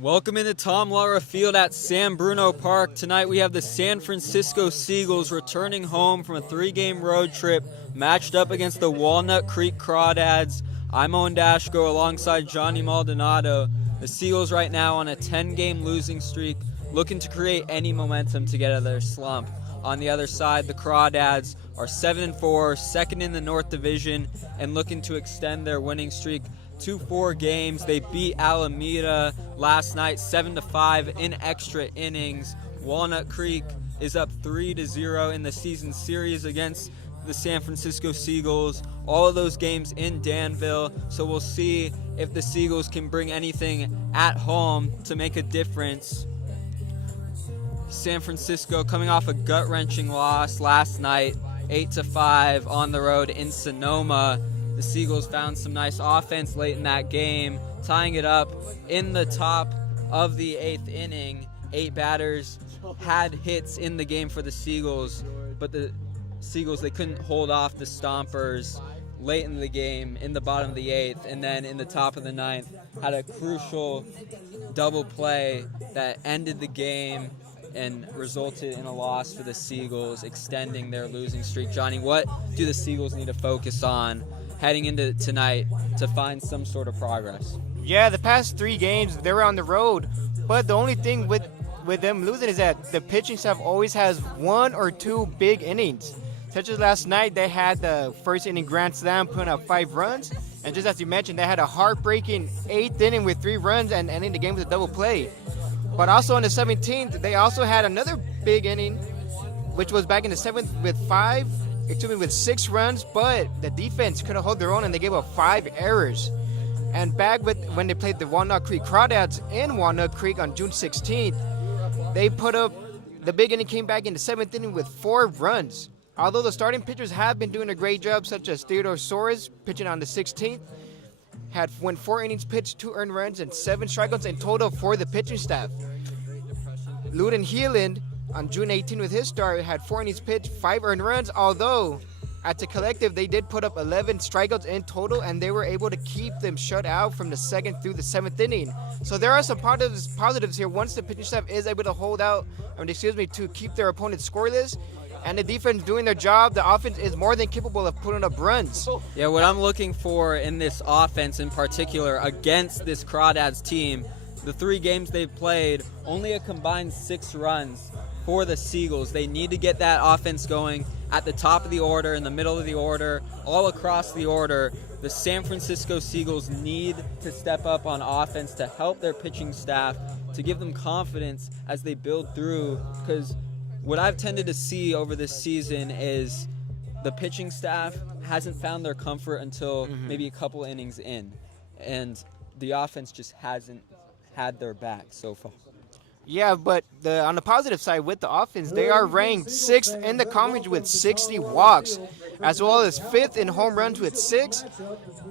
Welcome into Tom Lara Field at San Bruno Park. Tonight we have the San Francisco Seagulls returning home from a 3-game road trip, matched up against the Walnut Creek Crawdads. I'm Owen Daszko alongside Johnny Maldonado. The Seagulls right now on a 10-game losing streak, looking to create any momentum to get out of their slump. On the other side, the Crawdads are 7-4, second in the North Division, and looking to extend their winning streak to 4 games. They beat Alameda last night 7-5 in extra innings. Walnut Creek is up 3-0 in the season series against the San Francisco Seagulls. All of those games in Danville, so we'll see if the Seagulls can bring anything at home to make a difference. San Francisco coming off a gut-wrenching loss last night, 8-5 on the road in Sonoma. The Seagulls found some nice offense late in that game, tying it up in the top of the 8th inning. 8 batters had hits in the game for the Seagulls, but the Seagulls, they couldn't hold off the Stompers late in the game in the bottom of the 8th, and then in the top of the 9th had a crucial double play that ended the game and resulted in a loss for the Seagulls, extending their losing streak. Johnny, what do the Seagulls need to focus on heading into tonight to find some sort of progress? Yeah, the past 3 games, they were on the road, but the only thing with them losing is that the pitching staff always has 1 or 2 big innings. Such as last night, they had the first inning grand slam, putting up 5 runs, and just as you mentioned, they had a heartbreaking 8th inning with 3 runs and ending the game with a double play. But also on the 17th, they also had another big inning, which was back in the 7th with 6 runs, but the defense couldn't hold their own and they gave up 5 errors. And back when they played the Walnut Creek Crawdads in Walnut Creek on June 16th, they put up the big inning, came back in the 7th inning with 4 runs. Although the starting pitchers have been doing a great job, such as Theodore Soares pitching on the 16th, went 4 innings pitched, 2 earned runs, and 7 strikeouts in total for the pitching staff. Luden Heeland on June 18 with his start had 4 innings pitched, 5 earned runs, although at the collective they did put up 11 strikeouts in total, and they were able to keep them shut out from the 2nd through the 7th inning. So there are some positives here once the pitching staff is able to to keep their opponents scoreless, and the defense doing their job. The offense is more than capable of putting up runs. Yeah, what I'm looking for in this offense in particular against this Crawdads team, the 3 games they've played, only a combined 6 runs for the Seagulls. They need to get that offense going at the top of the order, in the middle of the order, all across the order. The San Francisco Seagulls need to step up on offense to help their pitching staff, to give them confidence as they build through, because what I've tended to see over this season is the pitching staff hasn't found their comfort until maybe a couple innings in, and the offense just hasn't had their back so far. Yeah, but on the positive side with the offense, they are ranked 6th in the conference with 60 walks, as well as 5th in home runs with 6,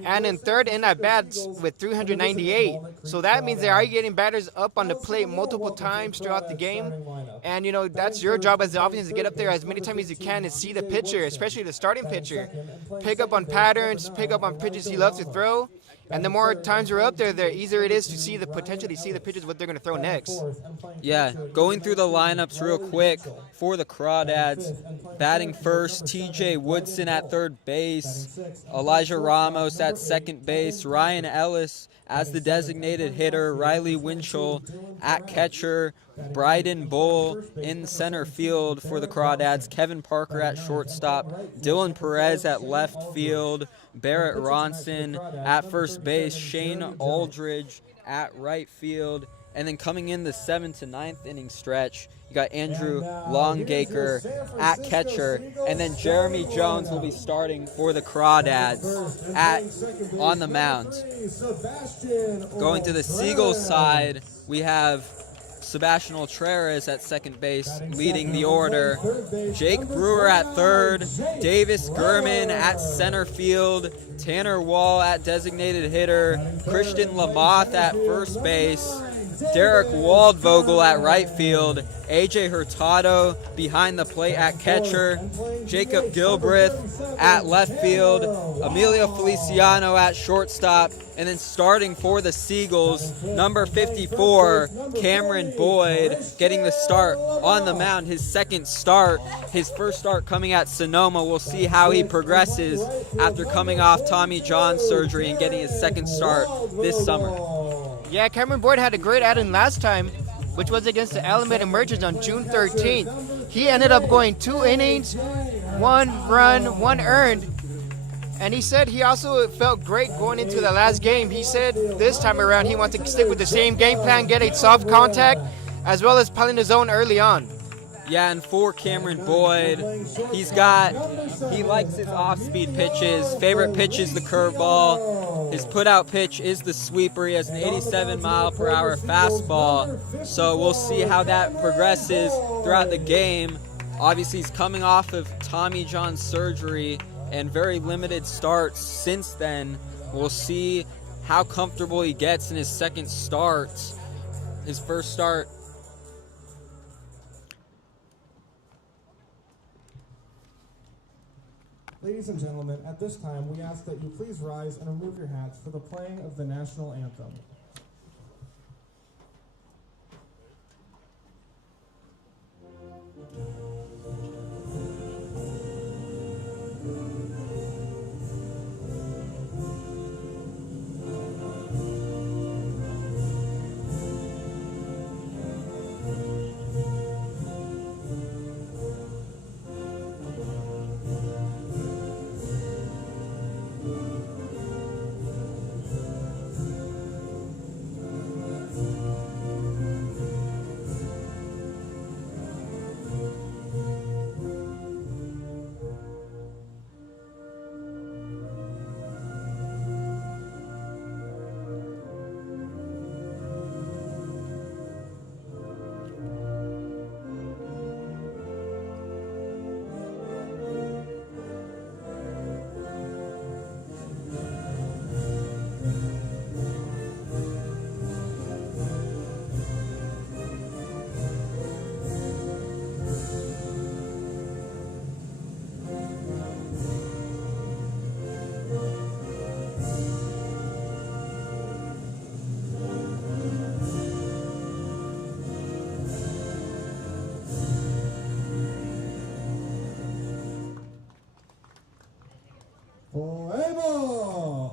and in 3rd in at-bats with 398. So that means they are getting batters up on the plate multiple times throughout the game. And, that's your job as the offense, to get up there as many times as you can and see the pitcher, especially the starting pitcher. Pick up on patterns, pick up on pitches he loves to throw. And the more times you're up there, the easier it is to potentially see the pitches, what they're going to throw next. Yeah, going through the lineups real quick for the Crawdads. Batting first, TJ Woodson at 3rd base, Elijah Ramos at 2nd base, Ryan Ellis as the designated hitter, Riley Winchell at catcher, Bryden Bull in center field for the Crawdads, Kevin Parker at shortstop, Dylan Perez at left field, Barrett Ronson at first base, Shane Aldridge at right field, and then coming in the 7th to 9th inning stretch, you got Andrew Longacre at catcher, and then Jeremy Jones will be starting for the Crawdads on the mound. Going to the Seagulls side, we have Sebastian Ultreras at 2nd base leading the order, Jake Brewer at 3rd, Davis Gurman at center field, Tanner Wall at designated hitter, Christian Lamoth at first base, Derek Waldvogel at right field, AJ Hurtado behind the plate at catcher, Jacob Gilbreth at left field, Emilio Feliciano at shortstop, and then starting for the Seagulls, number 54, Cameron Boyd, getting the start on the mound, his second start, his first start coming at Sonoma. We'll see how he progresses after coming off Tommy John surgery and getting his second start this summer. Yeah, Cameron Boyd had a great outing last time, which was against the Alameda Emergents on June 13th. He ended up going 2 innings, 1 run, 1 earned, and he said he also felt great going into the last game. He said this time around he wants to stick with the same game plan, get a soft contact, as well as piling the zone early on. Yeah, and for Cameron Boyd, he likes his off-speed pitches. Favorite pitch is the curveball. His put-out pitch is the sweeper. He has an 87-mile-per-hour fastball. So we'll see how that progresses throughout the game. Obviously, he's coming off of Tommy John surgery and very limited starts since then. We'll see how comfortable he gets in his second start. His first start. Ladies and gentlemen, at this time, we ask that you please rise and remove your hats for the playing of the national anthem. Forever!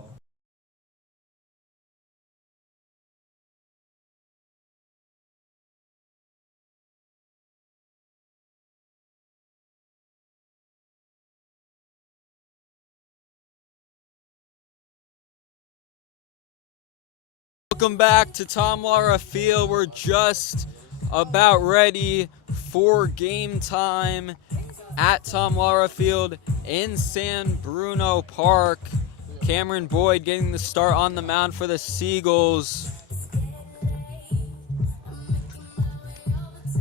Welcome back to Tom Lara Field. We're just about ready for game time at Tom Lara Field in San Bruno Park. Cameron Boyd getting the start on the mound for the Seagulls.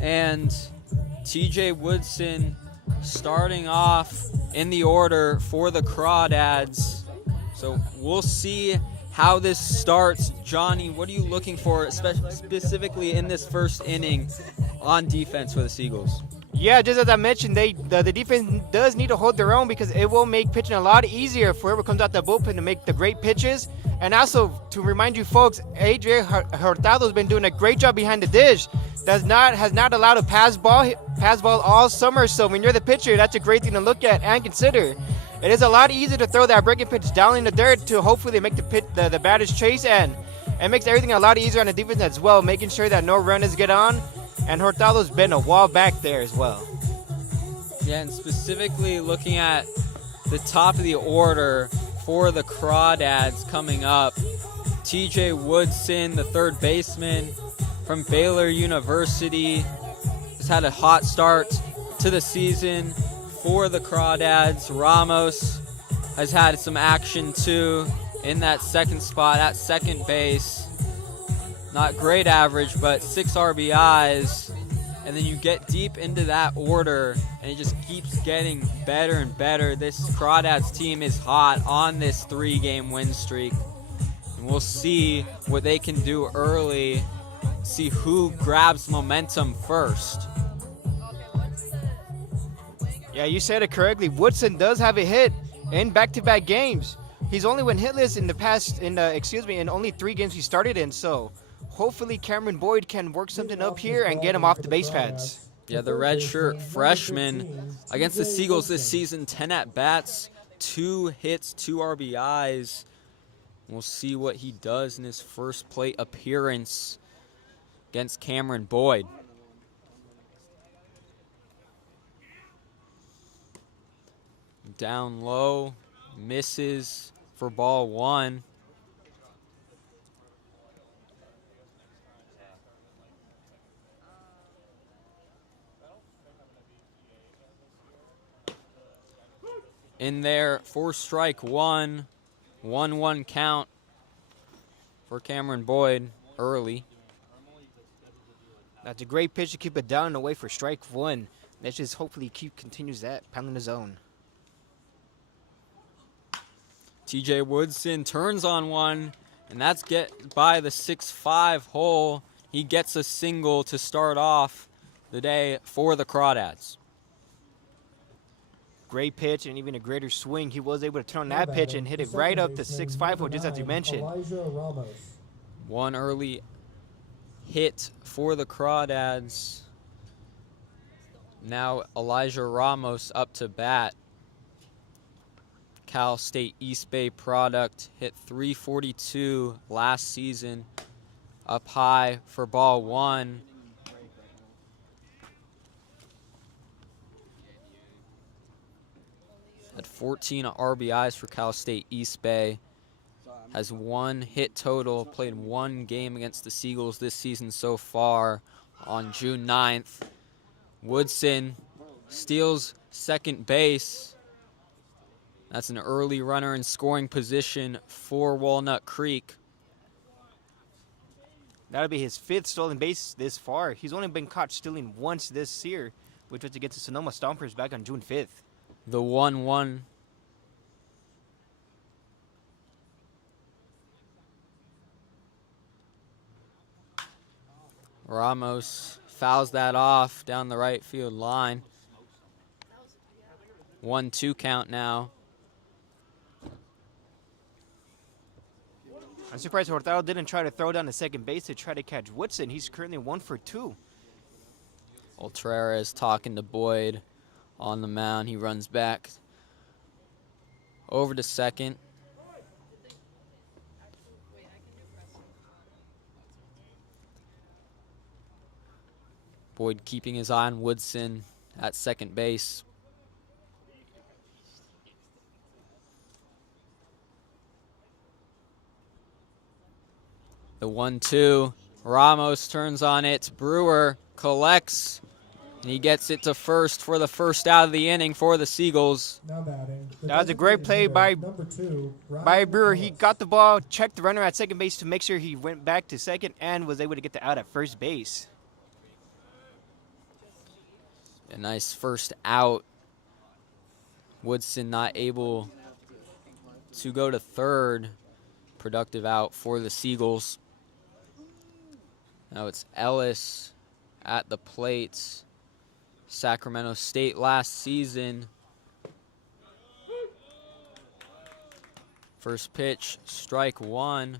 And TJ Woodson starting off in the order for the Crawdads. So we'll see how this starts. Johnny, what are you looking for specifically in this first inning on defense for the Seagulls? Yeah, just as I mentioned, the defense does need to hold their own because it will make pitching a lot easier for whoever comes out the bullpen to make the great pitches. And also, to remind you folks, AJ Hurtado has been doing a great job behind the dish. Has not allowed a pass ball all summer. So when you're the pitcher, that's a great thing to look at and consider. It is a lot easier to throw that breaking pitch down in the dirt to hopefully make the batters chase, and it makes everything a lot easier on the defense as well, making sure that no runners get on. And Hurtado's been a wall back there as well. Yeah, and specifically looking at the top of the order for the Crawdads coming up, TJ Woodson, the third baseman from Baylor University, has had a hot start to the season for the Crawdads. Ramos has had some action too in that second spot at second base. Not great average, but 6 RBIs. And then you get deep into that order, and it just keeps getting better and better. This Crawdads team is hot on this 3-game win streak. And we'll see what they can do early see who grabs momentum first. Yeah, you said it correctly. Woodson does have a hit in back-to-back games. He's only went hitless in the past, in only 3 games he started in. So hopefully Cameron Boyd can work something up here and get him off the base pads. Yeah, the redshirt freshman against the Seagulls this season, 10 at-bats, 2 hits, 2 RBIs. We'll see what he does in his first plate appearance against Cameron Boyd. Down low, misses for ball 1. In there for strike 1, 1-1 count for Cameron Boyd early. That's a great pitch to keep it down and away for strike 1. Let's just hopefully continues that, pounding the zone. TJ Woodson turns on one, and that's get by the 6-5 hole. He gets a single to start off the day for the Crawdads. Great pitch and even a greater swing. He was able to turn on that pitch and hit it right up to 6-5 hole, just as you mentioned. One early hit for the Crawdads. Now Elijah Ramos up to bat. Cal State East Bay product, hit .342 last season. Up high for ball 1. Had 14 RBIs for Cal State East Bay. Has 1 hit total, played 1 game against the Seagulls this season so far on June 9th. Woodson steals second base. That's an early runner in scoring position for Walnut Creek. That'll be his 5th stolen base this far. He's only been caught stealing once this year, which was against the Sonoma Stompers back on June 5th. The 1-1. Ramos fouls that off down the right field line. 1-2 count now. I'm surprised Hurtado didn't try to throw down the second base to try to catch Woodson. He's currently 1 for 2. Ultrera talking to Boyd on the mound. He runs back over to second. Boyd keeping his eye on Woodson at second base. The 1-2. Ramos turns on it. Brewer collects, and he gets it to first for the first out of the inning for the Seagulls. That was a great play by Brewer. He got the ball, checked the runner at second base to make sure he went back to second, and was able to get the out at first base. A nice first out. Woodson not able to go to third. Productive out for the Seagulls. Now it's Ellis at the plate. Sacramento State last season. First pitch, strike 1.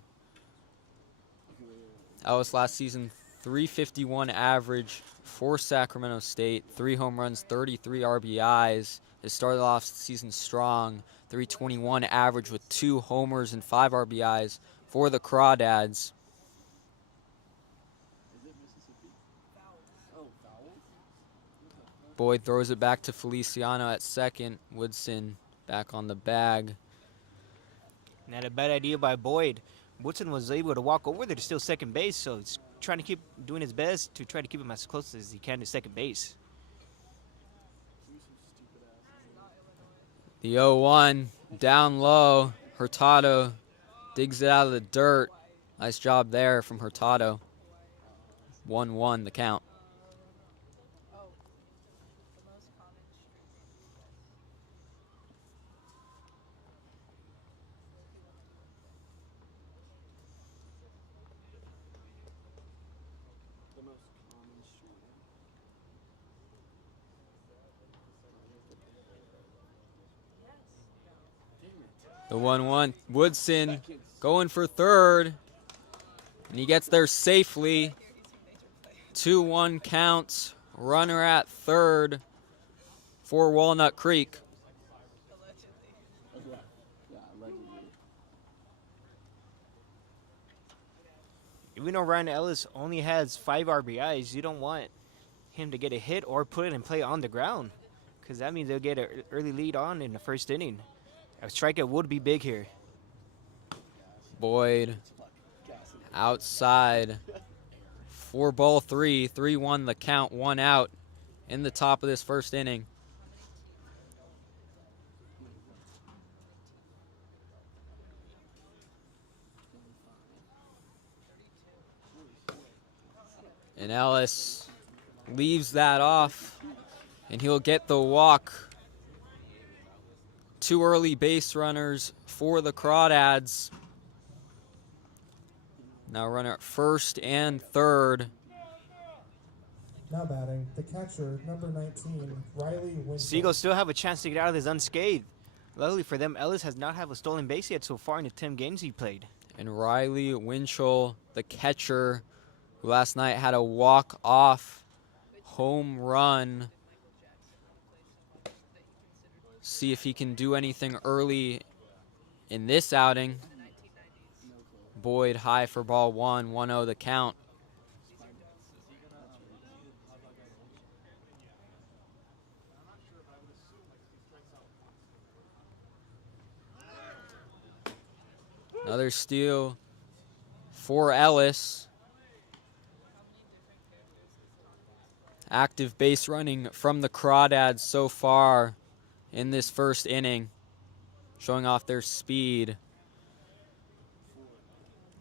Ellis last season, .351 average for Sacramento State. 3 home runs, 33 RBIs. It started off the season strong. .321 average with 2 homers and 5 RBIs for the Crawdads. Boyd throws it back to Feliciano at second. Woodson back on the bag. Not a bad idea by Boyd. Woodson was able to walk over there to steal second base, so he's trying to keep doing his best to try to keep him as close as he can to second base. The 0-1 down low. Hurtado digs it out of the dirt. Nice job there from Hurtado. 1-1 the count. The 1-1. Woodson going for third. And he gets there safely. 2-1 count. Runner at third for Walnut Creek. Even though Ryan Ellis only has 5 RBIs, you don't want him to get a hit or put it in play on the ground, because that means they'll get an early lead on in the first inning. A strikeout would be big here. Boyd outside. 4-3, 3-1 the count, 1 out in the top of this first inning. And Ellis leaves that off, and he'll get the walk. 2 early base runners for the Crawdads. Now runner at first and third. Now batting, the catcher, number 19, Riley Winchell. Seagulls still have a chance to get out of this unscathed. Luckily for them, Ellis has not had a stolen base yet so far in the 10 games he played. And Riley Winchell, the catcher, who last night had a walk-off home run. See if he can do anything early in this outing. Boyd high for ball 1, 1-0 the count. Another steal for Ellis. Active base running from the Crawdads so far in this first inning, showing off their speed.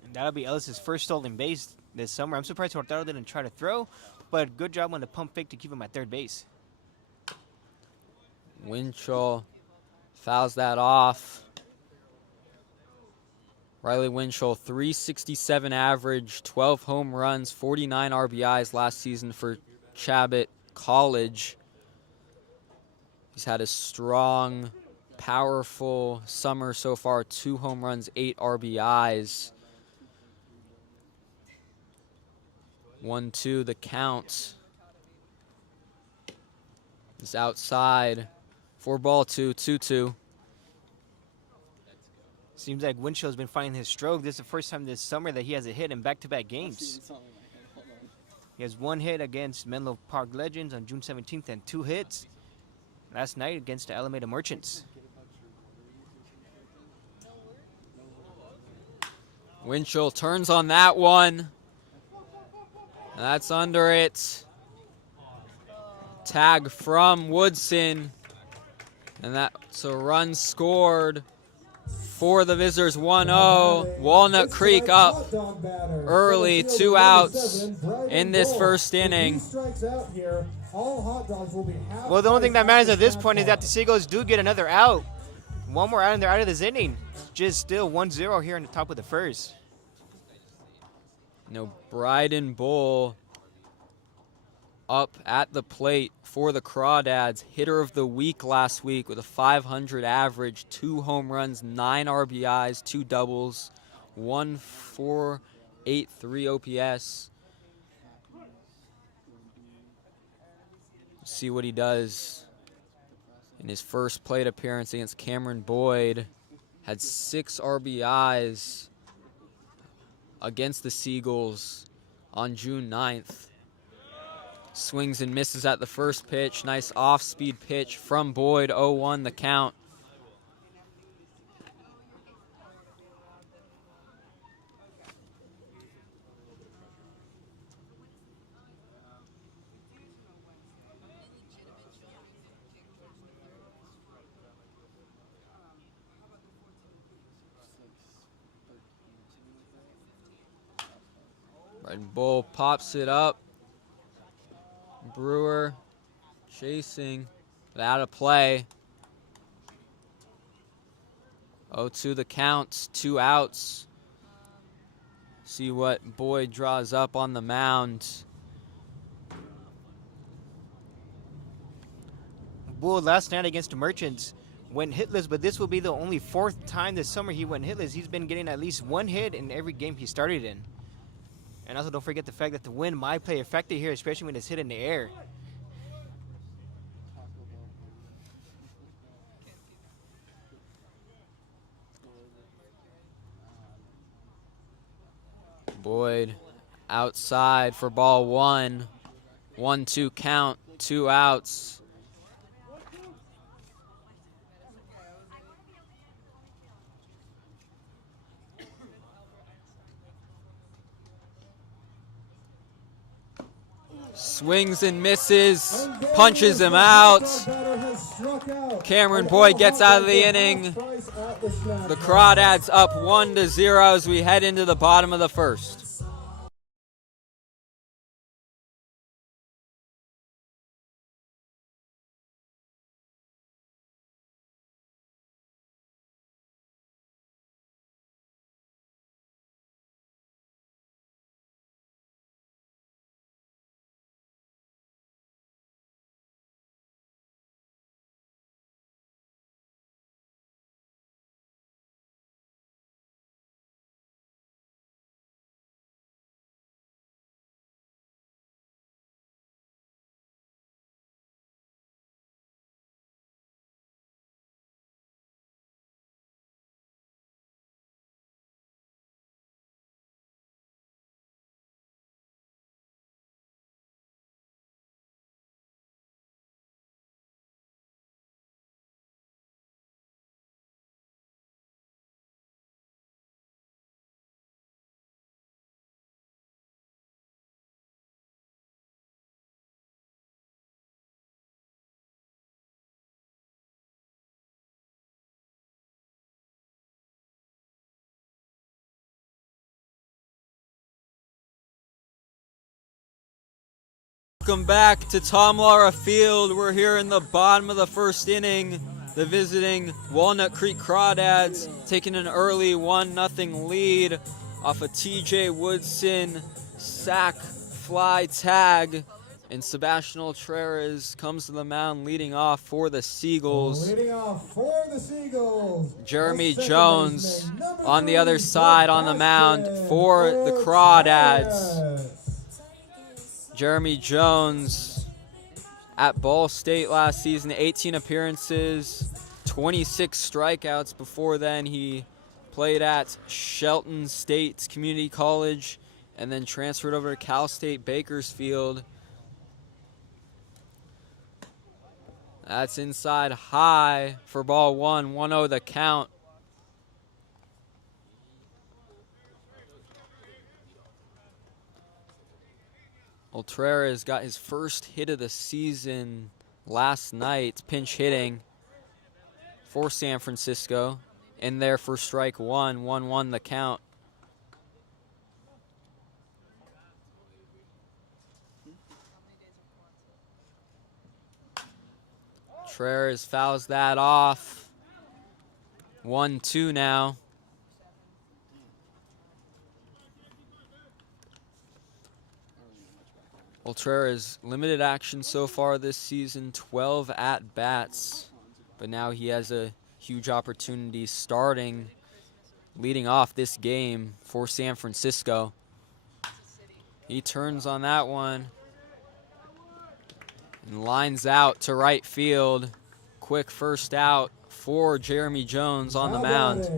And that'll be Ellis' first stolen base this summer. I'm surprised Hurtado didn't try to throw, but good job on the pump fake to keep him at third base. Winchell fouls that off. Riley Winchell, 367 average, 12 home runs, 49 RBIs last season for Chabot College. He's had a strong, powerful summer so far. 2 home runs, 8 RBIs. 1-2 the count. Is outside. 4-2, 2-2. Seems like Winchell's been finding his stroke. This is the first time this summer that he has a hit in back-to-back games. He has 1 hit against Menlo Park Legends on June 17th and 2 hits last night against the Alameda Merchants. Winchell turns on that one. That's under it. Tag from Woodson. And that's a run scored for the visitors. 1-0. Walnut Creek up early, 2 outs in this first inning. Well, the only thing that matters at this point is that the Seagulls do get another out. 1 more out and they're out of this inning. Just still 1-0 here in the top of the first. Bryden Bull up at the plate for the Crawdads. Hitter of the week last week with a 500 average, 2 home runs, 9 RBIs, 2 doubles, 1.483 OPS. See what he does in his first plate appearance against Cameron Boyd. Had 6 RBIs against the Seagulls on June 9th. Swings and misses at the first pitch. Nice off-speed pitch from Boyd. 0-1 the count. Red Bull pops it up. Brewer chasing, but out of play. 0-2 the count, 2 outs. See what Boyd draws up on the mound. Bull last night against the Merchants went hitless, but this will be the only 4th time this summer he went hitless. He's been getting at least 1 hit in every game he started in. And also don't forget the fact that the wind might play a factor here, especially when it's hit in the air. Boyd outside for ball 1. 1-2 count, 2 outs. Swings and misses, punches him out. Cameron Boyd gets out of the inning. The Crawdads up 1-0 as we head into the bottom of the first. Welcome back to Tom Lara Field. We're here in the bottom of the first inning. The visiting Walnut Creek Crawdads taking an early 1-0 lead off a TJ Woodson sac fly tag. And Sebastian Ultreras comes to the mound leading off for the Seagulls. Jeremy Jones on the other side on the mound for the Crawdads. Jeremy Jones at Ball State last season, 18 appearances, 26 strikeouts. Before then, he played at Shelton State Community College and then transferred over to Cal State Bakersfield. That's inside high for ball 1, 1-0 the count. Ultreras got his first hit of the season last night, pinch hitting for San Francisco. In there for strike 1, 1-1 the count. Ultreras fouls that off. 1-2 now. Ultreras limited action so far this season, 12 at-bats, but now he has a huge opportunity starting, leading off this game for San Francisco. He turns on that one and lines out to right field. Quick first out for Jeremy Jones on the mound.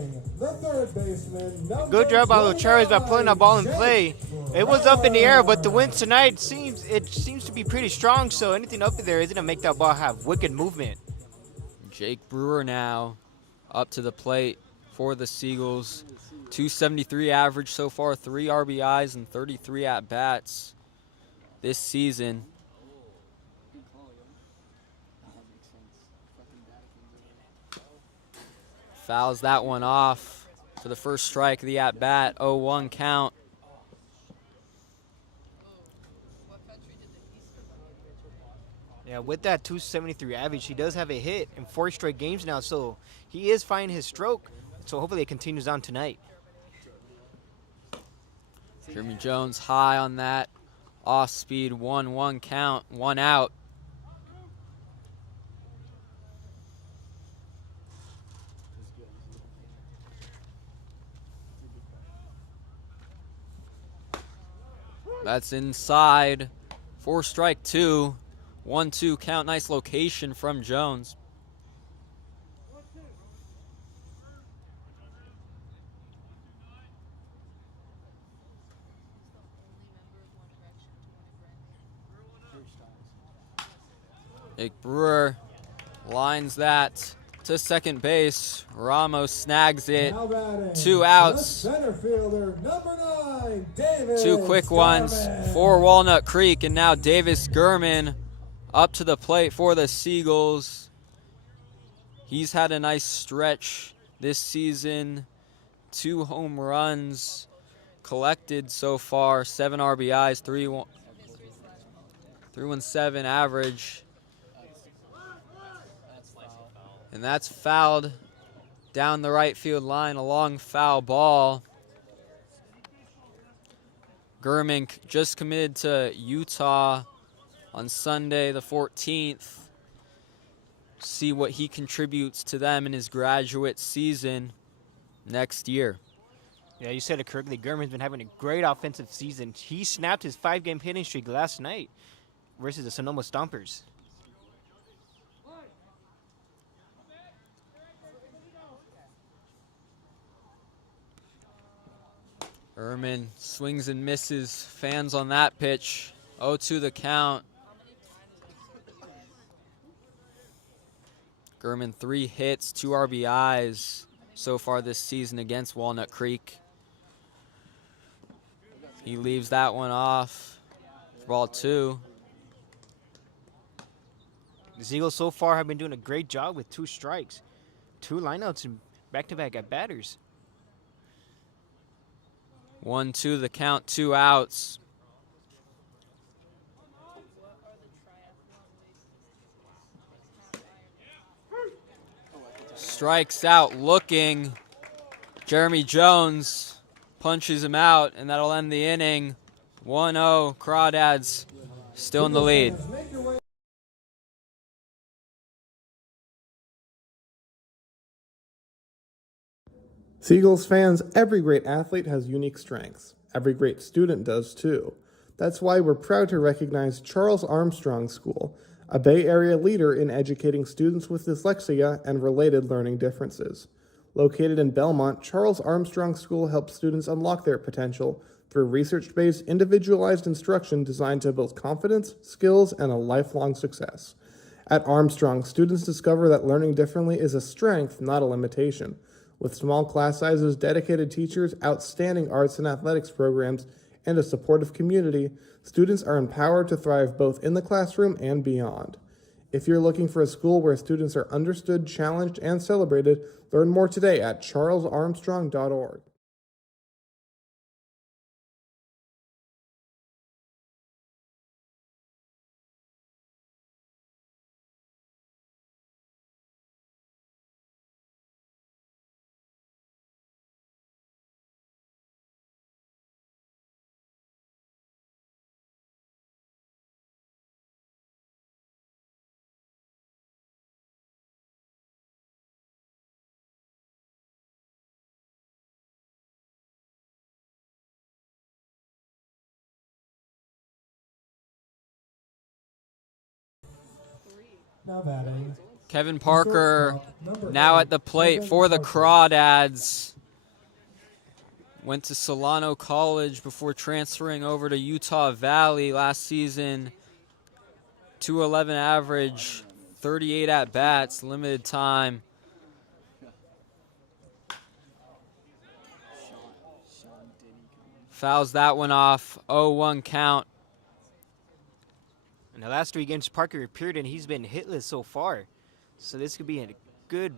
Good job by Ultreras by putting that ball in play. It was up in the air, but the wind tonight seems to be pretty strong, so anything up in there isn't going to make that ball have wicked movement. Jake Brewer now up to the plate for the Seagulls. 273 average so far, 3 RBIs and 33 at-bats this season. Fouls that one off for the first strike of the at-bat, 0-1 count. Yeah, with that 273 average, he does have a hit in 4 straight games now, so he is finding his stroke. So hopefully it continues on tonight. Jeremy Jones high on that. Off speed, 1-1 count, 1 out. That's inside. 4 strike 2. 1-2 count. Nice location from Jones. Nick Brewer lines that to second base. Ramos snags it. Now batting, 2 outs. center fielder, number 9, Davis 2 quick ones Gurman. for Walnut Creek, and now Davis Gurman up to the plate for the Seagulls. He's had a nice stretch this season. 2 home runs collected so far, 7 RBIs, 317 average. And that's fouled down the right field line, a long foul ball. Gurman just committed to Utah on Sunday the 14th. See what he contributes to them in his graduate season next year. Yeah, you said it correctly. Gurman's been having a great offensive season. He snapped his 5-game hitting streak last night versus the Sonoma Stompers. Gurman swings and misses. Fans on that pitch. 0-2 the count. Gurman 3 hits, 2 RBIs so far this season against Walnut Creek. He leaves that one off for ball 2. The Eagles so far have been doing a great job with 2 strikes, 2 lineouts, and back-to-back at batters. 1-2 the count, 2 outs. Strikes out looking. Jeremy Jones punches him out, and that'll end the inning. 1-0, Crawdads still in the lead. Seagulls fans, every great athlete has unique strengths. Every great student does too. That's why we're proud to recognize Charles Armstrong School, a Bay Area leader in educating students with dyslexia and related learning differences. Located in Belmont, Charles Armstrong School helps students unlock their potential through research-based, individualized instruction designed to build confidence, skills, and a lifelong success. At Armstrong, students discover that learning differently is a strength, not a limitation. With small class sizes, dedicated teachers, outstanding arts and athletics programs, and a supportive community, students are empowered to thrive both in the classroom and beyond. If you're looking for a school where students are understood, challenged, and celebrated, learn more today at charlesarmstrong.org. Now batting, Kevin Parker now at the plate for the Crawdads. Went to Solano College before transferring over to Utah Valley last season. 211 average, 38 at-bats, limited time. Fouls that one off, 0-1 count. In the last 3 games Parker appeared in, he's been hitless so far. So this could be a good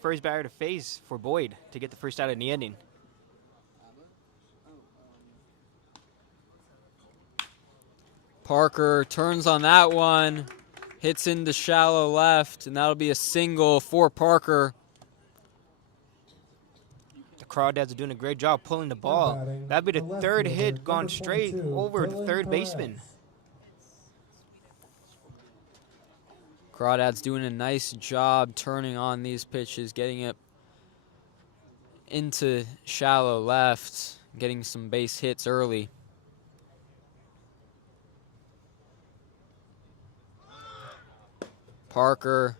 first batter to face for Boyd to get the first out in the inning. Parker turns on that one, hits into shallow left, and that'll be a single for Parker. The Crawdads are doing a great job pulling the ball. That'd be the 3rd hit gone straight over the 3rd baseman. Crawdads doing a nice job turning on these pitches, getting it into shallow left, getting some base hits early. Parker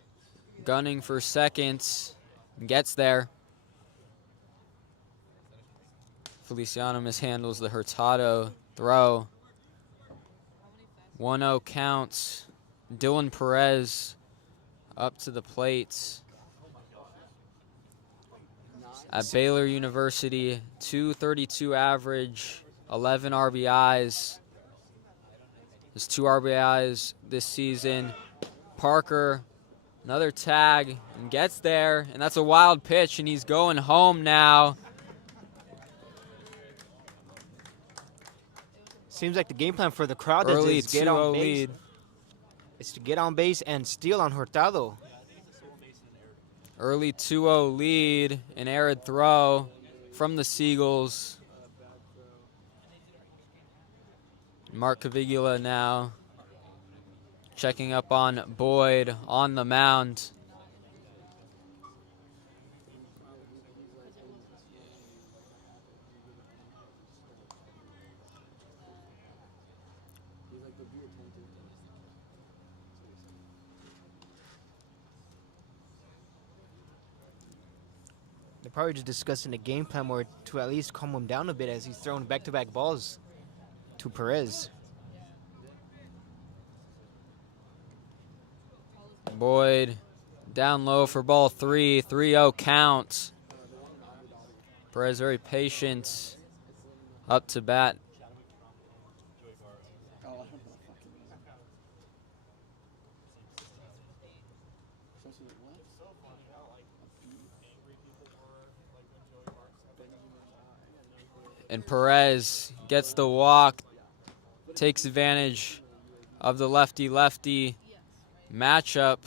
gunning for second. Gets there. Feliciano mishandles the Hurtado throw. 1-0 count. Dylan Perez up to the plate. At Baylor University, 232 average, 11 RBIs. His 2 RBIs this season. Parker, another tag, and gets there, and that's a wild pitch, and he's going home now. Seems like the game plan for the Crawdads Early is get on 2-0 base. lead. It's to get on base and steal on Hurtado. Early 2-0 lead, an arid throw from the Seagulls. Mark Cavigula now checking up on Boyd on the mound. They're probably just discussing the game plan more to at least calm him down a bit as he's throwing back-to-back balls to Perez. Boyd down low for ball 3, 3-0 count. Perez very patient, up to bat. And Perez gets the walk, takes advantage of the lefty-lefty matchup.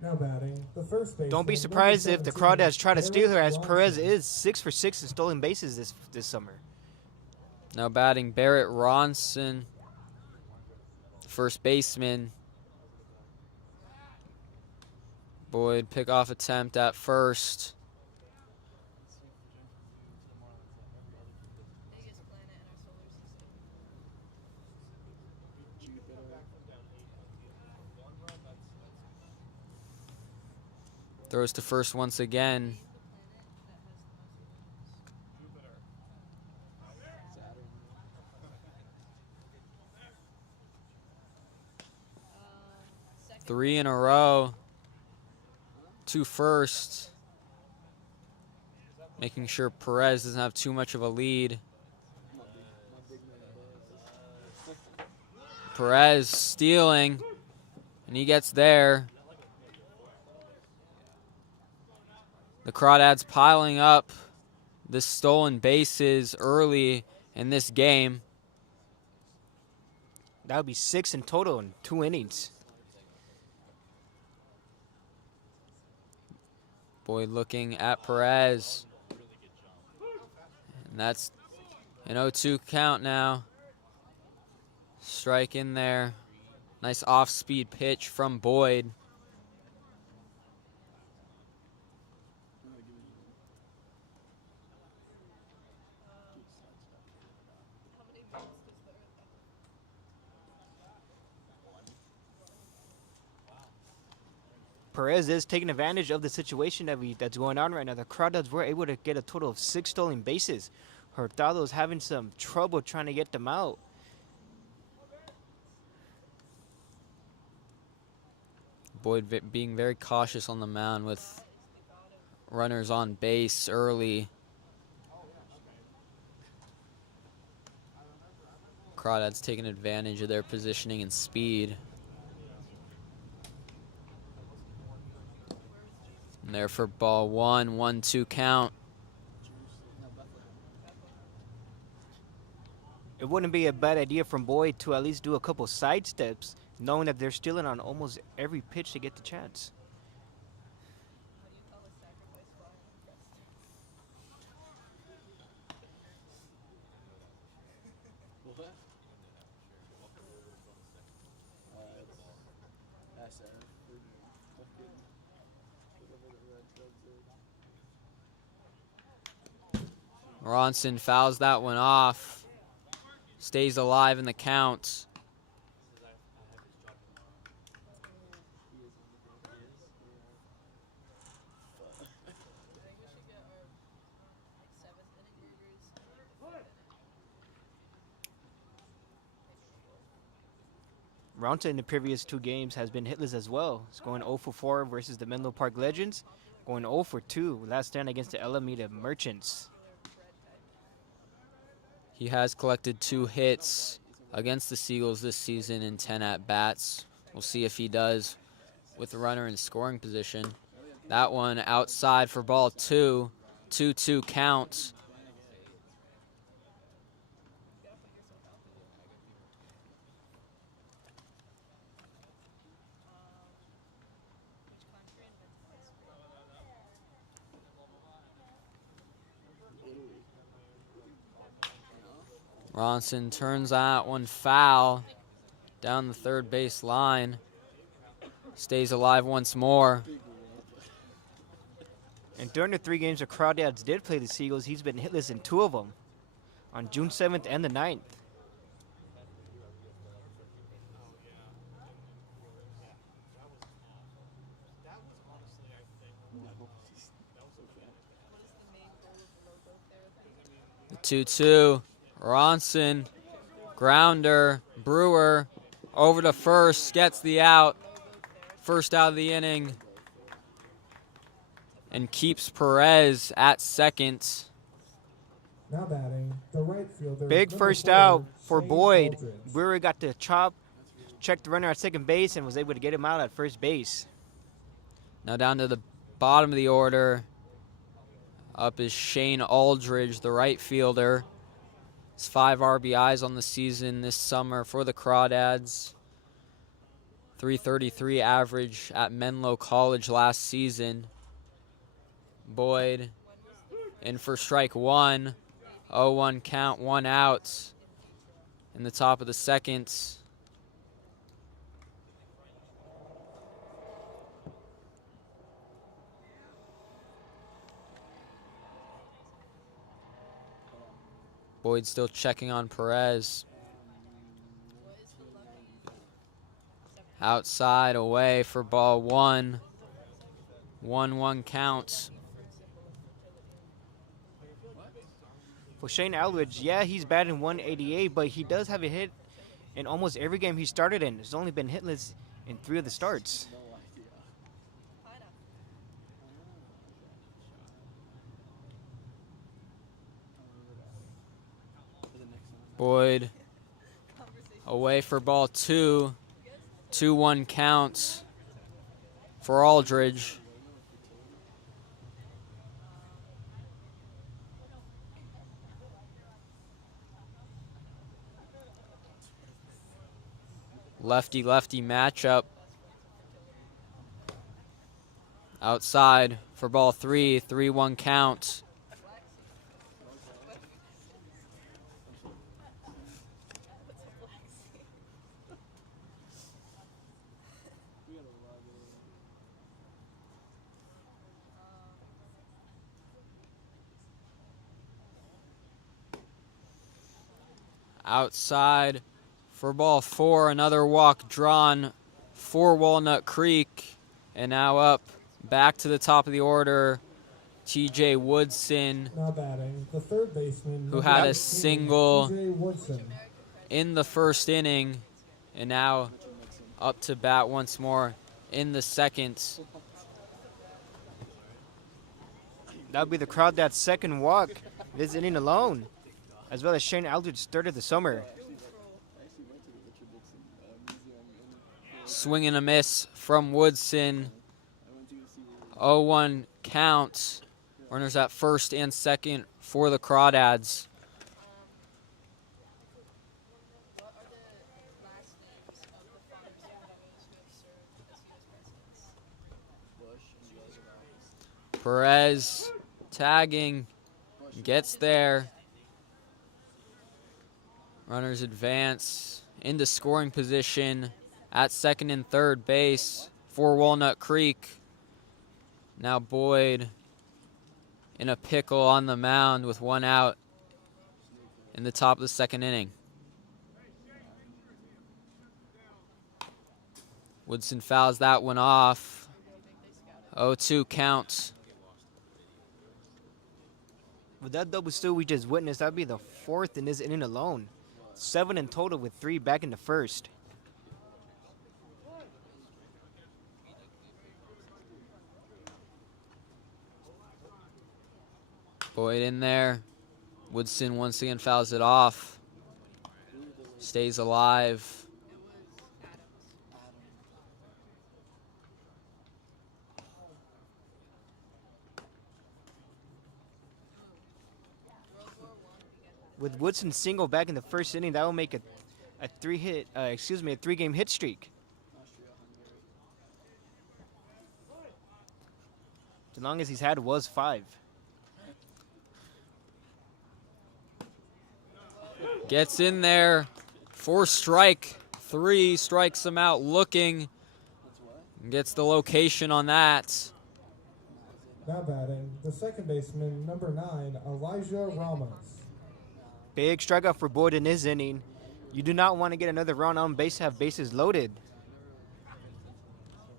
Now batting, the first baseman. Don't be surprised if the Crawdads try to steal her, as Perez is 6 for 6 in stolen bases this summer. Now batting Barrett Ronson, first baseman. Boyd pickoff attempt at first. Throws to first once again. Three in a row. To first. Making sure Perez doesn't have too much of a lead. Perez stealing, and he gets there. The Crawdads piling up the stolen bases early in this game. That would be 6 in total in 2 innings. Boyd looking at Perez. And that's an 0-2 count now. Strike in there. Nice off-speed pitch from Boyd. Perez is taking advantage of the situation that's going on right now. The Crawdads were able to get a total of 6 stolen bases. Hurtado's having some trouble trying to get them out. Boyd being very cautious on the mound with runners on base early. Crawdads taking advantage of their positioning and speed. And there for ball 1, 1-2 count. It wouldn't be a bad idea from Boyd to at least do a couple side steps, knowing that they're stealing on almost every pitch to get the chance. Ronson fouls that one off. Stays alive in the count. Ronta in the previous 2 games has been hitless as well. He's going 0 for 4 versus the Menlo Park Legends, going 0 for 2 last stand against the Alameda Merchants. He has collected 2 hits against the Seagulls this season in 10 at-bats. We'll see if he does with the runner in scoring position. That one outside for ball 2. 2-2 count. Ronson turns that one foul down the third base line. Stays alive once more. And during the 3 games the Crawdads did play the Seagulls, he's been hitless in 2 of them, on June 7th and the 9th. The 2-2. Ronson, grounder, Brewer over to first, gets the out. First out of the inning. And keeps Perez at second. Now batting, the right fielder. Big first out for Boyd. Brewer got to check the runner at second base and was able to get him out at first base. Now down to the bottom of the order. Up is Shane Aldridge, the right fielder. It's 5 RBIs on the season this summer for the Crawdads. 333 average at Menlo College last season. Boyd in for strike 1. 0-1 count, 1 out in the top of the second. Boyd still checking on Perez. Outside, away for ball 1. 1-1 count. For Shane Aldridge, yeah, he's batting 188, but he does have a hit in almost every game he started in. He's only been hitless in 3 of the starts. Boyd away for ball 2. 2-1 count for Aldridge. Lefty-lefty matchup. Outside for ball 3. 3-1 count. Outside for ball 4, another walk drawn for Walnut Creek. And now up back to the top of the order, TJ Woodson, Now batting, the third baseman. who had a 18, single TJ Woodson. in the first inning, and now up to bat once more in the second. That would be the Crawdads' second walk this inning alone, as well as Shane Aldridge's 3rd of the summer. Swing and a miss from Woodson. 0-1 count. Runners at first and second for the Crawdads. Perez tagging, gets there. Runners advance into scoring position at second and third base for Walnut Creek. Now Boyd in a pickle on the mound with 1 out in the top of the second inning. Woodson fouls that one off. 0-2 count. With that double steal we just witnessed, that would be the 4th in this inning alone. 7 in total with 3 back in the first. Boyd in there. Woodson once again fouls it off. Stays alive. With Woodson single back in the first inning, that will make a three-game hit streak. The longest he's had was 5. Gets in there for strike 3, strikes him out looking. Gets the location on that. Now batting, the second baseman, number 9, Elijah Ramos. Big strikeout for Boyd in his inning. You do not want to get another run on base, have bases loaded.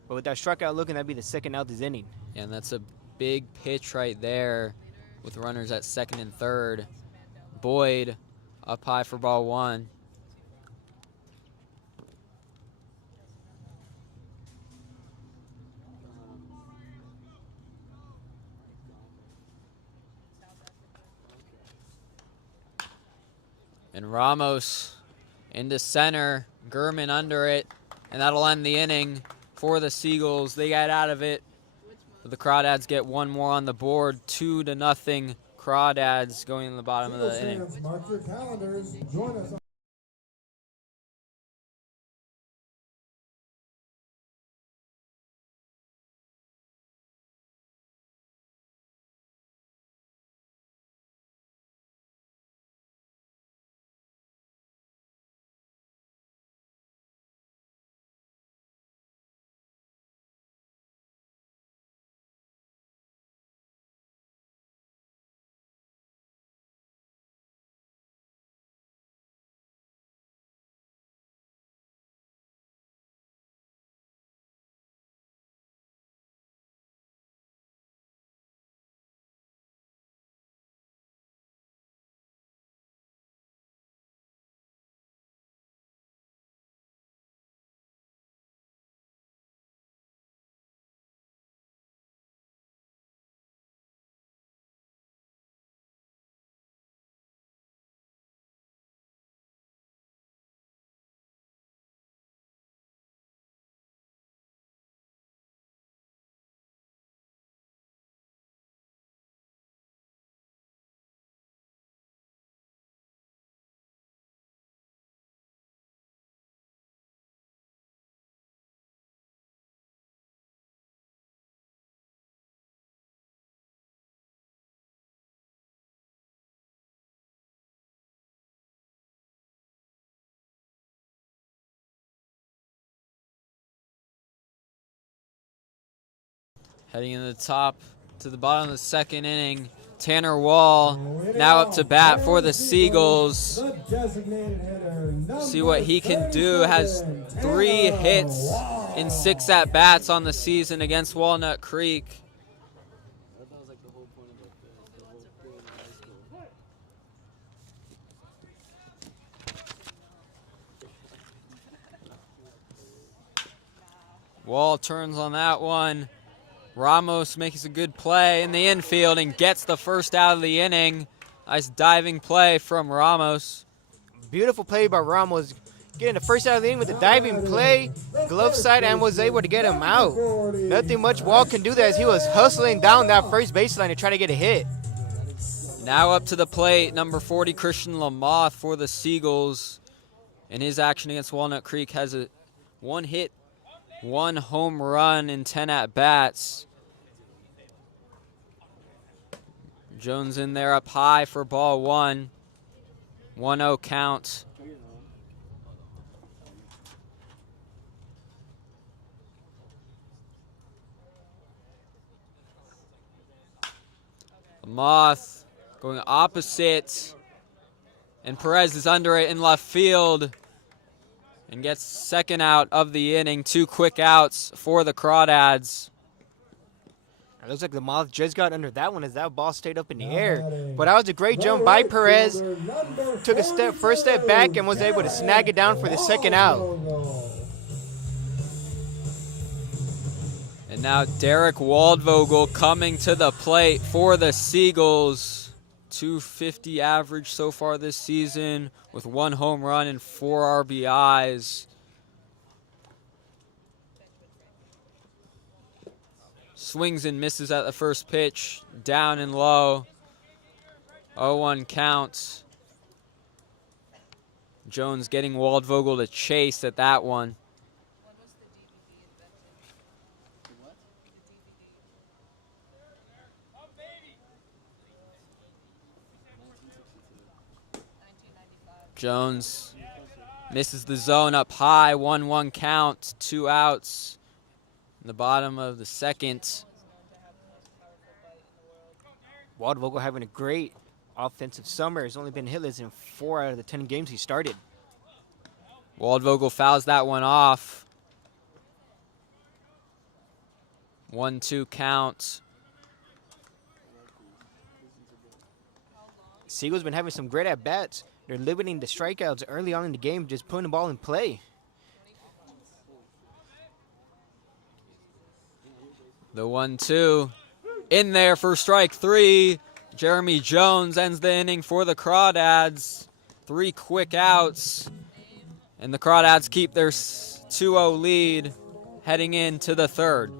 But with that strikeout looking, that'd be the second out this inning. Yeah, and that's a big pitch right there with runners at second and third. Boyd up high for ball 1. And Ramos into center, Gurman under it, and that'll end the inning for the Seagulls. They get out of it. The Crawdads get one more on the board, 2-0 Crawdads going in the bottom of the inning. Fans, mark your calendars. Join us on Heading in the top to the bottom of the second inning, Tanner Wall now up to bat for the Seagulls. the designated hitter, See what he can do. Has 3 hits in 6 at-bats on the season against Walnut Creek. Wall turns on that one. Ramos makes a good play in the infield and gets the first out of the inning. Nice diving play from Ramos. Beautiful play by Ramos, getting the first out of the inning with a diving play, glove side, and was able to get him out. Nothing much Wall can do there as he was hustling down that first baseline to try to get a hit. Now up to the plate, number 40, Christian Lamoth for the Seagulls. In his action against Walnut Creek, has a 1 hit, 1 home run in 10 at-bats. Jones in there up high for ball 1. 1-0 count. Lamoth going opposite. And Perez is under it in left field. And gets second out of the inning. 2 quick outs for the Crawdads. It looks like the Moth just got under that one as that ball stayed up in the air. But that was a great jump by Perez. Took a first step back and was able to snag it down for the second out. And now Derek Waldvogel coming to the plate for the Seagulls. .250 average so far this season with 1 home run and 4 RBIs. Swings and misses at the first pitch, down and low. 0-1 count. Jones getting Waldvogel to chase at that one. Jones misses the zone up high, 1-1 count, 2 outs in the bottom of the second. Waldvogel having a great offensive summer. He's only been hitless in 4 out of the 10 games he started. Waldvogel fouls that one off. 1-2 count. Seagulls been having some great at-bats. They're limiting the strikeouts early on in the game, just putting the ball in play. The 1-2 in there for strike 3. Jeremy Jones ends the inning for the Crawdads. 3 quick outs. And the Crawdads keep their 2-0 lead heading into the third.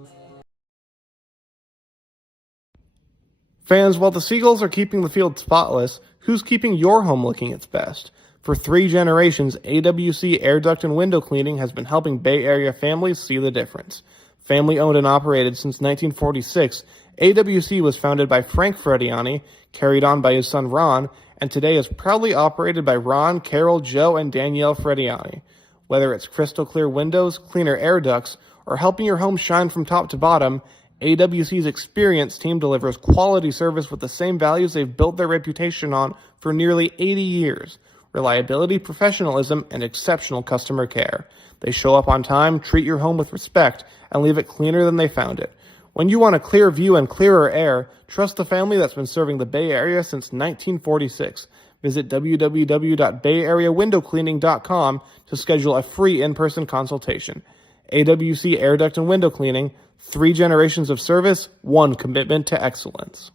Fans, while the Seagulls are keeping the field spotless, who's keeping your home looking its best? For 3 generations, AWC Air Duct and Window Cleaning has been helping Bay Area families see the difference. Family owned and operated since 1946, AWC was founded by Frank Frediani, carried on by his son Ron, and today is proudly operated by Ron, Carol, Joe, and Danielle Frediani. Whether it's crystal clear windows, cleaner air ducts, or helping your home shine from top to bottom, AWC's experienced team delivers quality service with the same values they've built their reputation on for nearly 80 years. Reliability, professionalism, and exceptional customer care. They show up on time, treat your home with respect, and leave it cleaner than they found it. When you want a clear view and clearer air, trust the family that's been serving the Bay Area since 1946. Visit www.bayareawindowcleaning.com to schedule a free in-person consultation. AWC Air Duct and Window Cleaning, 3 generations of service, 1 commitment to excellence.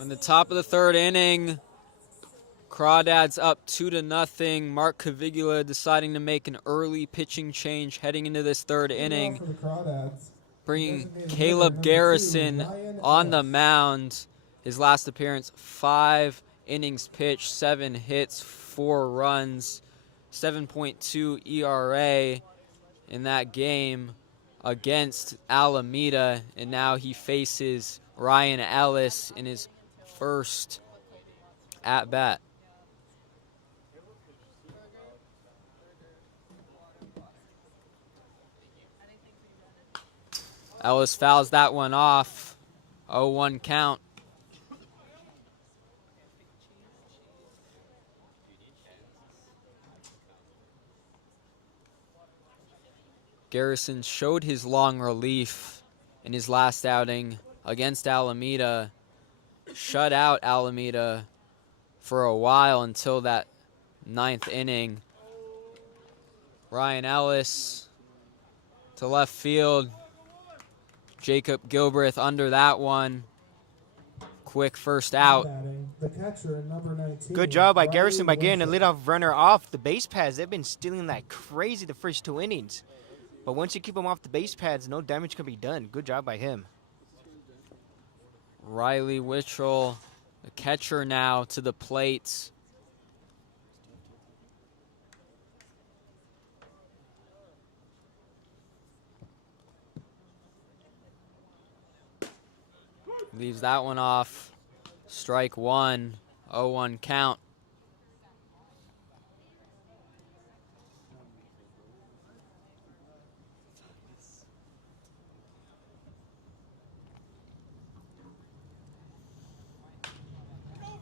In the top of the third inning, Crawdads up 2-0. Mark Cavigula deciding to make an early pitching change heading into this third inning, For the Crawdads, bringing designated Caleb hitter number 2, Garrison Ryan on the Ellis. mound. His last appearance, 5 innings pitched, 7 hits, 4 runs, 7.2 ERA in that game against Alameda, and now he faces Ryan Ellis in his first at-bat. Ellis fouls that one off. 0-1 count. Garrison showed his long relief in his last outing against Alameda. Shut out Alameda for a while until that 9th inning. Ryan Ellis to left field. Jacob Gilbreth under that one. Quick first out. The catcher, number 19. Good job by Riley Garrison by getting a Winship. leadoff runner off the base pads. They've been stealing like crazy the first 2 innings. But once you keep them off the base pads, no damage can be done. Good job by him. Riley Wittrell, the catcher now, to the plate. Leaves that one off. Strike one, 0-1 count.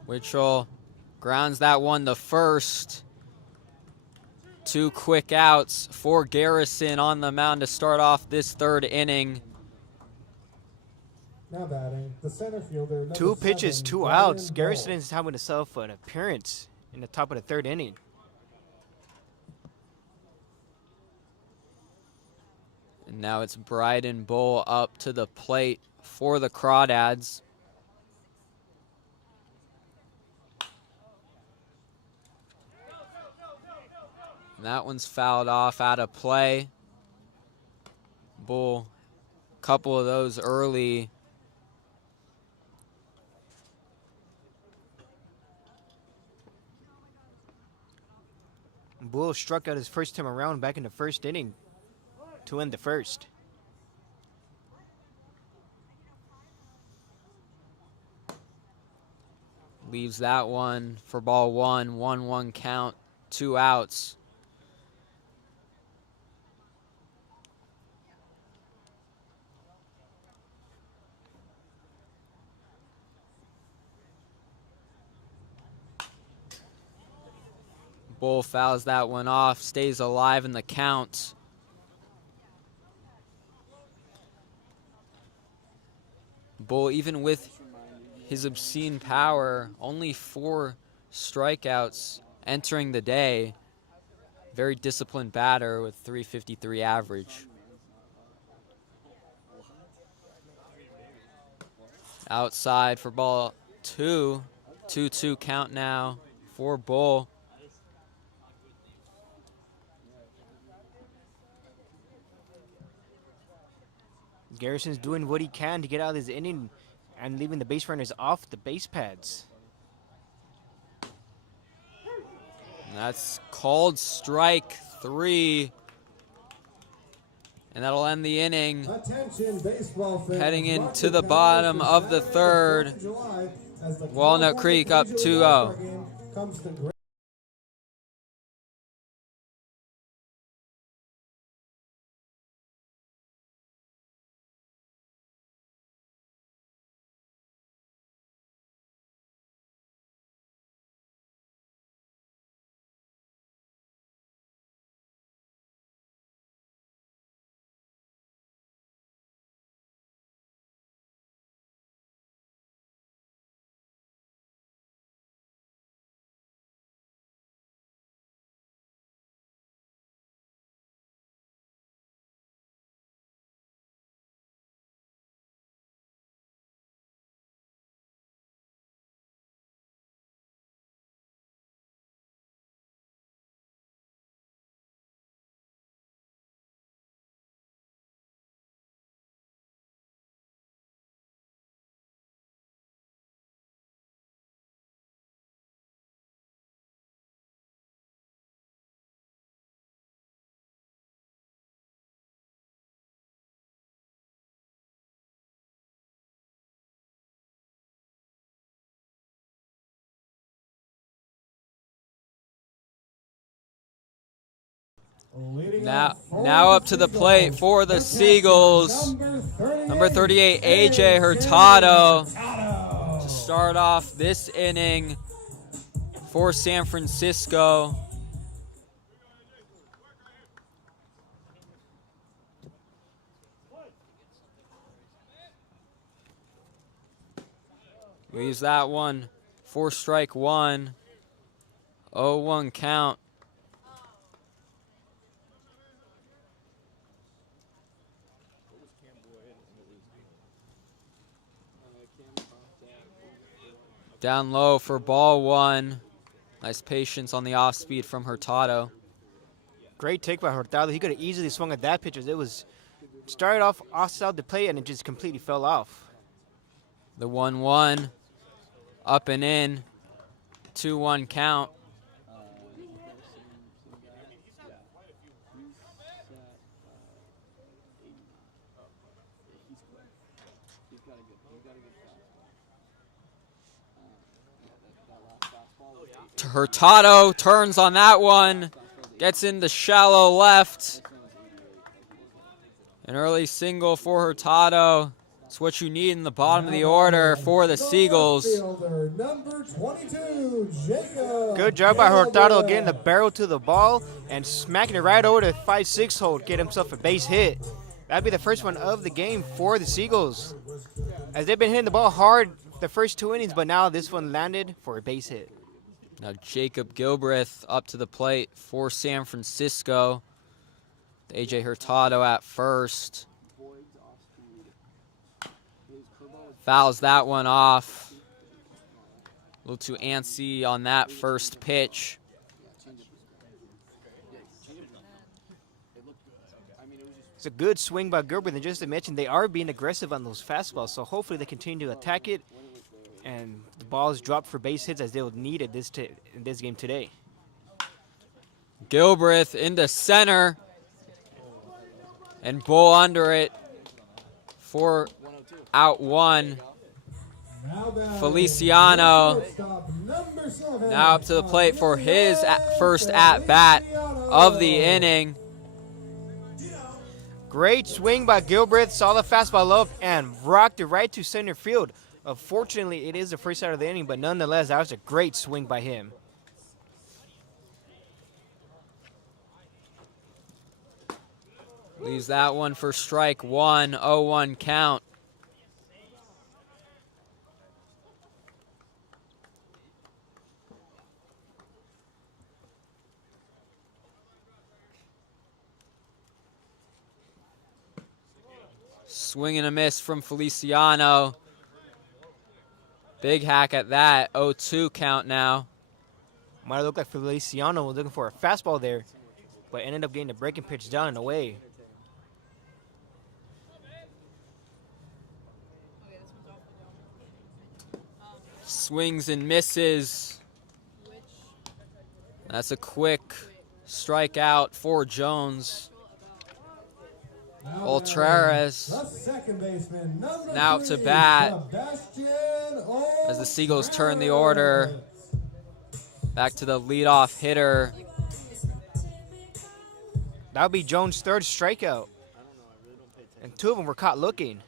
Witchell grounds that one the first. 2 quick outs for Garrison on the mound to start off this 3rd inning. Now batting, the center fielder. Number 2 pitches, 7, 2 Brian outs. Ball. Garrison is having himself an appearance in the top of the 3rd inning. And now it's Bryden Bull up to the plate for the Crawdads. And that one's fouled off out of play. Bull, couple of those early. Bull struck out his first time around back in the 1st inning to end the 1st. Leaves that one for ball 1, 1-1 count, 2 outs. Bull fouls that one off, stays alive in the count. Bull, even with his obscene power, only 4 strikeouts entering the day. Very disciplined batter with .353 average. Outside for ball 2, 2-2 count now for Bull. Garrison's doing what he can to get out of this inning and leaving the base runners off the base pads. And that's called strike 3. And that'll end the inning. Attention, baseball fans. Heading into Mark the the bottom calendar of the for 3rd. Saturday, July, as the Walnut California Creek up Collegiate 2-0. All-Star Game comes to great Now up to the plate for the Seagulls. Number 38, AJ Hurtado, to start off this inning for San Francisco. Leaves that one for strike 1. 0-1 count. Down low for ball 1. Nice patience on the off speed from Hurtado. Great take by Hurtado. He could have easily swung at that pitch as it was started off outside the plate and it just completely fell off. The 1-1 up and in. 2-1 count. Hurtado turns on that one. Gets into shallow left. An early single for Hurtado. It's what you need in the bottom of the order for the Seagulls. Number 22, Jacob. Good job by Hurtado getting the barrel to the ball and smacking it right over to 5-6 hold. Get himself a base hit. That'd be the first one of the game for the Seagulls, as they've been hitting the ball hard the first 2 innings, but now this one landed for a base hit. Now Jacob Gilbreth up to the plate for San Francisco. AJ Hurtado at first. Fouls that one off. A little too antsy on that first pitch. It's a good swing by Gilbreth, and just to mention, they are being aggressive on those fastballs, so hopefully they continue to attack it and the balls drop for base hits as they'll need it in this game today. Gilbreth into center. And Bull under it for out one. Feliciano now up to the plate for his first at-bat of the inning. Great swing by Gilbreth, saw the fastball up and rocked it right to center field. Unfortunately, it is the first out of the inning, but nonetheless, that was a great swing by him. Leaves that one for strike one, 0-1 count. Swing and a miss from Feliciano. Big hack at that, 0-2 count now. Might look like Feliciano was looking for a fastball there, but ended up getting the breaking pitch down and away. Swings and misses. That's a quick strikeout for Jones. Ultrares now up to bat as the Seagulls turn the order. Back to the leadoff hitter. That would be Jones' third strikeout. And 2 of them were caught looking.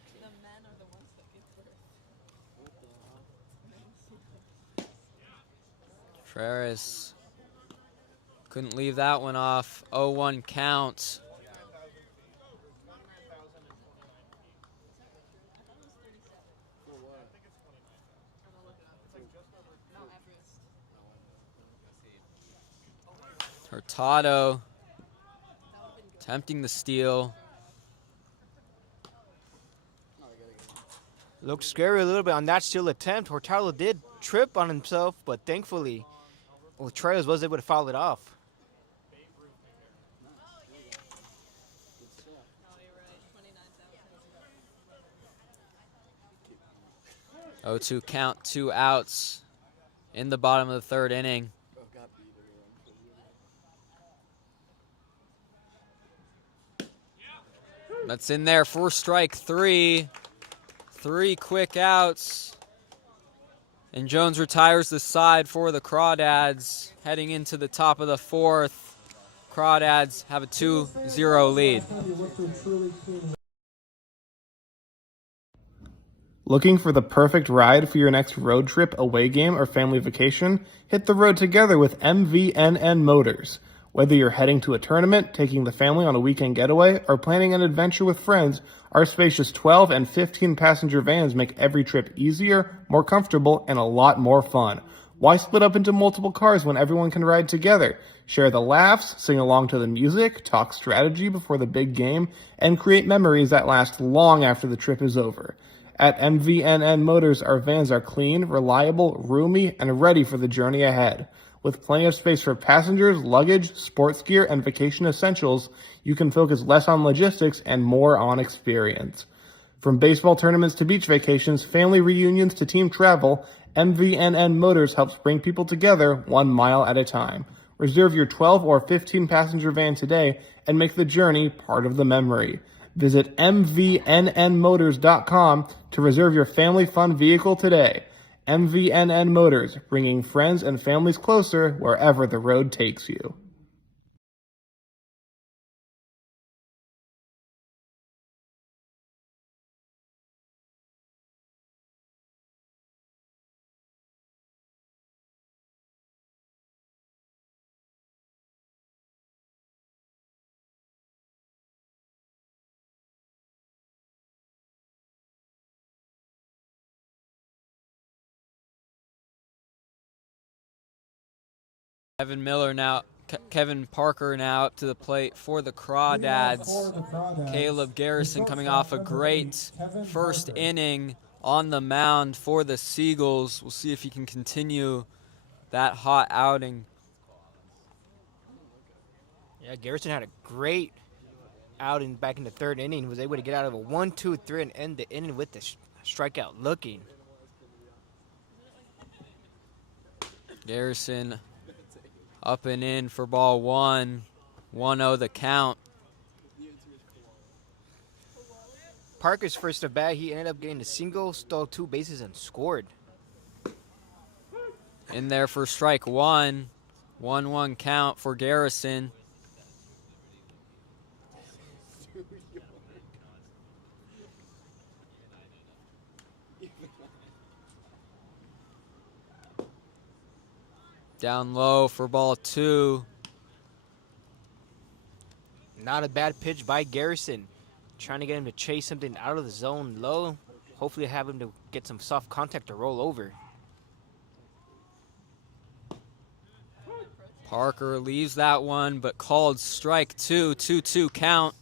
Ultrares couldn't leave that one off. 0-1 count. Hurtado attempting the steal. Looked scary a little bit on that steal attempt. Hurtado did trip on himself, but thankfully, Ultrares was able to foul it off. Oh, 2 count, 2 outs in the bottom of the third inning. That's in there for strike 3. 3 quick outs. And Jones retires the side for the Crawdads. Heading into the top of the 4th. Crawdads have a 2-0 lead. Looking for the perfect ride for your next road trip, away game, or family vacation? Hit the road together with MVNN Motors. Whether you're heading to a tournament, taking the family on a weekend getaway, or planning an adventure with friends, our spacious 12 and 15 passenger vans make every trip easier, more comfortable, and a lot more fun. Why split up into multiple cars when everyone can ride together? Share the laughs, sing along to the music, talk strategy before the big game, and create memories that last long after the trip is over. At MVNN Motors, our vans are clean, reliable, roomy, and ready for the journey ahead. With plenty of space for passengers, luggage, sports gear, and vacation essentials, you can focus less on logistics and more on experience. From baseball tournaments to beach vacations, family reunions to team travel, MVNN Motors helps bring people together 1 mile at a time. Reserve your 12 or 15 passenger van today and make the journey part of the memory. Visit mvnnmotors.com To reserve your family fun vehicle today, MVNN Motors, bringing friends and families closer wherever the road takes you. Kevin Parker now up to the plate for the Crawdads. Caleb Garrison coming off a great first inning on the mound for the Seagulls. We'll see if he can continue that hot outing. Yeah, Garrison had a great outing back in the third inning. Was able to get out of a 1-2-3 and end the inning with the strikeout looking. Garrison up and in for ball one. 1-0 the count. Parker's first at bat, he ended up getting a single, stole 2 bases, and scored. In there for strike one. 1-1 count for Garrison. Down low for ball 2. Not a bad pitch by Garrison. Trying to get him to chase something out of the zone low. Hopefully have him to get some soft contact to roll over. Parker leaves that one, but called strike 2. 2-2 count.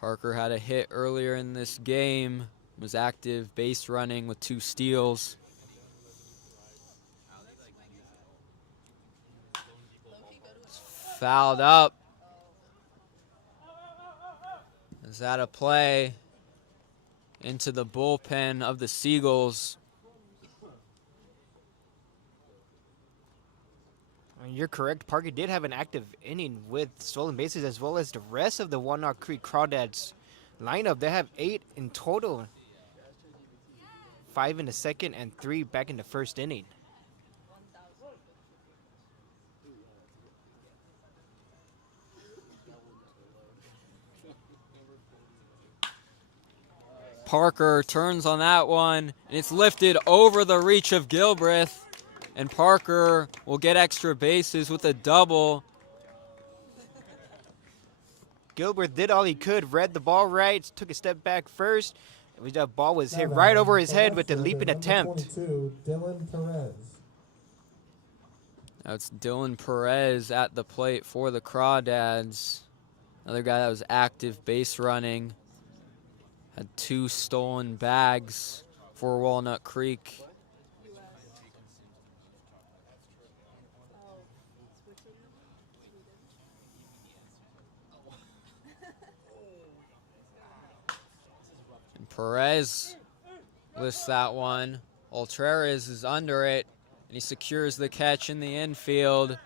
Parker had a hit earlier in this game. Was active base running with 2 steals. Fouled up. Is that a play into the bullpen of the Seagulls? You're correct. Parker did have an active inning with stolen bases as well as the rest of the Walnut Creek Crawdads lineup. They have 8 in total. 5 in the second and 3 back in the first inning. Parker turns on that one, and it's lifted over the reach of Gilbreth, and Parker will get extra bases with a double. Gilbert did all he could, read the ball right, took a step back first. The ball was hit right over his head with the leaping attempt. Now it's Dylan Perez at the plate for the Crawdads. Another guy that was active base running. Had 2 stolen bags for Walnut Creek. And Perez lifts that one. Ultreras is under it, and he secures the catch in the infield.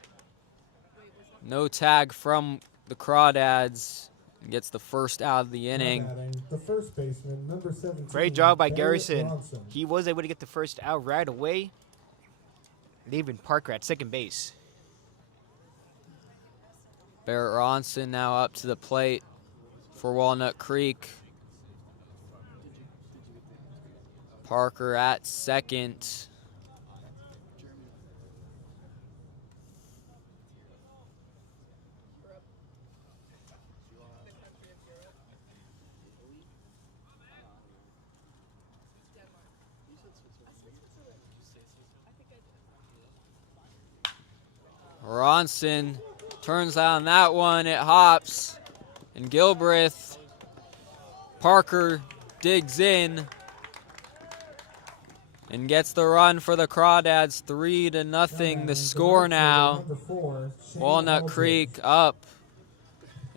No tag from the Crawdads. And gets the first out of the inning. The first baseman, number 17. Great job by Barrett Garrison. Bronson. He was able to get the first out right away, leaving Parker at second base. Barrett Ronson now up to the plate for Walnut Creek. Parker at second. Ronson turns on that one, it hops, and Gilbreth, Parker digs in and gets the run for the Crawdads. 3-0 the score now. Walnut Creek up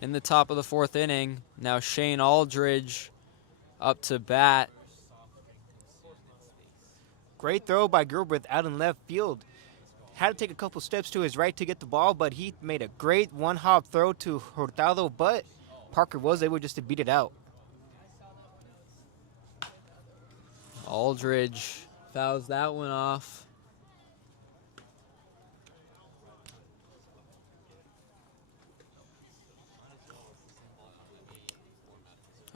in the top of the 4th inning. Now Shane Aldridge up to bat. Great throw by Gilbreth out in left field. had to take a couple steps to his right to get the ball, but he made a great one-hop throw to Hurtado, but Parker was able just to beat it out. Aldridge fouls that one off.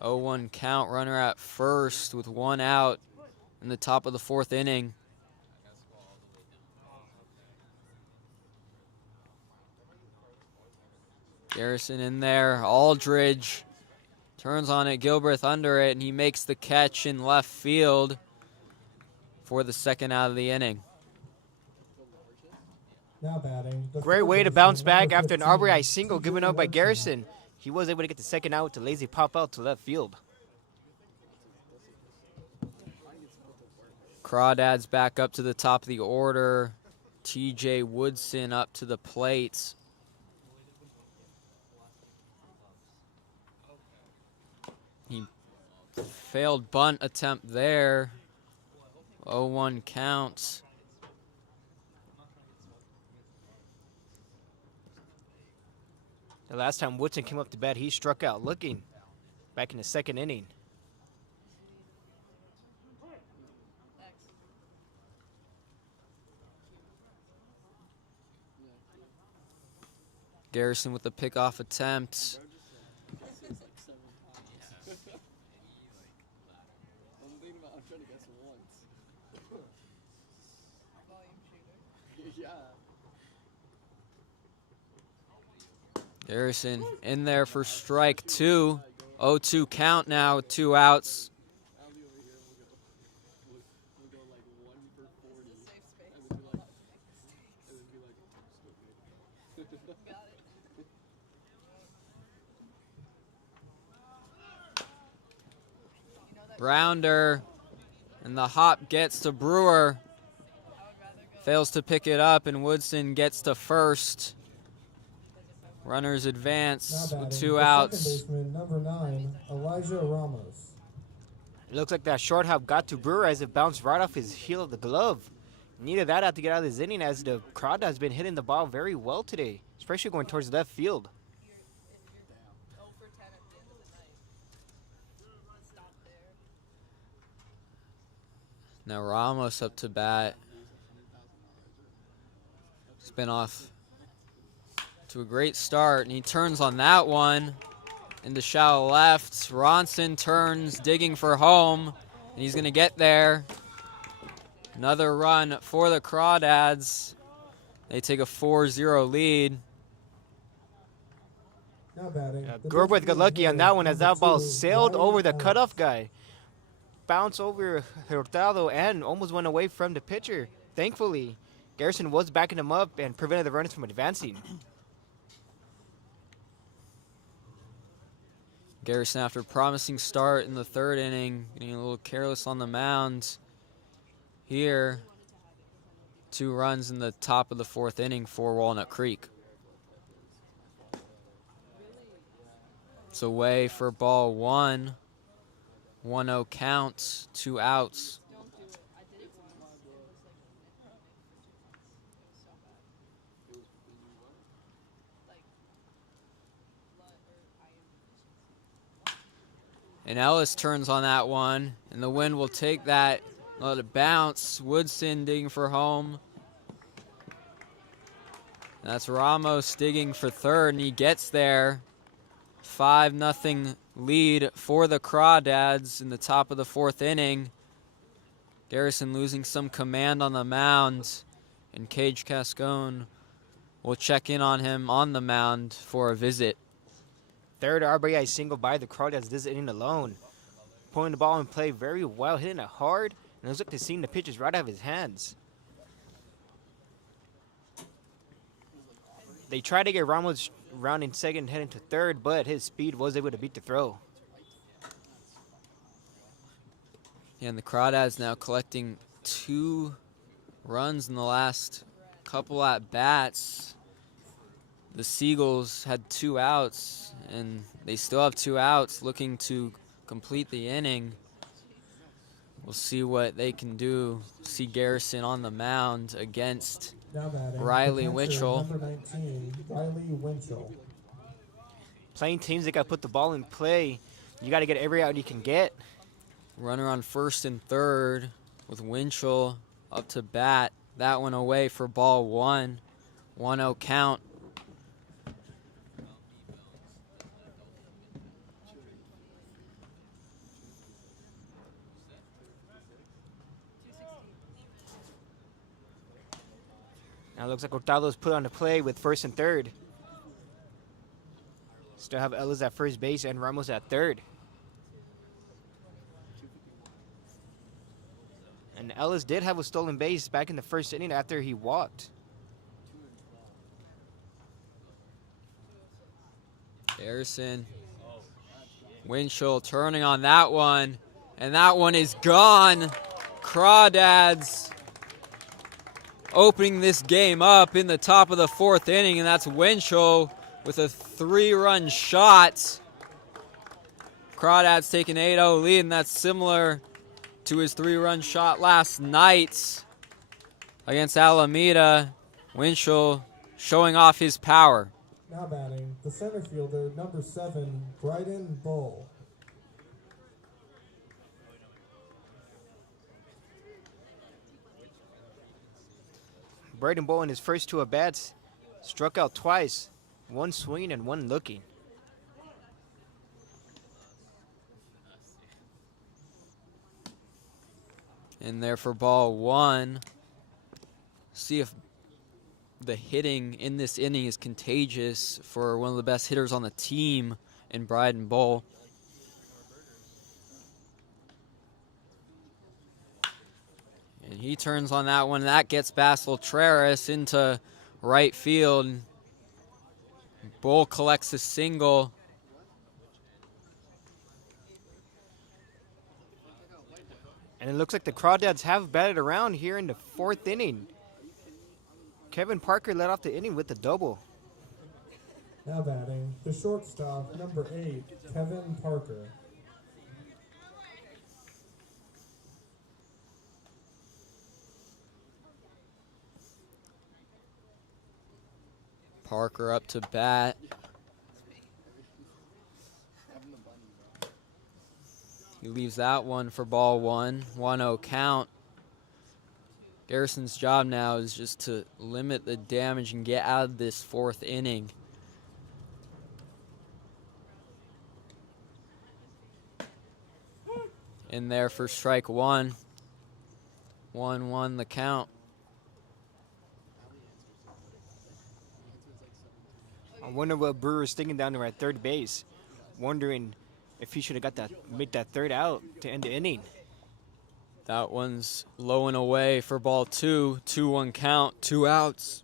Oh, 1 count, runner at first with 1 out in the top of the 4th inning. Garrison in there, Aldridge turns on it, Gilbreth under it, and he makes the catch in left field for the 2nd out of the inning. Now batting. The Great third way to baseman, bounce back number after an 15, RBI single given up by Woodson. Garrison. He was able to get the 2nd out to lazy pop out to left field. Crawdads back up to the top of the order. TJ Woodson up to the plate. He failed bunt attempt there. 0-1 count. The last time Woodson came up to bat, he struck out looking back in the 2nd inning. Garrison with the pickoff attempt. Garrison in there for strike 2. 0-2 count now with 2 outs. Rounder, and the hop gets to Brewer. Fails to pick it up, and Woodson gets to first. Runners Now advance batting. with 2 The outs. second baseman, number 9, Elijah Ramos. It looks like that short hop got to Brewer as it bounced right off his heel of the glove. Needed that out to get out of this inning as the crowd has been hitting the ball very well today, especially going towards left field. Now Ramos up to bat. Spin off to a great start, and he turns on that one into shallow left. Ronson turns, digging for home, and he's going to get there. Another run for the Crawdads. They take a 4-0 lead. Now batting. The Gilbreth got lucky on that one as that ball number 2, sailed Ryan over the Ellis. cutoff guy. Bounced over Hurtado and almost went away from the pitcher. Thankfully, Garrison was backing him up and prevented the runners from advancing. Garrison, after a promising start in the 3rd inning, getting a little careless on the mound here. 2 runs in the top of the 4th inning for Walnut Creek. It's away for ball 1. 1-0 count, 2 outs. And Ellis turns on that one, and the wind will take that, let it bounce. Woodson digging for home. That's Ramos digging for 3rd, and he gets there. 5-0 lead for the Crawdads in the top of the 4th inning. Garrison losing some command on the mound, and Cage Cascone will check in on him on the mound for a visit. 3rd RBI single by the Crawdads this inning alone. Pulling the ball in play very well, hitting it hard, and it was like to seeing the pitches right out of his hands. They tried to get Ramos rounding 2nd, heading to 3rd, but his speed was able to beat the throw. Yeah, and the Crawdads now collecting 2 runs in the last couple at bats. The Seagulls had 2 outs, and they still have 2 outs, looking to complete the inning. We'll see what they can do. See Garrison on the mound against Now batting, Riley the catcher, Winchell. Number 19, Riley Winchell. Playing teams that got to put the ball in play, you got to get every out you can get. Runner on first and third with Winchell up to bat. That one away for ball one. 1-0 count. Now it looks like Hurtado's put on the play with first and third. Still have Ellis at first base and Ramos at third. And Ellis did have a stolen base back in the first inning after he walked. Garrison. Winchell turning on that one. And that one is gone. Crawdads opening this game up in the top of the fourth inning, and that's Winchell with a 3-run shot. Crawdads taking 8-0 lead, and that's similar to his 3-run shot last night against Alameda. Winchell showing off his power. Now batting, the center fielder, number 7, Bryden Bull. Braden Bow in his first 2 at-bats struck out twice, 1 swinging and 1 looking. In there for ball one. See if the hitting in this inning is contagious for one of the best hitters on the team in Bryden Bull. And he turns on that one. That gets Basiltreras into right field. Bull collects a single. And it looks like the Crawdads have batted around here in the 4th inning. Kevin Parker led off the inning with a double. Now batting, the shortstop, number 8, Kevin Parker. Parker up to bat. He leaves that one for ball one. 1-0 count. Garrison's job now is just to limit the damage and get out of this 4th inning. In there for strike one. 1-1 the count. I wonder what Brewer's thinking down there at third base, wondering if he should have got that, made that 3rd out to end the inning. That one's low and away for ball two. 2-1 count, 2 outs.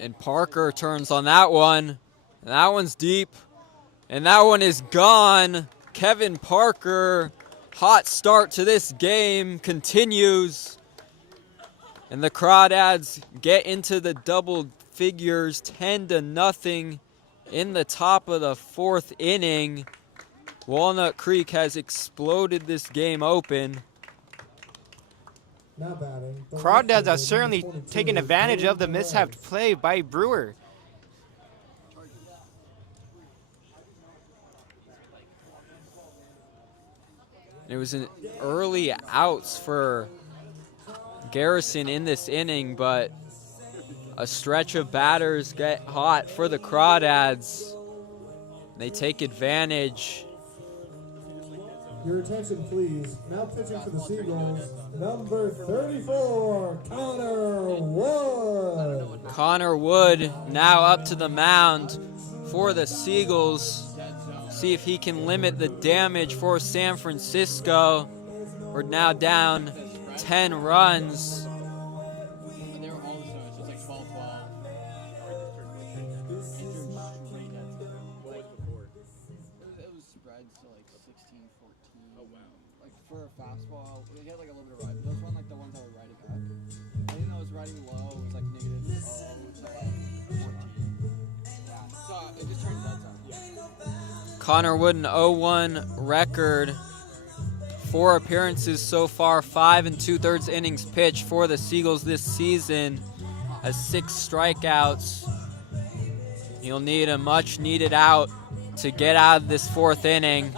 And Parker turns on that one. And that one's deep. And that one is gone. Kevin Parker, hot start to this game, continues. And the Crawdads get into the double figures, 10-0 in the top of the 4th inning. Walnut Creek has exploded this game open. Now batting, the Crawdads are left certainly fielder, number 22, taking advantage of the Cody mishapped Perez. play by Brewer. It was an early outs for Garrison in this inning, but a stretch of batters get hot for the Crawdads. They take advantage. Your attention, please. Now pitching for the Seagulls, number 34, Connor Wood. Connor Wood now up to the mound for the Seagulls. See if he can limit the damage for San Francisco. We're now down 10 runs. For a fastball, we had like a little bit of ride. Those weren't like the ones that were riding back. Anything that was riding low was like negative to like 14. Connor Wood an 0-1 record. 4 appearances so far, 5 2/3 innings pitched for the Seagulls this season, has 6 strikeouts. He'll need a much needed out to get out of this 4th inning.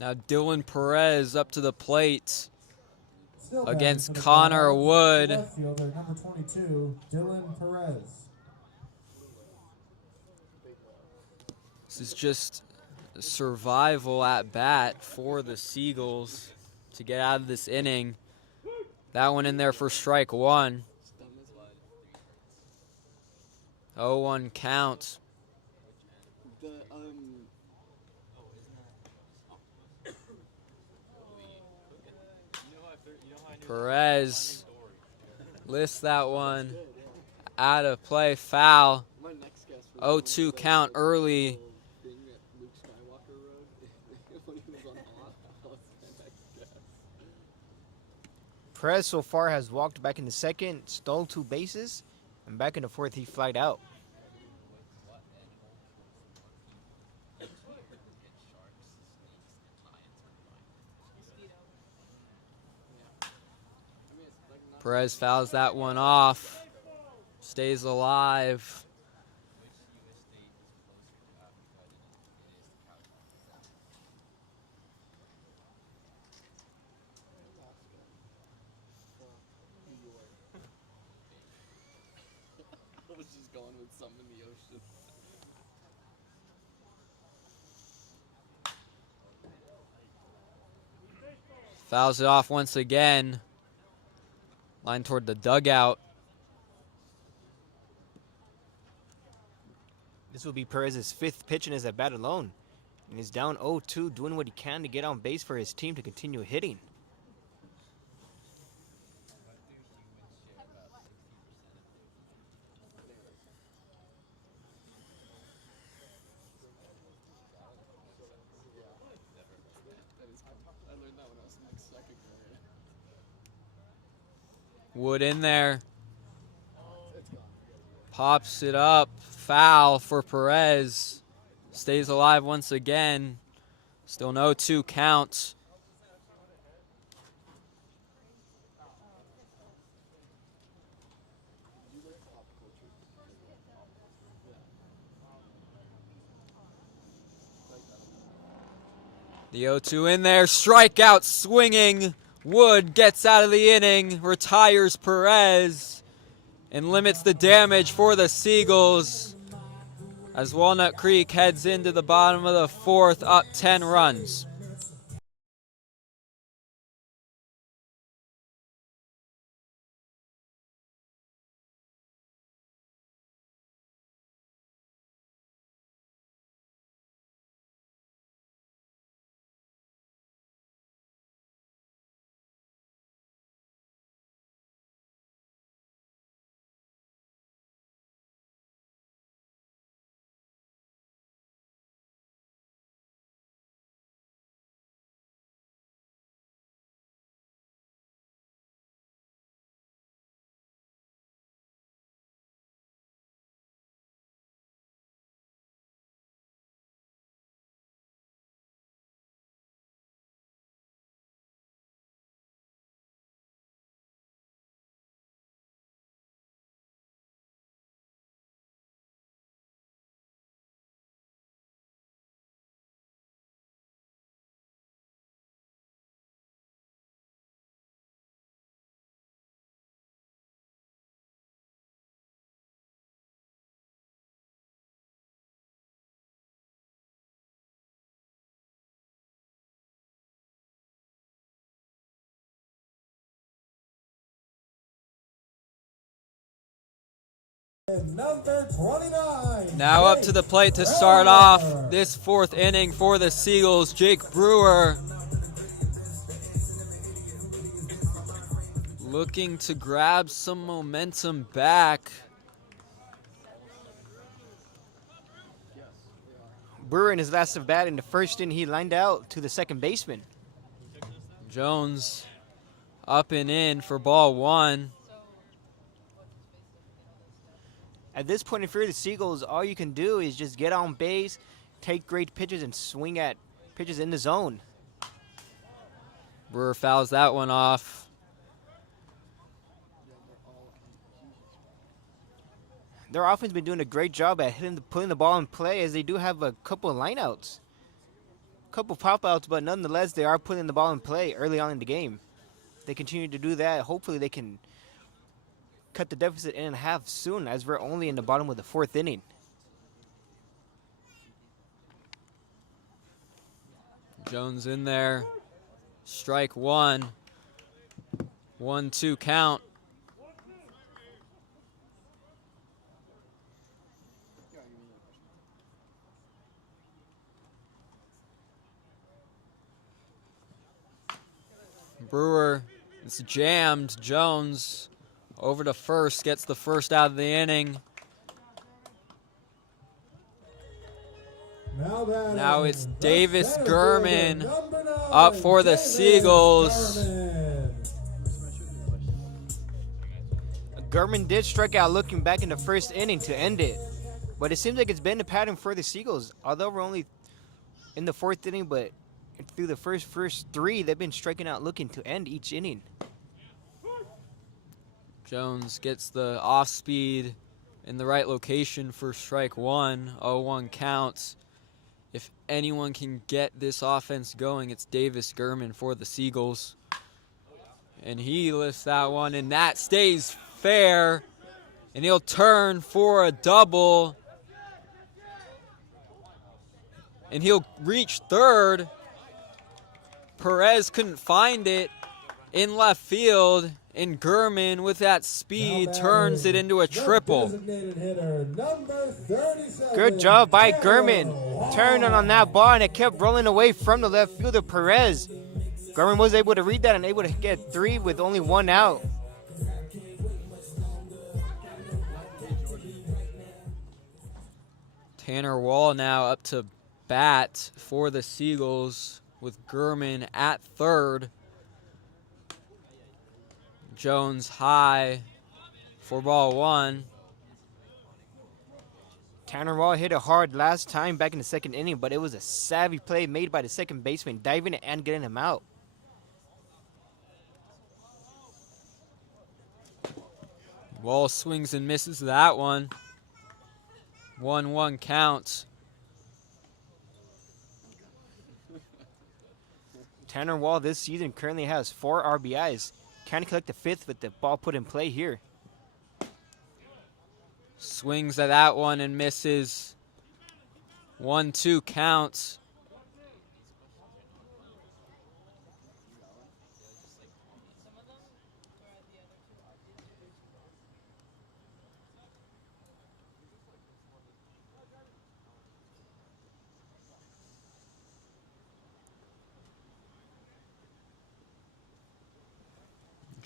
Now Dylan Perez up to the plate Still against batting for the Connor Crawdads, Wood. left fielder number 22, Dylan Perez. This is just a survival at bat for the Seagulls to get out of this inning. That one in there for strike 1. 0-1 count. Perez lists that one out of play, foul. 0-2 count early. Perez so far has walked back in the 2nd, stole 2 bases, and back in the 4th he flied out. Perez fouls that one off. Stays alive. I was just going with something in the ocean. Fouls it off once again. Line toward the dugout. This will be Perez's 5th pitch in his at bat alone. And he's down 0-2, doing what he can to get on base for his team to continue hitting. I learned that when I was in like 2nd grade. Wood in there. Pops it up. Foul for Perez. Stays alive once again. Still no 2 counts. The 0-2 in there. Strikeout swinging. Wood gets out of the inning. Retires Perez. And limits the damage for the Seagulls as Walnut Creek heads into the bottom of the 4th, up 10 runs. And number 29. Now up to the plate to start off this fourth inning for the Seagulls, Jake Brewer. Looking to grab some momentum back. Brewer in his last at bat in the first inning, he lined out to the second baseman. Jones up and in for ball one. At this point, if you're the Seagulls, all you can do is just get on base, take great pitches, and swing at pitches in the zone. Brewer fouls that one off. Their offense has been doing a great job at putting the ball in play, as they do have a couple of lineouts. A couple pop-outs, but nonetheless, they are putting the ball in play early on in the game. If they continue to do that, hopefully they can cut the deficit in half soon, as we're only in the bottom of the fourth inning. Jones in there. Strike one. 1-2 count. Brewer is jammed. Jones over to first, gets the first out of the inning. Now it's Davis Gurman up for the Seagulls. Gurman did strike out looking back in the first inning to end it, but it seems like it's been a pattern for the Seagulls. Although we're only in the fourth inning, but through the first three, they've been striking out looking to end each inning. Jones gets the off speed in the right location for strike one. 0-1 counts. If anyone can get this offense going, it's Davis Gurman for the Seagulls. And he lifts that one, and that stays fair. And he'll turn for a double. And he'll reach third. Perez couldn't find it in left field, and Gurman with that speed turns it into a triple. Good job by Gurman, turning on that ball, and it kept rolling away from the left fielder Perez. Gurman was able to read that and able to get three with only one out. Tanner Wall now up to bat for the Seagulls, with Gurman at third. Jones high for ball one. Tanner Wall hit it hard last time back in the second inning, but it was a savvy play made by the second baseman, diving and getting him out. Wall swings and misses that one. 1-1 count. Tanner Wall this season currently has 4 RBIs. Can collect the 5th with the ball put in play here. Swings at that one and misses. 1-2 counts.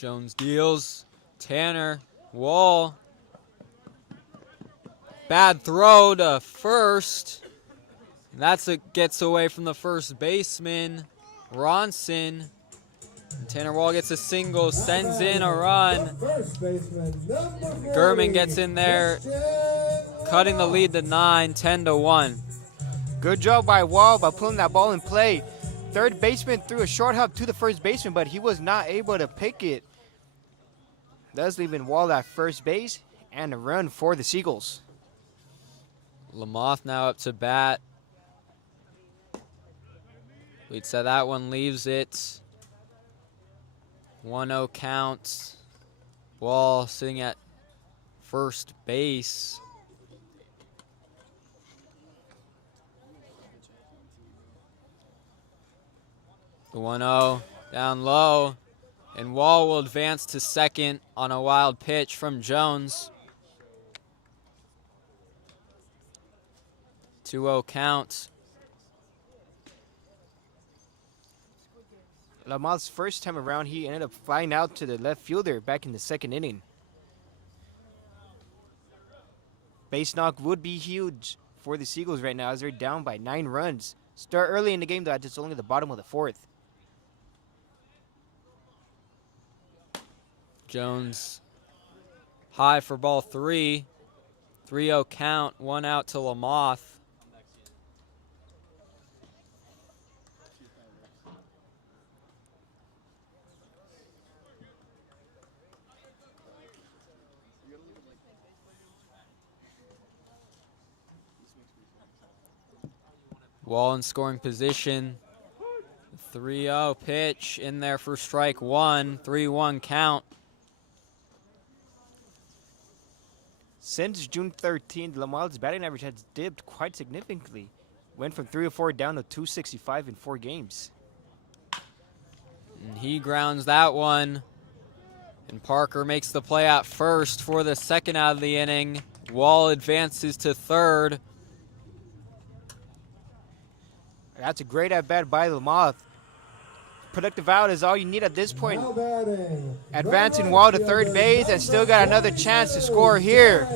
Jones deals. Tanner, Wall. Bad throw to first. That's it, gets away from the first baseman, Ronson. Tanner Wall gets a single, sends in a run. Gurman gets in there, cutting the lead to 9, 10-1. Good job by Wall by pulling that ball in play. Third baseman threw a short hop to the first baseman, but he was not able to pick it. Thus leaving Wall at first base and a run for the Seagulls. Lamoth now up to bat. We'd say that one leaves it. 1-0 count. Wall sitting at first base. The 1-0 down low. And Wall will advance to second on a wild pitch from Jones. 2-0 count. Lamal's first time around, he ended up flying out to the left fielder back in the second inning. Base knock would be huge for the Seagulls right now as they're down by 9 runs. Start early in the game, though, it's only the bottom of the 4th. Jones high for ball 3. 3-0 count, 1 out to Lamoth. Wall in scoring position. 3-0 pitch in there for strike 1. 3-1 count. Since June 13th, Lamal's batting average has dipped quite significantly. Went from 304 down to 265 in 4 games. And he grounds that one. And Parker makes the play at first for the second out of the inning. Wall advances to third. That's a great at-bat by Lamoth. Productive out is all you need at this point. Now batting, Advancing right Wall to fielder, third base and still got number another chance to 22, score here.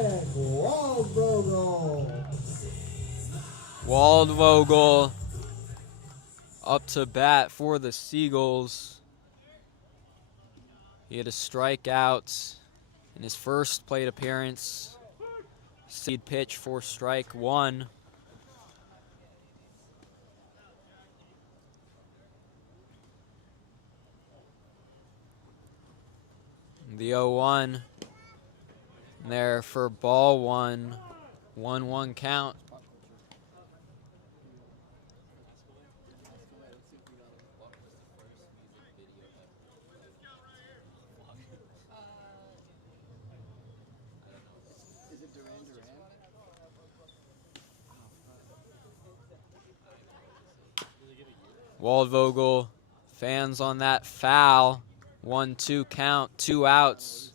Waldvogel up to bat for the Seagulls. He had a strikeout in his first plate appearance. Seed pitch for strike 1. The 0-1 there for ball 1. 1-1 count. Waldvogel, fans on that foul. 1-2 count, 2 outs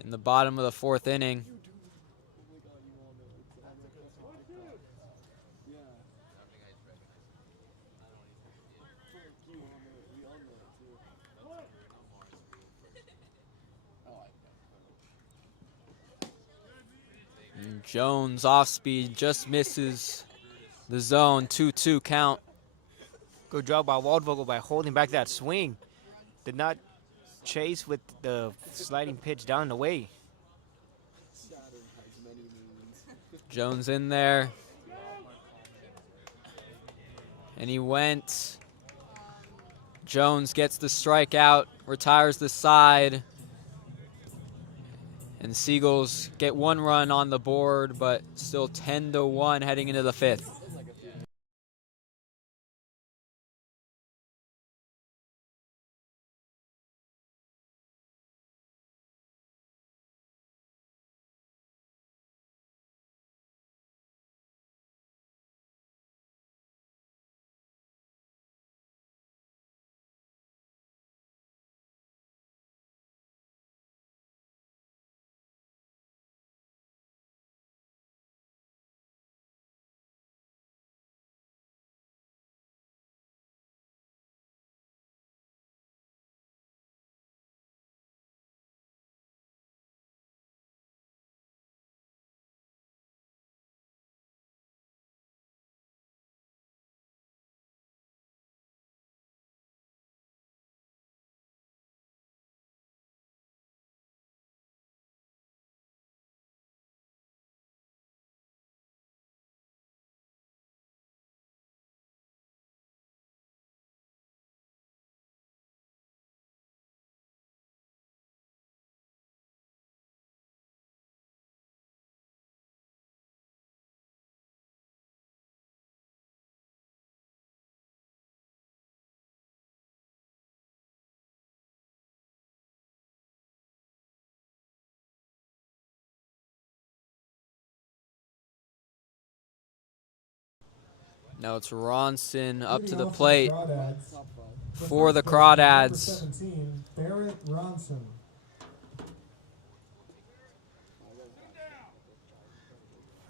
in the bottom of the 4th inning. And Jones off speed just misses the zone. 2-2 count. Good job by Waldvogel by holding back that swing. Did not chase with the sliding pitch down the way. Jones in there. And he went. Jones gets the strikeout, retires the side. And Seagulls get 1 run on the board, but still 10-1 heading into the 5th. Now it's Ronson up to the plate for the Crawdads. 17, Barrett Ronson.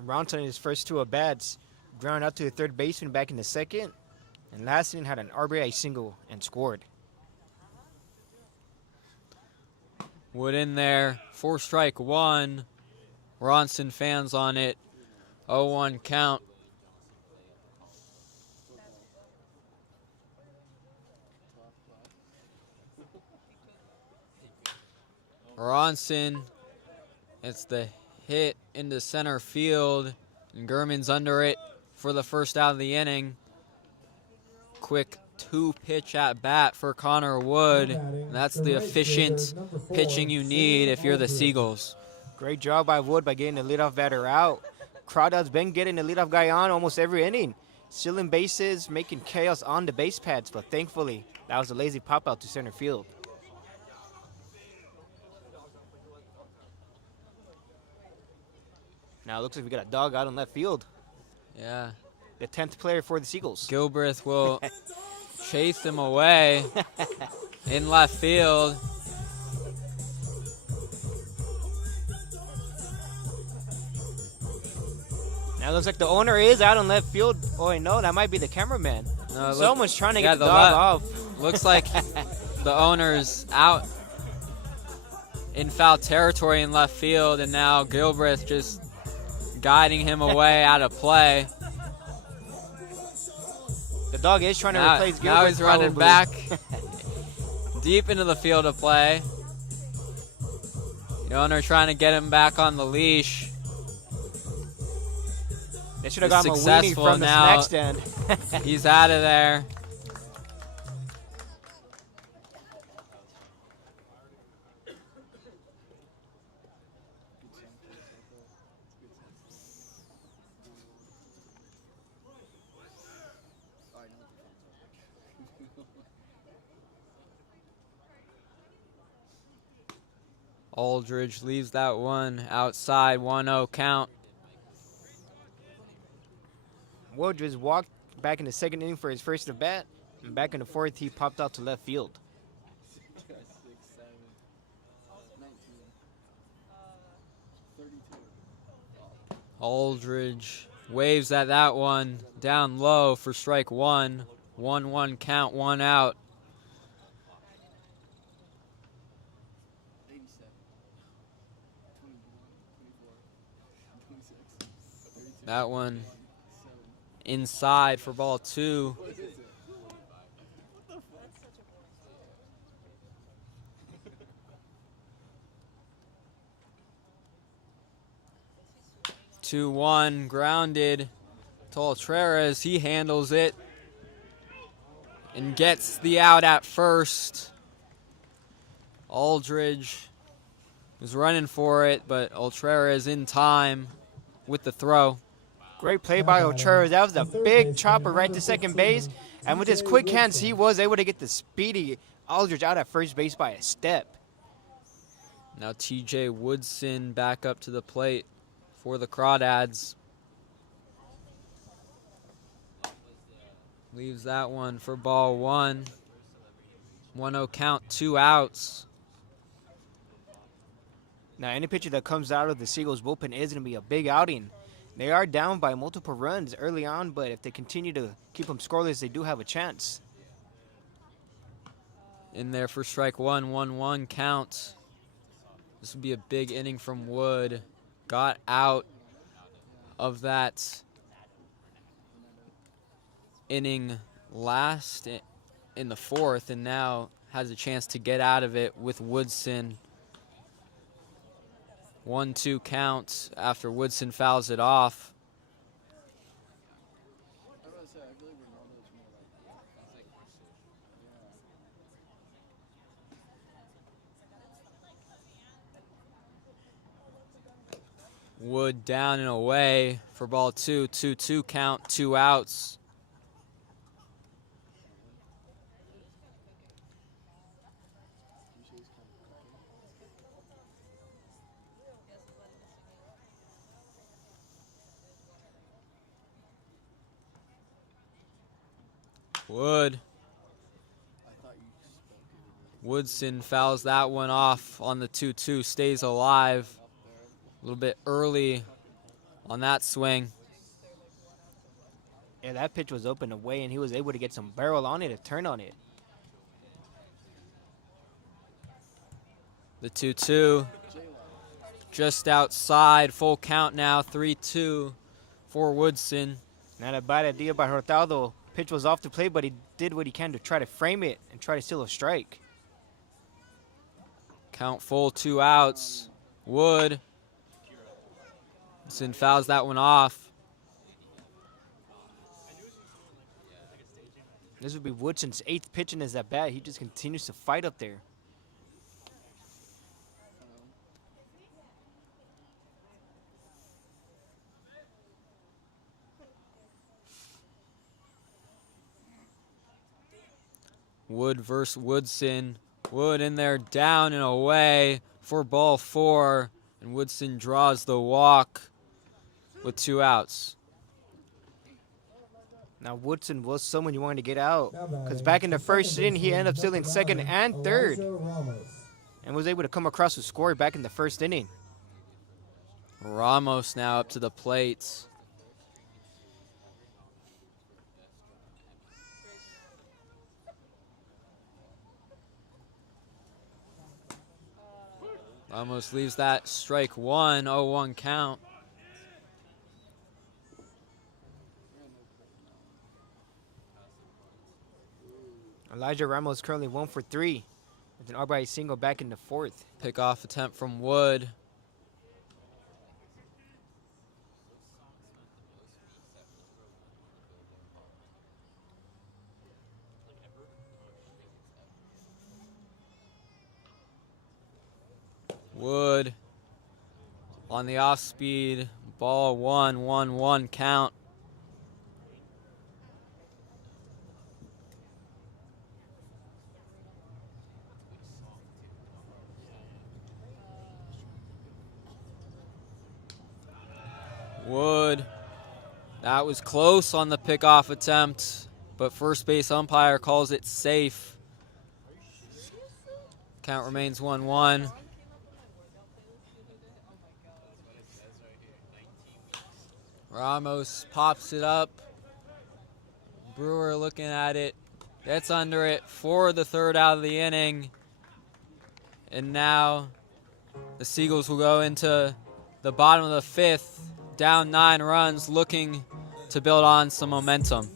Ronson in his first two at-bats, ground out to the third baseman back in the second, and last inning had an RBI single and scored. Wood in there for strike one. Ronson fans on it. 0-1 count. Ronson, it's the hit into center field, and Gurman's under it for the first out of the inning. Quick two-pitch at bat for Connor Wood. And that's the efficient pitching you need if you're the Seagulls. Great job by Wood by getting the leadoff batter out. Crawdads been getting the leadoff guy on almost every inning, stealing bases, making chaos on the base pads, but thankfully that was a lazy pop out to center field. Now it looks like we got a dog out in left field. Yeah. The 10th player for the Seagulls. Gilbreth will chase him away in left field. Now it looks like the owner is out in left field. Oh, wait, no, that might be the cameraman. No, Someone's trying to get the dog off. Looks like the owner's out in foul territory in left field, and now Gilbreth just guiding him away out of play. The dog is trying to replace Gilbreth. Now he's running back deep into the field of play. The owner trying to get him back on the leash. They should have got him a weenie from the snack stand. He's out of there. Aldridge leaves that one outside, 1-0 count. Wood just walked back in the second inning for his first at bat, and back in the fourth, he popped out to left field. Aldridge waves at that one down low for strike one. 1-1 count, 1 out. That one inside for ball 2. Two one grounded to Altreras. He handles it and gets the out at first. Aldridge was running for it, but Altreras in time with the throw. Great play by Altreras. That was a big chopper right to second base. And with his quick hands, he was able to get the speedy Aldridge out at first base by a step. Now TJ Woodson back up to the plate for the Crawdads. Leaves that one for ball 1. 1-0 count, 2 outs. Now any pitcher that comes out of the Seagulls bullpen is going to be a big outing. They are down by multiple runs early on, but if they continue to keep them scoreless, they do have a chance. In there for strike 1, 1-1 count. This would be a big inning from Wood. Got out of that inning last in the fourth, and now has a chance to get out of it with Woodson. 1-2 count after Woodson fouls it off. Wood down and away for ball 2. 2-2 count, 2 outs. Woodson fouls that one off on the 2-2, stays alive. A little bit early on that swing. Yeah, that pitch was open away, and he was able to get some barrel on it to turn on it. The 2-2 just outside. Full count now, 3-2 for Woodson. Not a bad idea by Hurtado. Pitch was off the plate, but he did what he can to try to frame it and try to steal a strike. Count full, 2 outs. Woodson fouls that one off. This would be Woodson's 8th pitch in his at-bat. He just continues to fight up there. Wood versus Woodson. Wood in there, down and away for ball 4. And Woodson draws the walk with 2 outs. Now, Woodson was someone you wanted to get out, because back in the first inning, he ended up stealing second and third and was able to come across the score back in the first inning. Ramos now up to the plate. Ramos leaves that strike 1, 0-1 count. Elijah Ramos currently 1 for 3 with an RBI single back in the 4th. Pickoff attempt from Wood. Wood on the off speed. Ball 1, 1-1 count. Wood, that was close on the pickoff attempt, but first base umpire calls it safe. Count remains 1-1. Ramos pops it up. Brewer looking at it, gets under it for the 3rd out of the inning. And now the Seagulls will go into the bottom of the 5th, down 9 runs, looking to build on some momentum.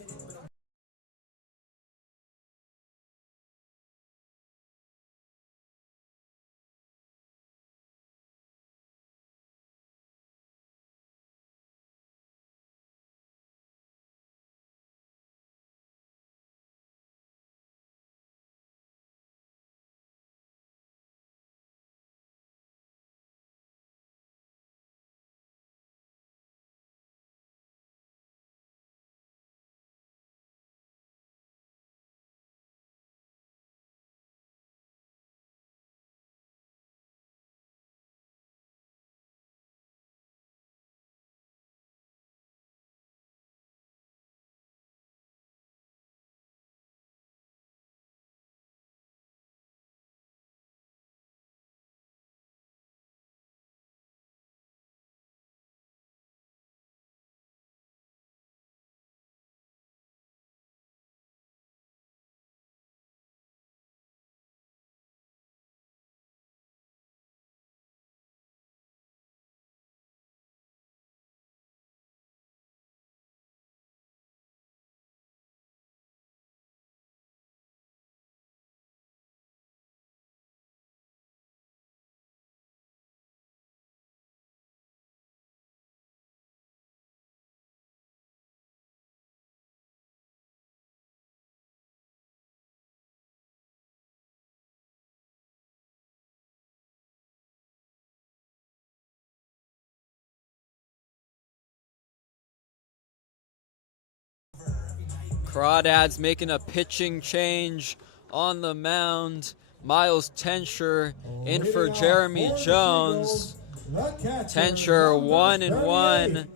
Crawdads making a pitching change on the mound. Miles Tenscher in for Jeremy Jones. Tenscher 1-1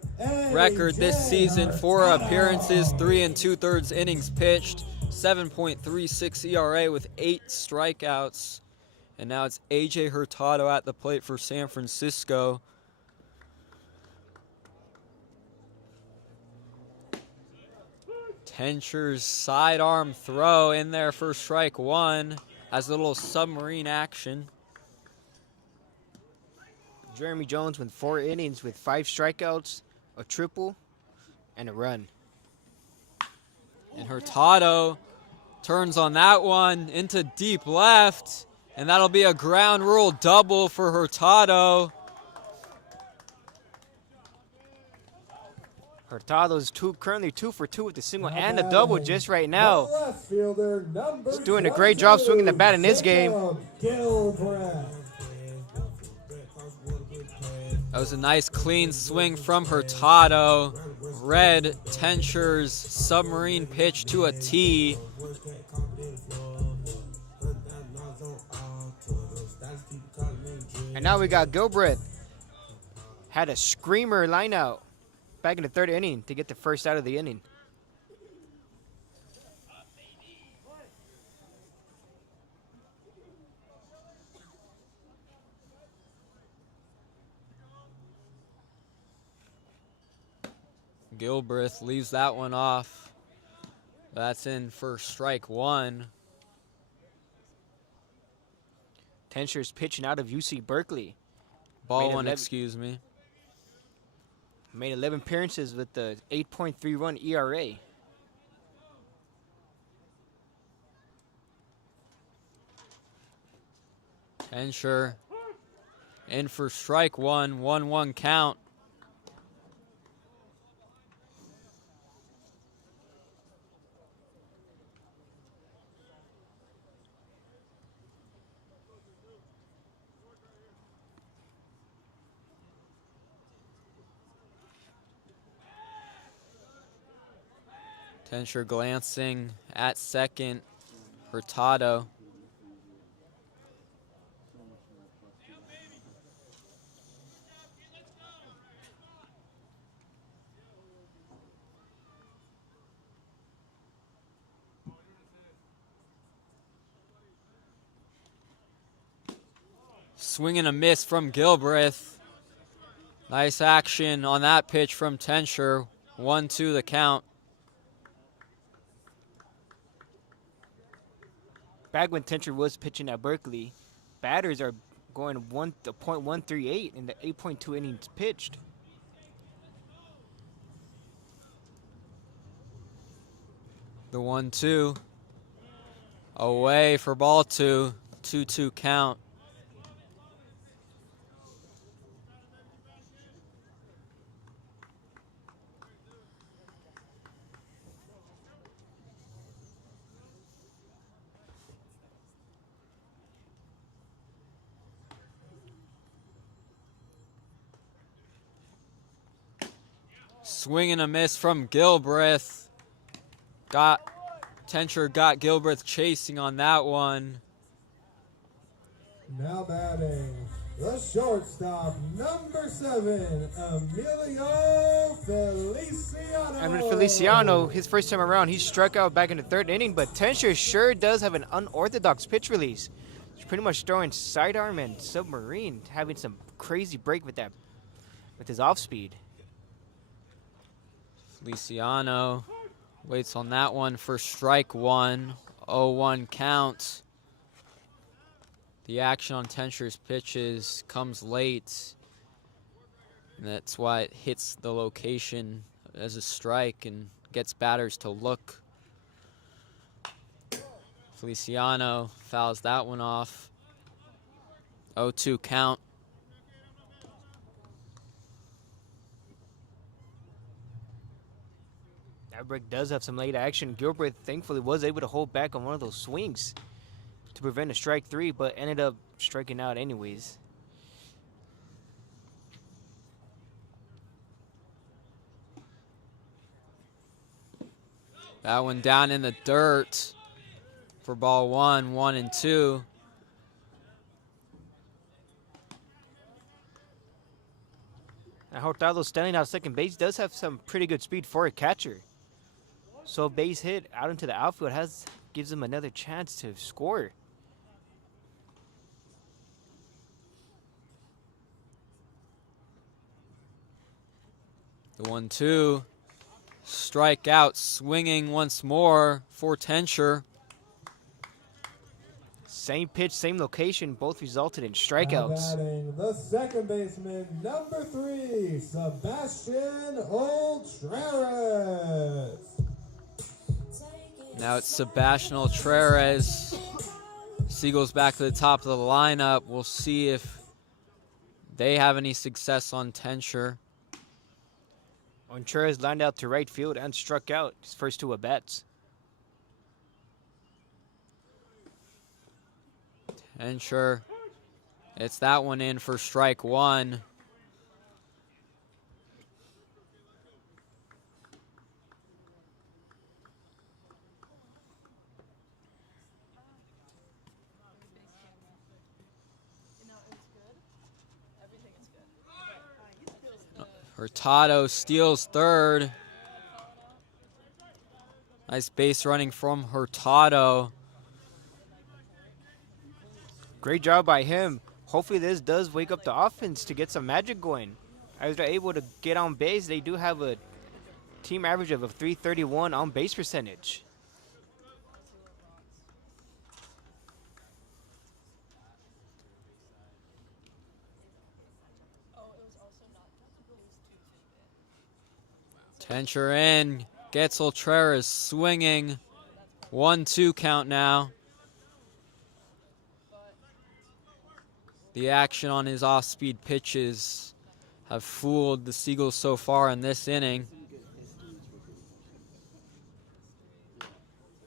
record this season, 4 appearances, 3 2/3 innings pitched, 7.36 ERA with 8 strikeouts. And now it's AJ Hurtado at the plate for San Francisco. Tencher's sidearm throw in there for strike one as a little submarine action. Jeremy Jones went 4 innings with 5 strikeouts, a triple, and a run. And Hurtado turns on that one into deep left, and that'll be a ground rule double for Hurtado. Hurtado's currently 2 for 2 with the single and the double just right now. He's doing a great job swinging the bat in this game. That was a nice clean swing from Hurtado. Read Tencher's submarine pitch to a T. And now we got Gilbreth. Had a screamer line out back in the 3rd inning to get the first out of the inning. Gilbreth leaves that one off. That's in for strike one. Tencher's pitching out of UC Berkeley. Ball one, excuse me. Made 11 appearances with the 8.31 ERA. Tencher in for strike one, 1-1 count. Tencher glancing at second. Hurtado. Swing and a miss from Gilbreth. Nice action on that pitch from Tencher. 1-2 the count. Back when Tencher was pitching at Berkeley, batters are going .138 in the 8.2 innings pitched. The 1-2. Away for ball two. 2-2 count. Swing and a miss from Gilbreth. Tencher got Gilbreth chasing on that one. Now batting, the shortstop, number 7, Emilio Feliciano. And with Feliciano, his first time around, he struck out back in the 3rd inning, but Tencher sure does have an unorthodox pitch release. He's pretty much throwing sidearm and submarine, having some crazy break with his off speed. Feliciano waits on that one for strike one. 0-1 count. The action on Tencher's pitches comes late, and that's why it hits the location as a strike and gets batters to look. Feliciano fouls that one off. 0-2 count. That break does have some late action. Gilbreth thankfully was able to hold back on one of those swings to prevent a strike 3, but ended up striking out anyways. That one down in the dirt for ball 1-2. Now Hurtado standing out second base does have some pretty good speed for a catcher. So a base hit out into the outfield gives him another chance to score. The 1-2. Strike out, swinging once more for Tenscher. Same pitch, same location, both resulted in Now strikeouts. batting the second baseman, number 3, Sebastian Ultreras. Now it's Sebastian Ultreras. Seagulls back to the top of the lineup. We'll see if they have any success on Tenscher. Ultreras lined out to right field and struck out his first 2 at-bats. Tenscher, it's that one in for strike 1. Hurtado steals third. Nice base running from Hurtado. Great job by him. Hopefully this does wake up the offense to get some magic going. As they're able to get on base, they do have a team average of a .331 on base percentage. Tenscher in, gets Ultreras swinging. 1-2 count now. The action on his off-speed pitches have fooled the Seagulls so far in this inning.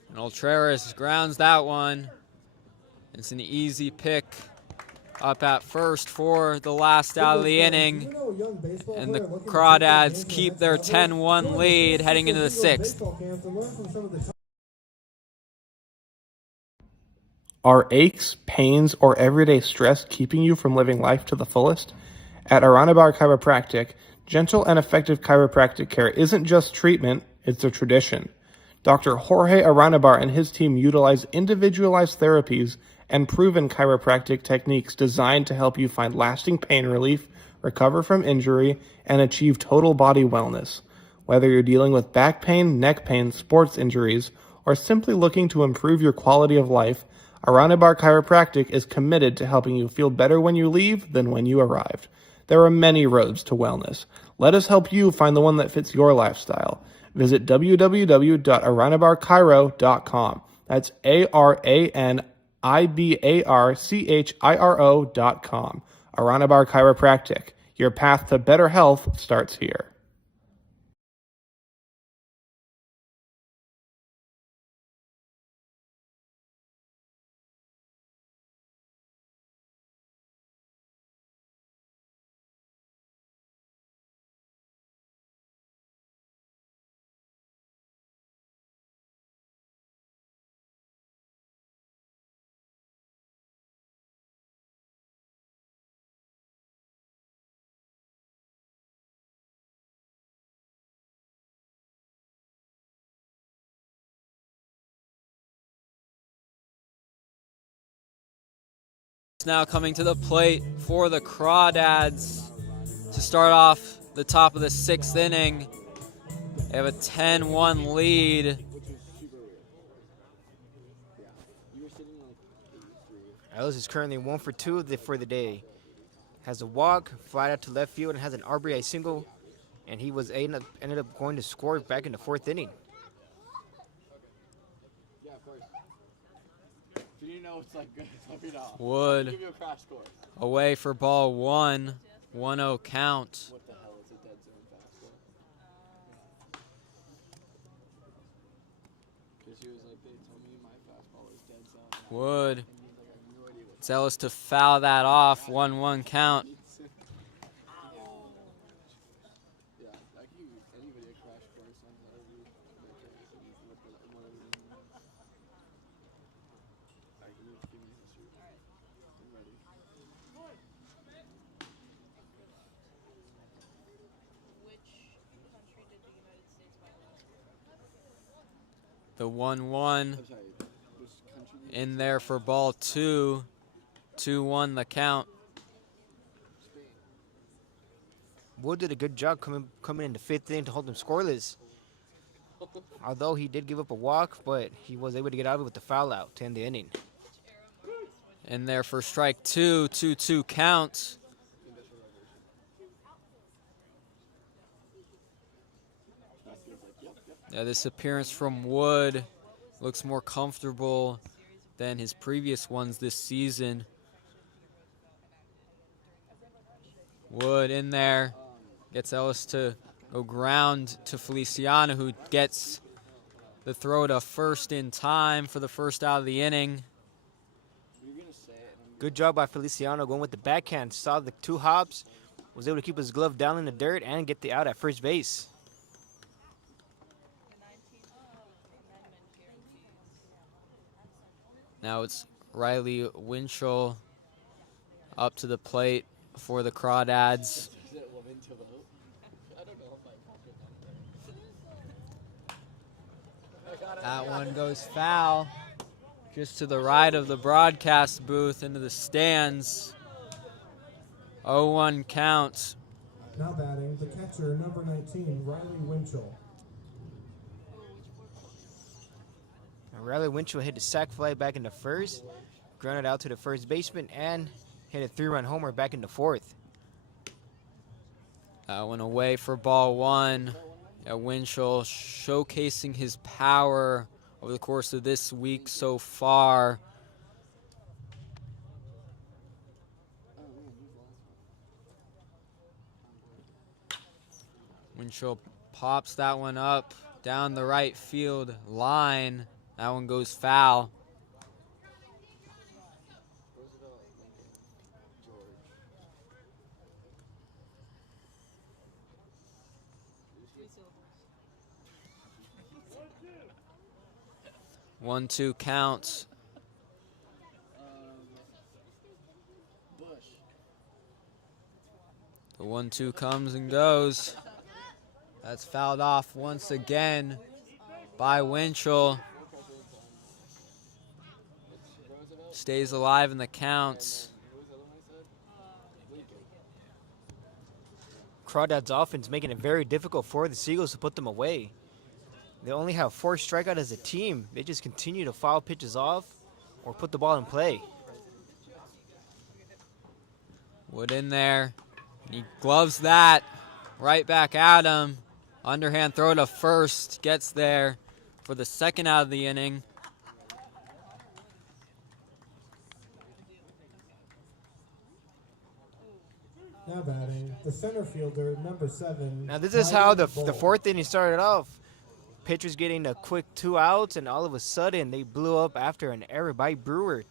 And Ultreras grounds that one. It's an easy pick up at first for the last out of the inning. And the Crawdads keep their 10-1 lead heading into the 6th. Are aches, pains, or everyday stress keeping you from living life to the fullest? At Aranabar Chiropractic, gentle and effective chiropractic care isn't just treatment, it's a tradition. Dr. Jorge Aranabar and his team utilize individualized therapies and proven chiropractic techniques designed to help you find lasting pain relief, recover from injury, and achieve total body wellness. Whether you're dealing with back pain, neck pain, sports injuries, or simply looking to improve your quality of life, Aranabar Chiropractic is committed to helping you feel better when you leave than when you arrived. There are many roads to wellness. Let us help you find the one that fits your lifestyle. Visit www.aranabarchiro.com. That's ARANIBARCHIRO.com. Aranabar Chiropractic. Your path to better health starts here. Now coming to the plate for the Crawdads to start off the top of the 6th inning. They have a 10-1 lead. Ellis is currently 1 for 2 for the day. Has a walk, fly out to left field, and has an RBI single. And he was ended up going to score back in the 4th inning. Yeah, of course. Did you know it's like good? Let me know. Wood I'll give you a crash course. away for ball 1. 1-0 count. What the hell is a dead zone fastball? Because she was like, they told me my fastball was dead zone. Wood. And he's like, I have no idea what Zealous to foul that off. 1-1 count. Yeah, I can give anybody a crash course on how to do whatever. I can give me history. I'm ready. The 1-1 I'm sorry. Which country? in there for ball 2. 2-1 the count. Wood did a good job coming in the 5th inning to hold them scoreless. Although he did give up a walk, but he was able to get out of it with the foul out to end the inning. In there for strike 2, 2-2 count. Yeah, this appearance from Wood looks more comfortable than his previous ones this season. Wood in there, gets Ellis to go ground to Feliciano, who gets the throw to first in time for the first out of the inning. Good job by Feliciano going with the backhand. Saw the 2 hops, was able to keep his glove down in the dirt and get the out at first base. Now it's Riley Winchell up to the plate for the Crawdads. That one goes foul, just to the right of the broadcast booth into the stands. 0-1 count. Now batting, the catcher, number 19, Riley Winchell. Riley Winchell hit the sac fly back in the first, grounded out to the first baseman, and hit a 3-run homer back in the fourth. That one away for ball 1. Yeah, Winchell showcasing his power over the course of this week so far. Winchell pops that one up down the right field line. That one goes foul. One, two counts. The 1-2 comes and goes. That's fouled off once again by Winchell. Stays alive in the counts. Crawdads offense making it very difficult for the Seagulls to put them away. They only have 4 strikeouts as a team. They just continue to foul pitches off or put the ball in play. Wood in there. He gloves that right back at him. Underhand throw to first. Gets there for the second out of the inning. Now batting, the center fielder, number 7. Now this is how the Bull. fourth inning started off. Pitchers getting a quick 2 outs, and all of a sudden they blew up after an error by Brewer.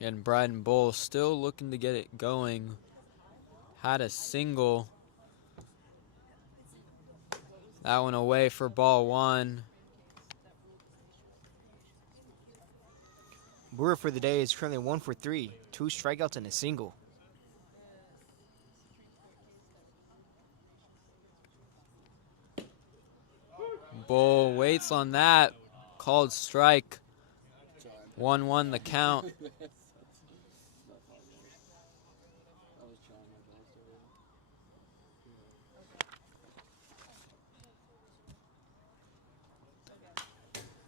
And Bryden Bull still looking to get it going. Had a single. That one away for ball 1. Brewer for the day is currently 1 for 3, 2 strikeouts and a single. Bull waits on that. Called strike. 1-1 the count.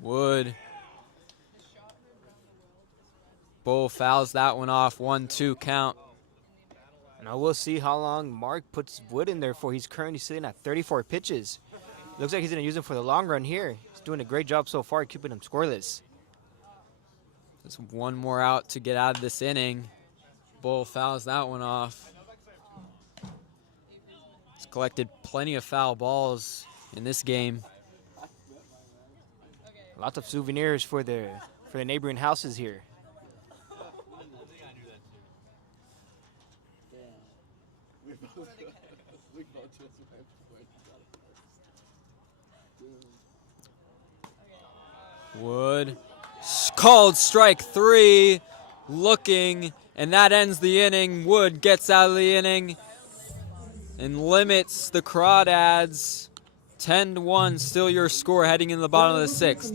Wood. Bull fouls that one off. 1-2 count. Now we'll see how long Mark puts Wood in there for. He's currently sitting at 34 pitches. Looks like he's going to use him for the long run here. He's doing a great job so far keeping him scoreless. Just one more out to get out of this inning. Bull fouls that one off. He's collected plenty of foul balls in this game. Lots of souvenirs for the neighboring houses here. Wood called strike 3, looking, and that ends the inning. Wood gets out of the inning and limits the Crawdads. 10-1, still your score heading in the bottom of the 6th.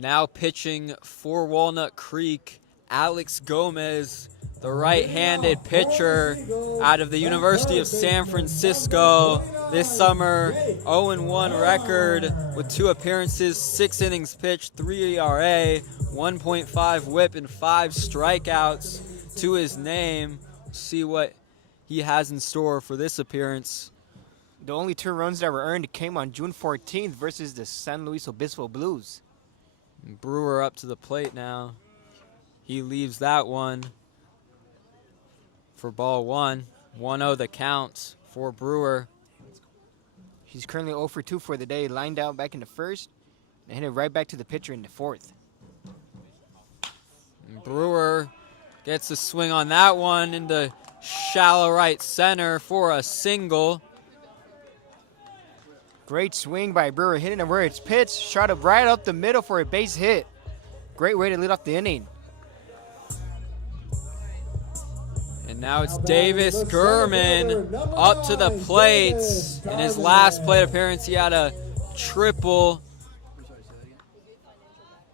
Now pitching for Walnut Creek, Alex Gomez, the right-handed pitcher out of the University of San Francisco. This summer, 0-1 record with 2 appearances, 6 innings pitched, 3 ERA, 1.5 whip, and 5 strikeouts to his name. See what he has in store for this appearance. The only 2 runs that were earned came on June 14th versus the San Luis Obispo Blues. Brewer up to the plate now. He leaves that one for ball 1. 1-0 the count for Brewer. He's currently 0 for 2 for the day, lined out back in the first, and hit it right back to the pitcher in the fourth. Brewer gets a swing on that one into shallow right center for a single. Great swing by Brewer, hitting it where it's pitched, shot it right up the middle for a base hit. Great way to lead off the inning. And now it's Davis Gurman up to the plate. In his last plate appearance, he had a triple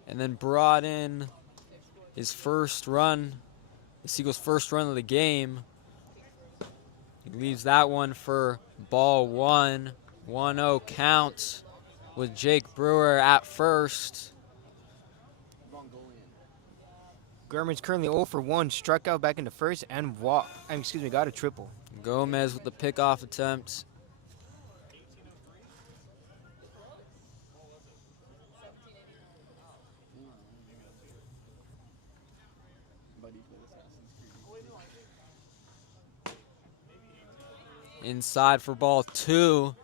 and then brought in his first run, the Seagulls' first run of the game. He leaves that one for ball 1. 1-0 count with Jake Brewer at first. Gurman's currently 0 for 1, struck out back in the first and got a triple. Gomez with the pickoff attempt. Inside for ball 2.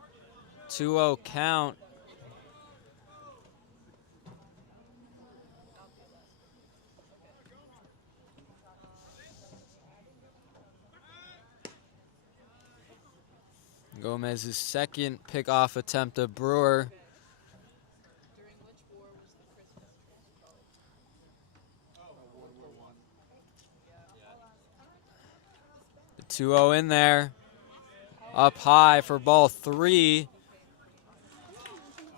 2-0 count. Gomez's second pickoff attempt of Brewer. The 2-0 in there. Up high for ball 3.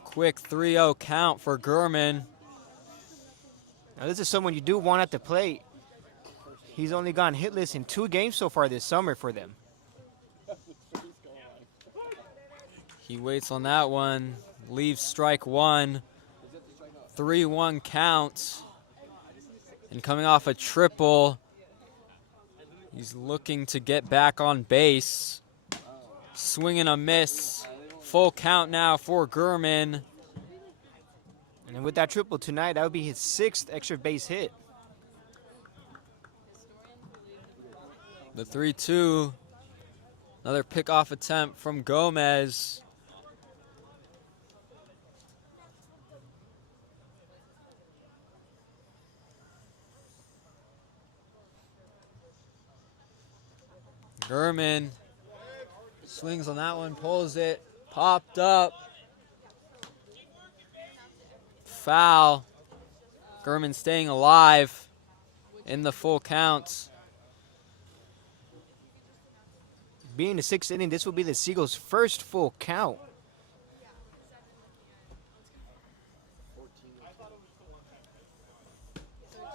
Quick 3-0 count for Gurman. Now this is someone you do want at the plate. He's only gone hitless in 2 games so far this summer for them. He waits on that one, leaves strike 1. 3-1 count. And coming off a triple, he's looking to get back on base. Swing and a miss. Full count now for Gurman. And with that triple tonight, that would be his 6th extra base hit. The 3-2. Another pickoff attempt from Gomez. Gurman swings on that one, pulls it, popped up. Foul. Gurman staying alive in the full counts. Being the 6th inning, this will be the Seagulls' first full count.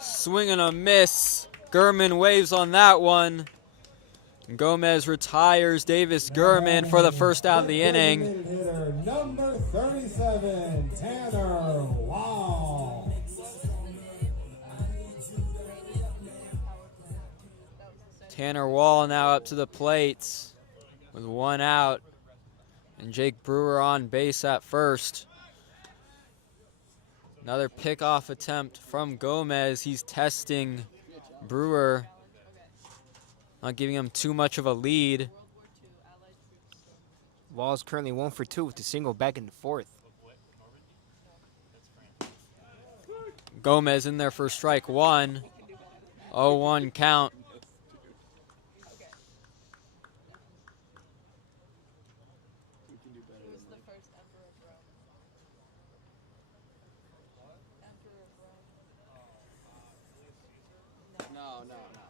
Swing and a miss. Gurman waves on that one. Gomez retires Davis Gurman for the first out of the inning. Hitter number 37, Tanner Wall. Tanner Wall now up to the plate with 1 out. And Jake Brewer on base at first. Another pickoff attempt from Gomez. He's testing Brewer. Not giving him too much of a lead. Wall's currently 1 for 2 with the single back in the fourth. Gomez in there for strike 1. 0-1 count.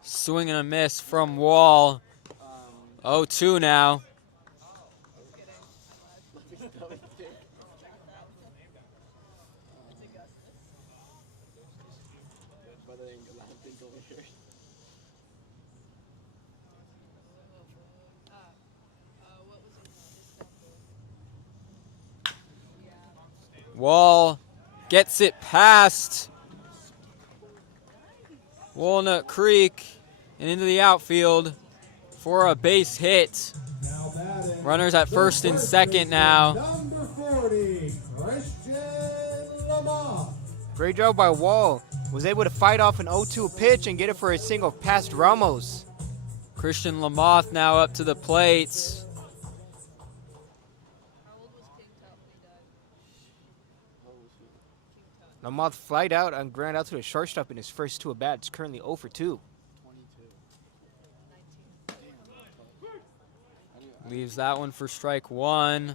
Swing and a miss from Wall. 0-2 now. Wall gets it past Walnut Creek and into the outfield for a base hit. Now batting. Runners at The first and first second baseman, now. Number 40, Christian Lamont. Great job by Wall. Was able to fight off an 0-2 pitch and get it for a single past Ramos. Christian Lamoth now up to the plate. Lamont flied out and ground out to the shortstop in his first 2 at-bats. Currently 0 for 2. Leaves that one for strike one.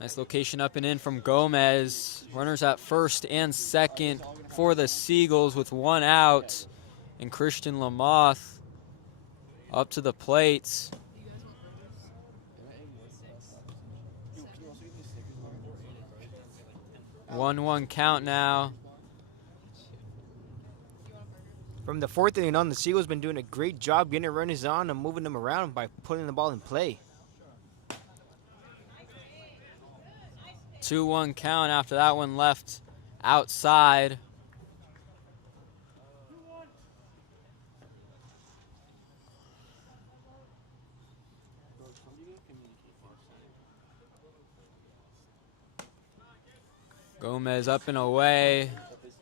Nice location up and in from Gomez. Runners at first and second for the Seagulls with 1 out. And Christian Lamoth up to the plate. One count now. From the 4th inning on, the Seagulls been doing a great job getting runners on and moving them around by putting the ball in play. 2-1 count after that one left outside. Gomez up and away.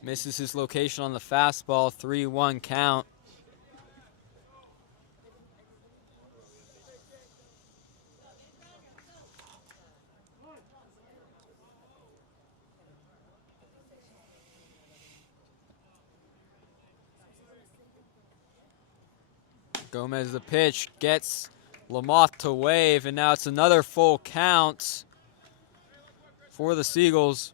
Misses his location on the fastball. 3-1 count. Gomez the pitch, gets Lamoth to wave, and now it's another full count for the Seagulls.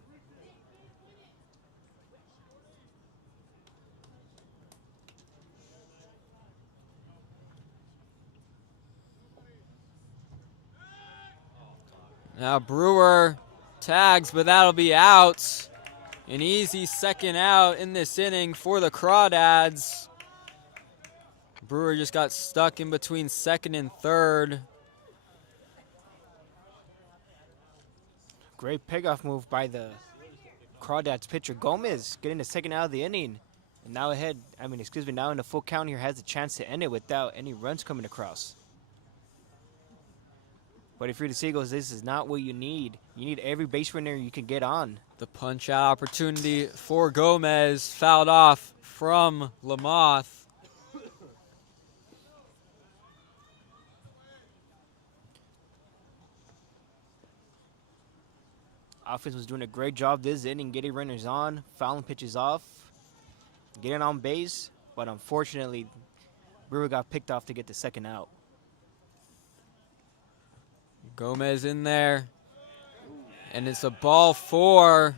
Now Brewer tags, but that'll be out. An easy second out in this inning for the Crawdads. Brewer just got stuck in between second and third. Great pickoff move by the Crawdads pitcher Gomez, getting the second out of the inning. And now now in the full count here, has a chance to end it without any runs coming across. But if you're the Seagulls, this is not what you need. You need every base runner you can get on. The punch out opportunity for Gomez, fouled off from Lamoth. Offense was doing a great job this inning, getting runners on, fouling pitches off, getting on base. But unfortunately, Brewer got picked off to get the second out. Gomez in there, and it's a ball 4.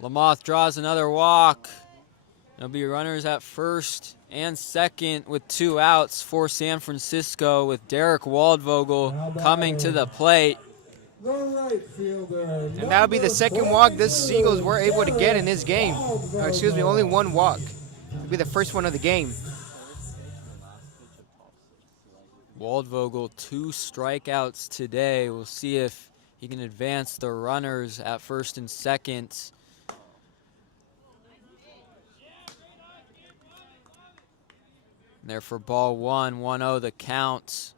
Lamoth draws another walk. There'll be runners at first and second with 2 outs for San Francisco, with Derek Waldvogel coming to the plate. The right fielder. And that'll be the second walk this Seagulls were able to get in this game. Only 1 walk. It'll be the first one of the game. Waldvogel 2 strikeouts today. We'll see if he can advance the runners at first and second. There for ball 1, 1-0 the count.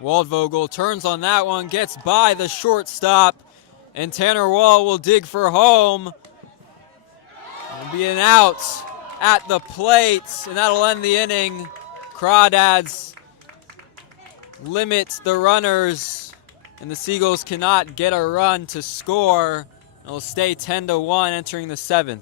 Waldvogel turns on that one, gets by the shortstop, and Tanner Wall will dig for home. It'll be an out at the plate, and that'll end the inning. Crawdads limit the runners, and the Seagulls cannot get a run to score. It'll stay 10-1 entering the 7th.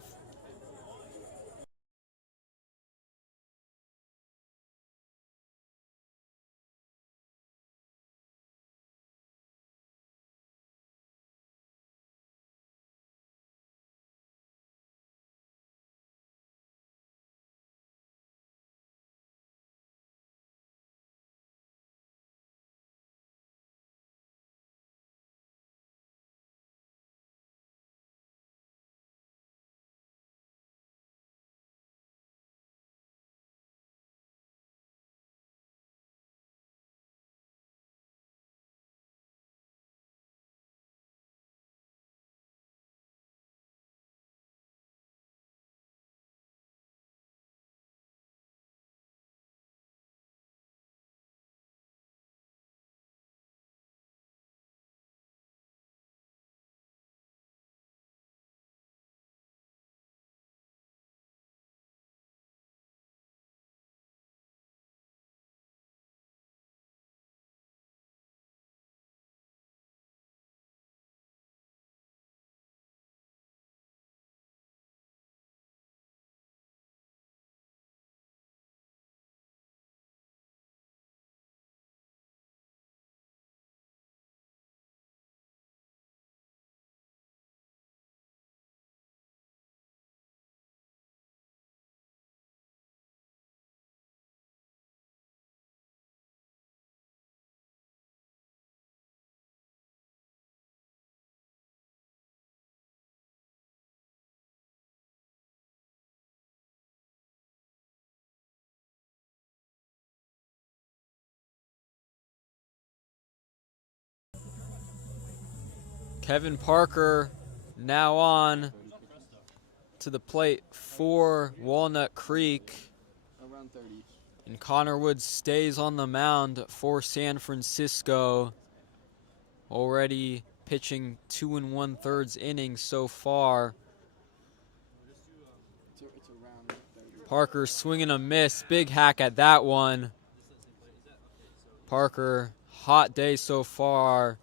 Kevin Parker now on to the plate for Walnut Creek. Around 30. And Connor Woods stays on the mound for San Francisco. Already pitching 2 1/3 innings so far. It's around 30. Parker swinging a miss. Big hack at that one. Parker, hot day so far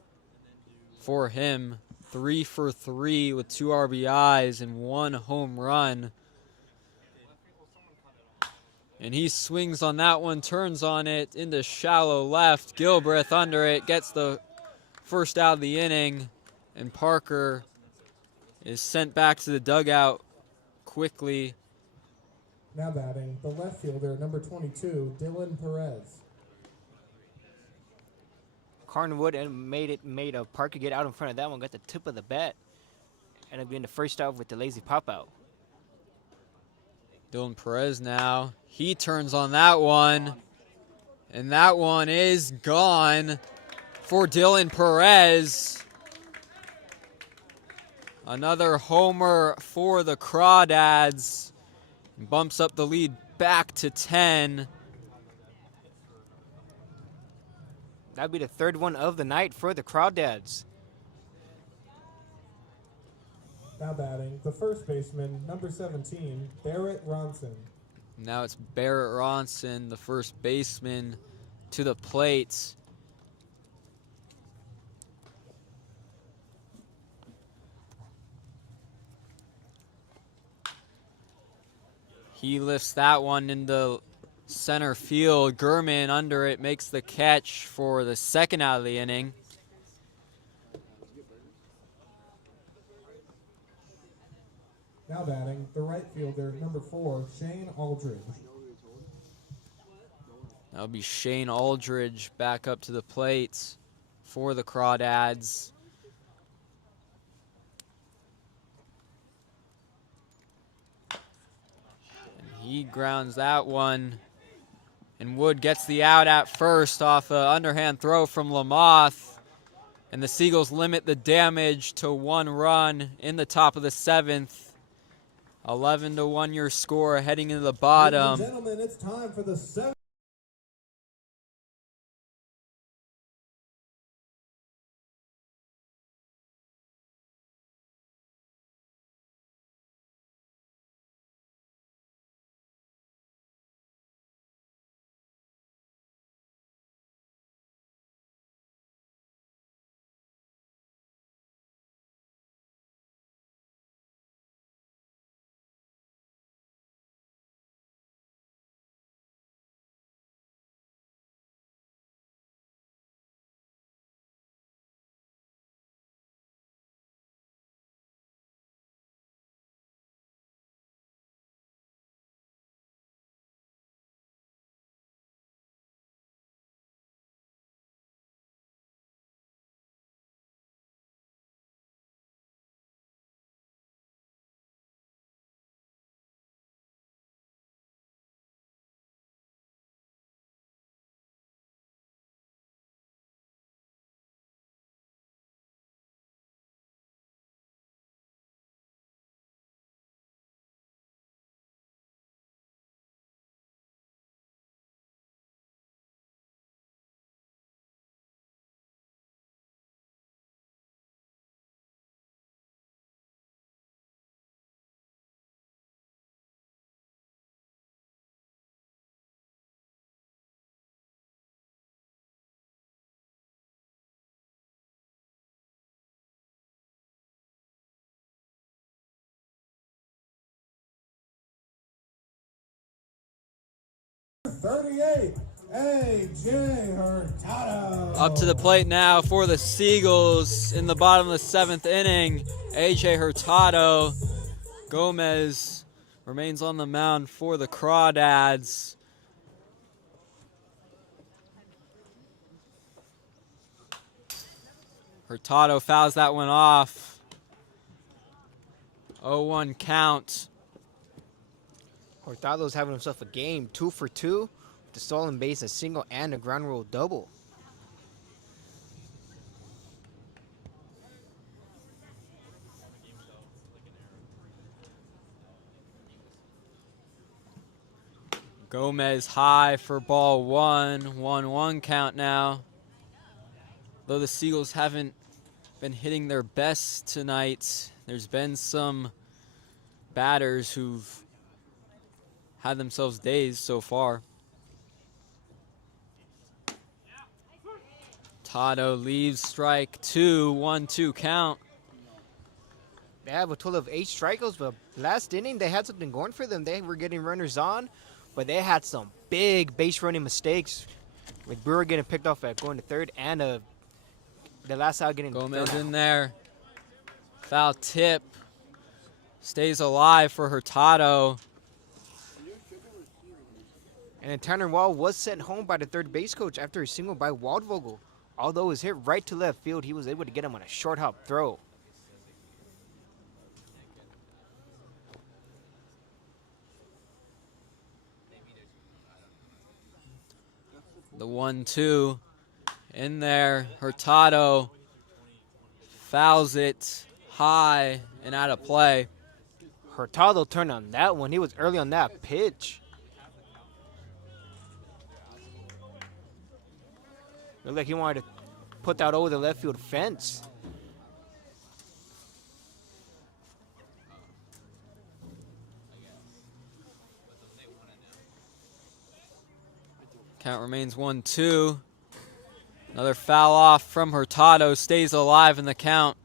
for him. 3 for 3 with 2 RBIs and 1 home run. And he swings on that one, turns on it into shallow left. Gilbreth under it, gets the first out of the inning. And Parker is sent back to the dugout quickly. Now batting, the left fielder, number 22, Dylan Perez. Carnwood and made a Parker get out in front of that one, got the tip of the bat. Ended up being the first out with the lazy pop out. Dylan Perez now. He turns on that one. And that one is gone for Dylan Perez. Another homer for the Crawdads. Bumps up the lead back to 10. That'd be the third one of the night for the Crawdads. Now batting, the first baseman, number 17, Barrett Ronson. Now it's Barrett Ronson, the first baseman, to the plate. He lifts that one into center field. Gurman under it makes the catch for the second out of the inning. Now batting, the right fielder, number 4, Shane Aldridge. That'll be Shane Aldridge back up to the plate for the Crawdads. And he grounds that one. And Wood gets the out at first off an underhand throw from Lamoth. And the Seagulls limit the damage to 1 run in the top of the 7th. 11-1 your score heading into the bottom. Ladies and gentlemen, it's time for the 7th. AJ Hurtado. Up to the plate now for the Seagulls in the bottom of the 7th inning. AJ Hurtado. Gomez remains on the mound for the Crawdads. Hurtado fouls that one off. 0-1 count. Hurtado's having himself a game, 2 for 2, with the stolen base, a single, and a ground rule double. Gomez high for ball one. 1-1 count now. Though the Seagulls haven't been hitting their best tonight, there's been some batters who've had themselves dazed so far. Tado leaves strike two. 1-2 count. They have a total of 8 strikeouts, but last inning they had something going for them. They were getting runners on, but they had some big base running mistakes, with Brewer getting picked off at going to third and the last out getting Gomez thrown in out. there. Foul tip. Stays alive for Hurtado. And then Tanner Wall was sent home by the third base coach after a single by Waldvogel. Although it was hit right to left field, he was able to get him on a short hop throw. The 1-2 in there. Hurtado fouls it high and out of play. Hurtado turned on that one. He was early on that pitch. Looked like he wanted to put that over the left field fence. Count remains 1-2. Another foul off from Hurtado. Stays alive in the count.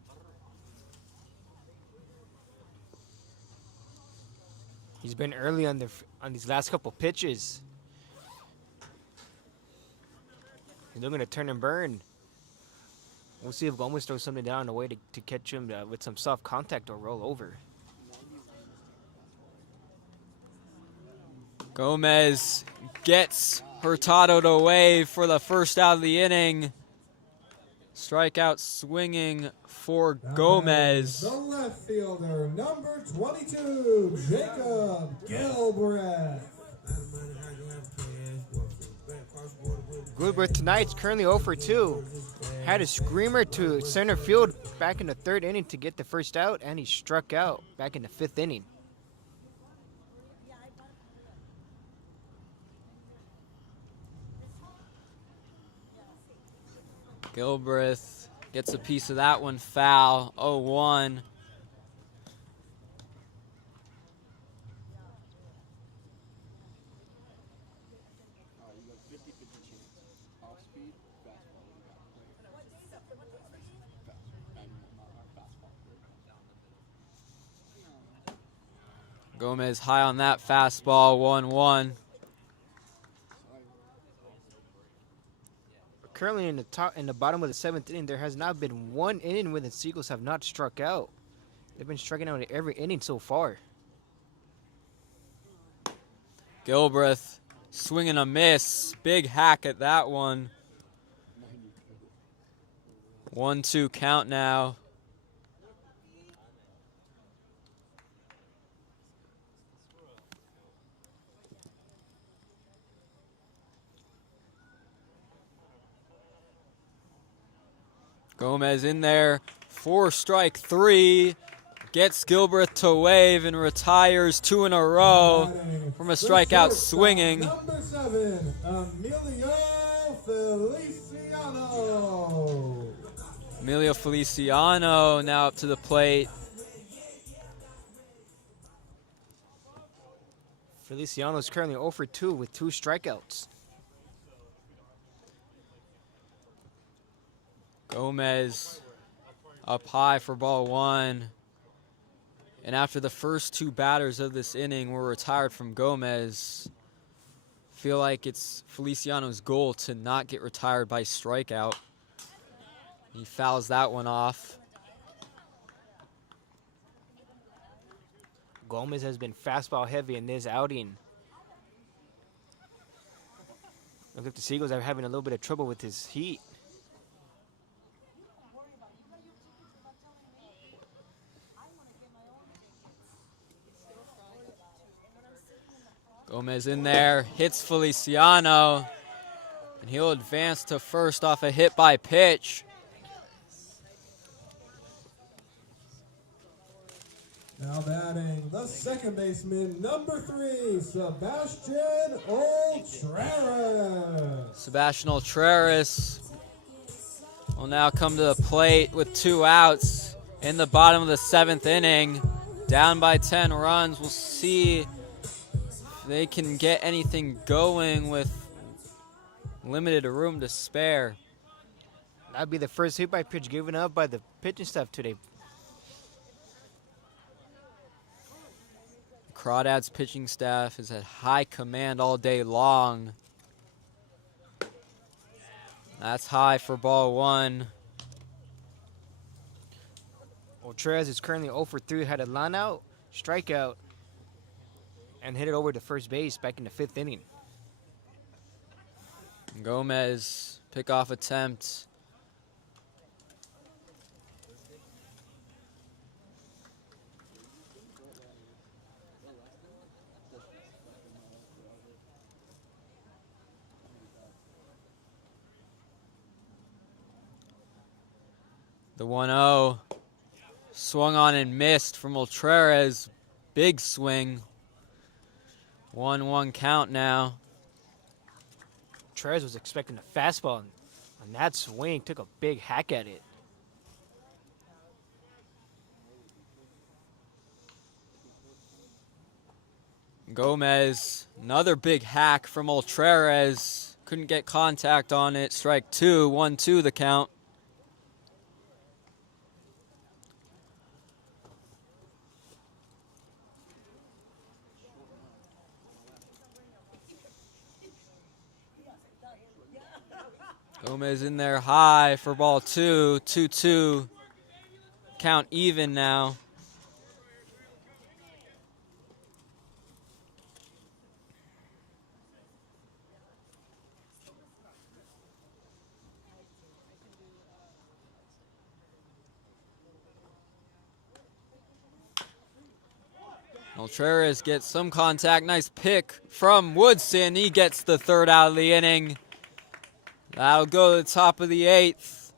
He's been early on these last couple pitches. He's looking to turn and burn. We'll see if Gomez throws something down the way to catch him with some soft contact or roll over. Gomez gets Hurtado to wave for the first out of the inning. Strikeout swinging for Gomez. The left fielder, number 22, Jacob Gilbreth. Gilbreth tonight's currently 0 for 2. Had a screamer to center field back in the third inning to get the first out, and he struck out back in the fifth inning. Gilbreth gets a piece of that one, foul. 0-1. Gomez high on that fastball. 1-1. Currently in the bottom of the seventh inning, there has not been one inning where the Seagulls have not struck out. They've been striking out in every inning so far. Gilbreth swinging a miss. Big hack at that one. 1-2 count now. Gomez in there for strike 3. Gets Gilbreth to wave and retires 2 in a row from a strikeout swinging. Number 7, Emilio Feliciano. Emilio Feliciano now up to the plate. Feliciano is currently 0 for 2 with 2 strikeouts. Gomez up high for ball 1. And after the first 2 batters of this inning were retired from Gomez, feel like it's Feliciano's goal to not get retired by strikeout. He fouls that one off. Gomez has been fastball heavy in this outing. Look like the Seagulls are having a little bit of trouble with his heat. Gomez in there, hits Feliciano, and he'll advance to first off a hit by pitch. Now batting, the second baseman, number 3, Sebastian Ultreras. Sebastian Ultreras will now come to the plate with 2 outs in the bottom of the 7th inning. Down by 10 runs. We'll see if they can get anything going with limited room to spare. That'd be the first hit by pitch given up by the pitching staff today. Crawdads pitching staff is at high command all day long. That's high for ball 1. Ultreras is currently 0 for 3, had a line out, strikeout, and hit it over to first base back in the 5th inning. Gomez, pickoff attempt. The 1-0 swung on and missed from Ultreras. Big swing. 1-1 count now. Ultreras was expecting a fastball, and that swing took a big hack at it. Gomez, another big hack from Ultreras. Couldn't get contact on it. Strike 2, 1-2 the count. Gomez in there high for ball 2, 2-2. Count even now. Ultreras gets some contact. Nice pick from Woodson. He gets the 3rd out of the inning. That'll go to the top of the 8th,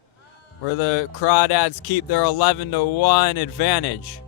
where the Crawdads keep their 11-1 advantage.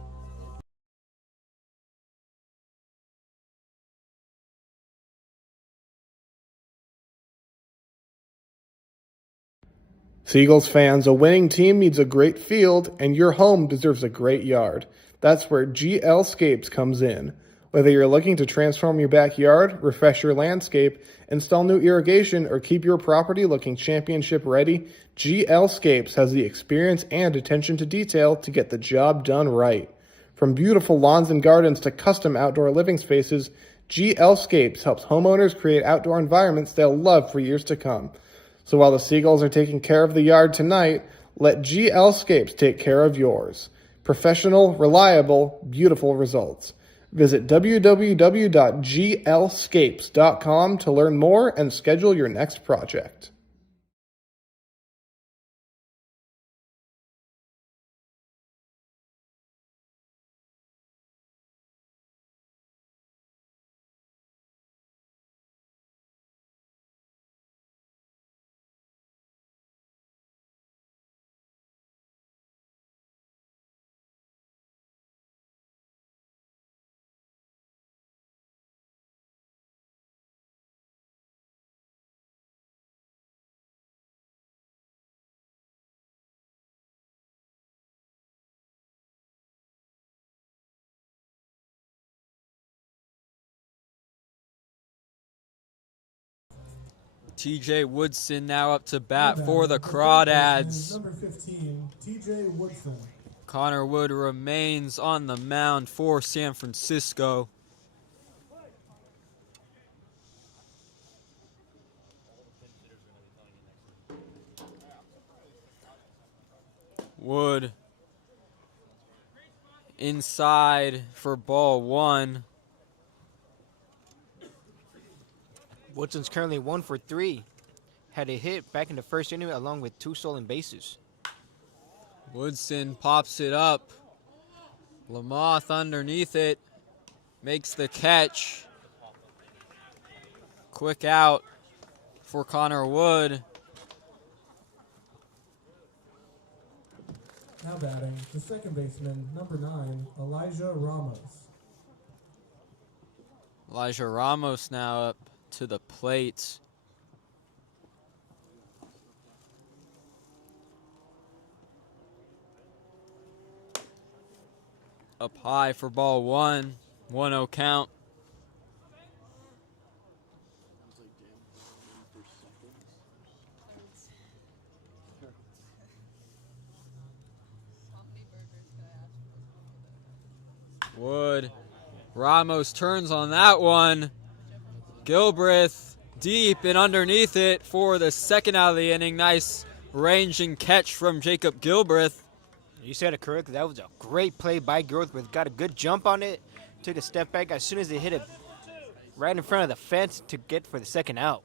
Seagulls fans, a winning team needs a great field, and your home deserves a great yard. That's where GL Scapes comes in. Whether you're looking to transform your backyard, refresh your landscape, install new irrigation, or keep your property looking championship ready, GL Scapes has the experience and attention to detail to get the job done right. From beautiful lawns and gardens to custom outdoor living spaces, GL Scapes helps homeowners create outdoor environments they'll love for years to come. So while the Seagulls are taking care of the yard tonight, let GL Scapes take care of yours. Professional, reliable, beautiful results. Visit www.glscapes.com to learn more and schedule your next project. TJ Woodson now up to bat for the Crawdads. Number 15, TJ Woodson. Connor Wood remains on the mound for San Francisco. Wood inside for ball 1. Woodson's currently 1 for 3. Had a hit back in the 1st inning along with 2 stolen bases. Woodson pops it up. Lamoth underneath it. Makes the catch. Quick out for Connor Wood. Now batting, the second baseman, number 9, Elijah Ramos. Elijah Ramos now up to the plate. Up high for ball one. 1-0 count. Wood. Ramos turns on that one. Gilbreth deep and underneath it for the second out of the inning. Nice range and catch from Jacob Gilbreth. You said it correctly. That was a great play by Gilbreth. Got a good jump on it. Took a step back as soon as they hit it right in front of the fence to get for the second out.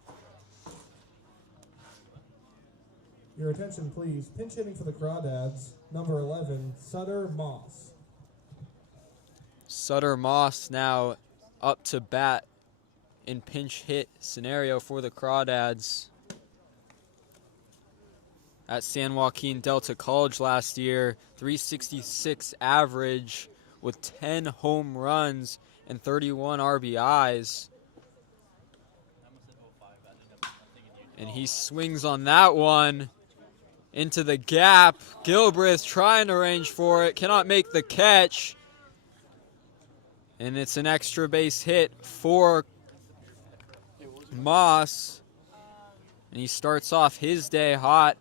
Your attention, please. Pinch hitting for the Crawdads, number 11, Sutter Moss. Sutter Moss now up to bat in pinch hit scenario for the Crawdads. At San Joaquin Delta College last year, 366 average with 10 home runs and 31 RBIs. And he swings on that one into the gap. Gilbreth trying to range for it, cannot make the catch. And it's an extra base hit for Moss. And he starts off his day hot.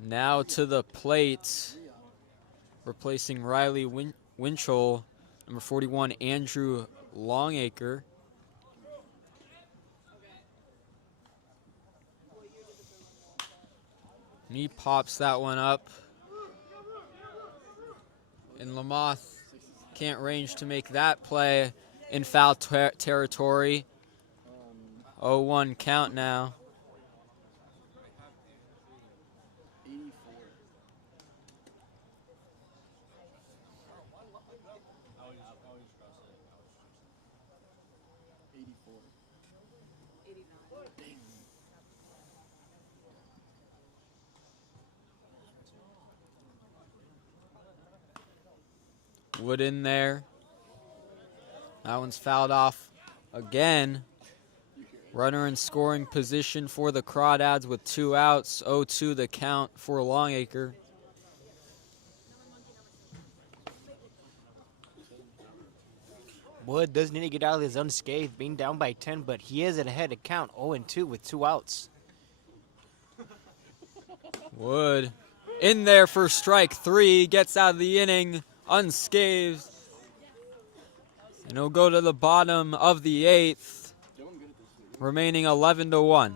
Now to the plate, replacing Riley Winchell, number 41, Andrew Longacre. And he pops that one up. And Lamoth can't range to make that play in foul territory. 0-1 count now. Wood in there. That one's fouled off again. Runner in scoring position for the Crawdads with 2 outs. 0-2 the count for Longacre. Wood does need to get out of this unscathed, being down by 10, but he is ahead of count 0-2 with 2 outs. Wood in there for strike 3, gets out of the inning unscathed. And he'll go to the bottom of the 8th, remaining 11-1.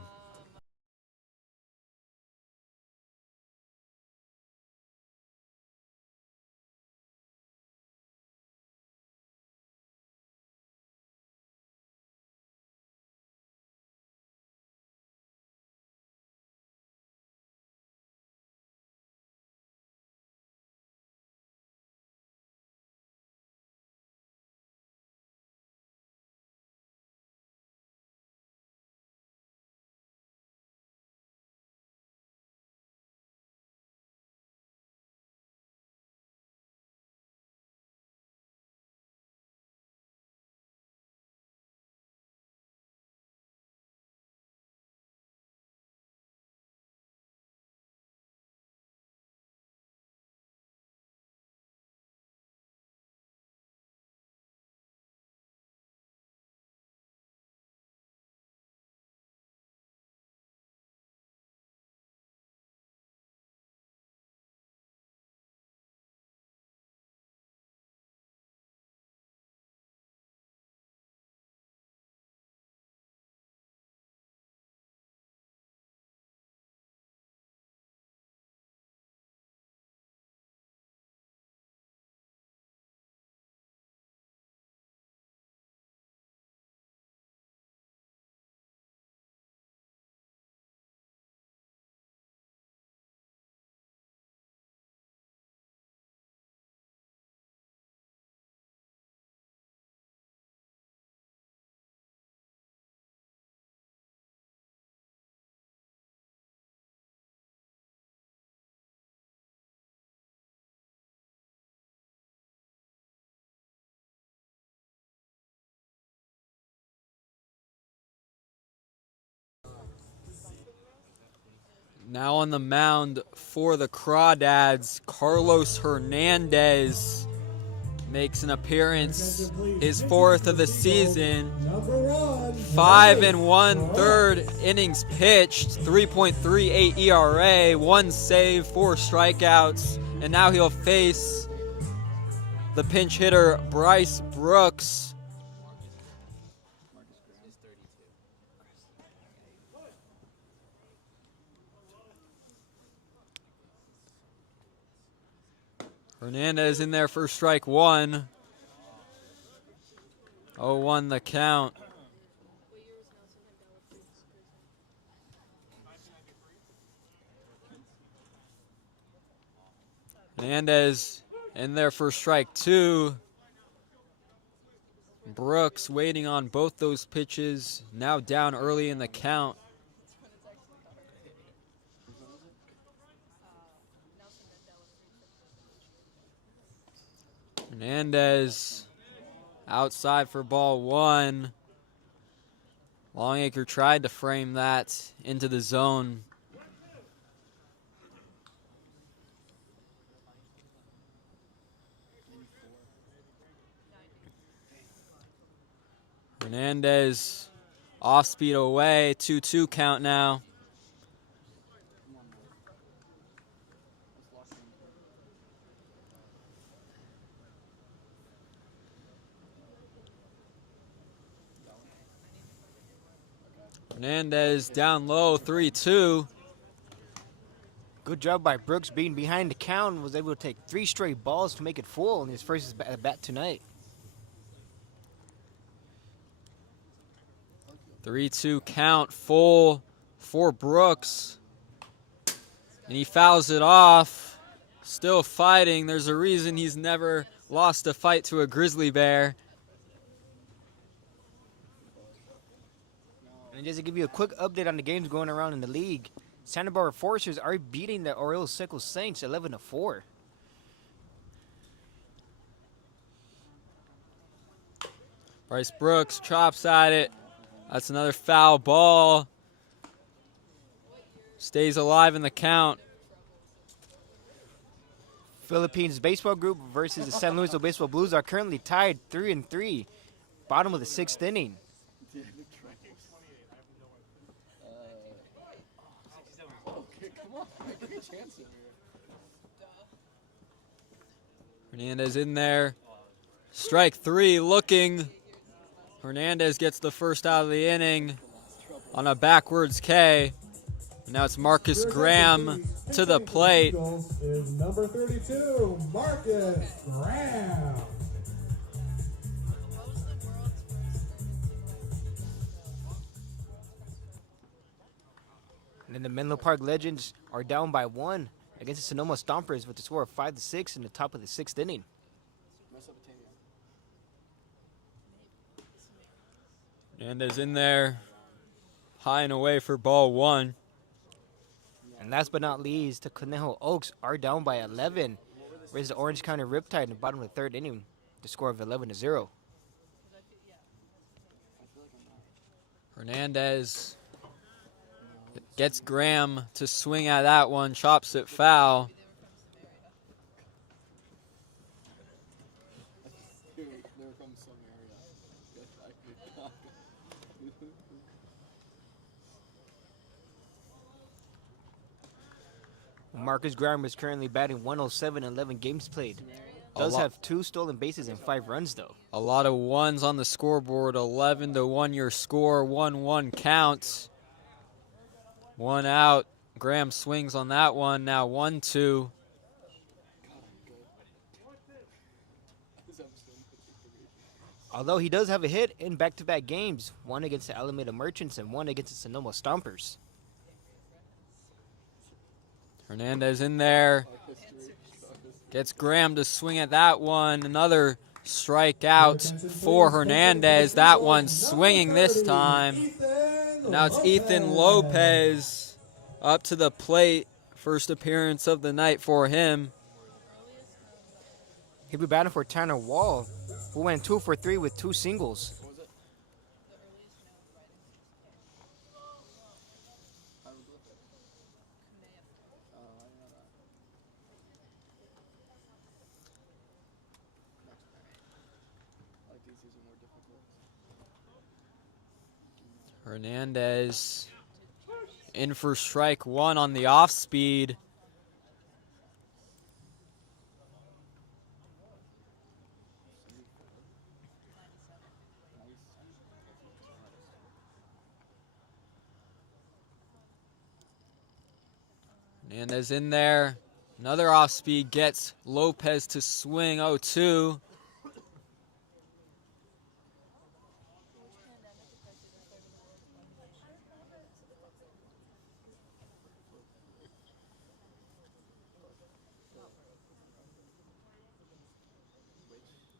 Now on the mound for the Crawdads, Carlos Hernandez makes an appearance, his 4th of the season. 5 1/3 innings pitched, 3.38 ERA, 1 save, 4 strikeouts, and now he'll face the pinch hitter Bryce Brooks. Hernandez in there for strike 1. 0-1 the count. Hernandez in there for strike 2. Brooks waiting on both those pitches. Now down early in the count. Hernandez outside for ball 1. Longacre tried to frame that into the zone. Hernandez off speed away, 2-2 count now. Hernandez down low, 3-2. Good job by Brooks being behind the count and was able to take 3 straight balls to make it full in his first at bat tonight. 3-2 count, full for Brooks. And he fouls it off. Still fighting. There's a reason he's never lost a fight to a grizzly bear. And just to give you a quick update on the games going around in the league, Santa Barbara Foresters are beating the Oriole Sickle Saints 11-4. Bryce Brooks chops at it. That's another foul ball. Stays alive in the count. Philippines Baseball Group versus the San Luis Obispo Blues are currently tied 3-3, bottom of the 6th inning. Hernandez in there. Strike 3 looking. Hernandez gets the first out of the inning on a backwards K. And now it's Marcus Graham to the plate. Is number 32, Marcus Graham. And then the Menlo Park Legends are down by 1 against the Sonoma Stompers with a score of 5-6 in the top of the 6th inning. Hernandez in there, high and away for ball 1. And last but not least, the Conejo Oaks are down by 11 versus the Orange County Riptide in the bottom of the 3rd inning, the score of 11-0. Hernandez gets Graham to swing at that one, chops it foul. Marcus Graham is currently batting 107 in 11 games played. Does have 2 stolen bases and 5 runs, though. A lot of ones on the scoreboard. 11-1 your score. 1-1 counts. 1 out. Graham swings on that one. Now 1-2. Although he does have a hit in back-to-back games, 1 against the Alameda Merchants and 1 against the Sonoma Stompers. Hernandez in there. Gets Graham to swing at that one. Another strikeout for Hernandez. That one swinging this time. Now it's Ethan Lopez up to the plate. First appearance of the night for him. He'll be batting for Tanner Wall, who went 2 for 3 with 2 singles. Hernandez in for strike one on the off speed. Hernandez in there. Another off speed gets Lopez to swing 0-2.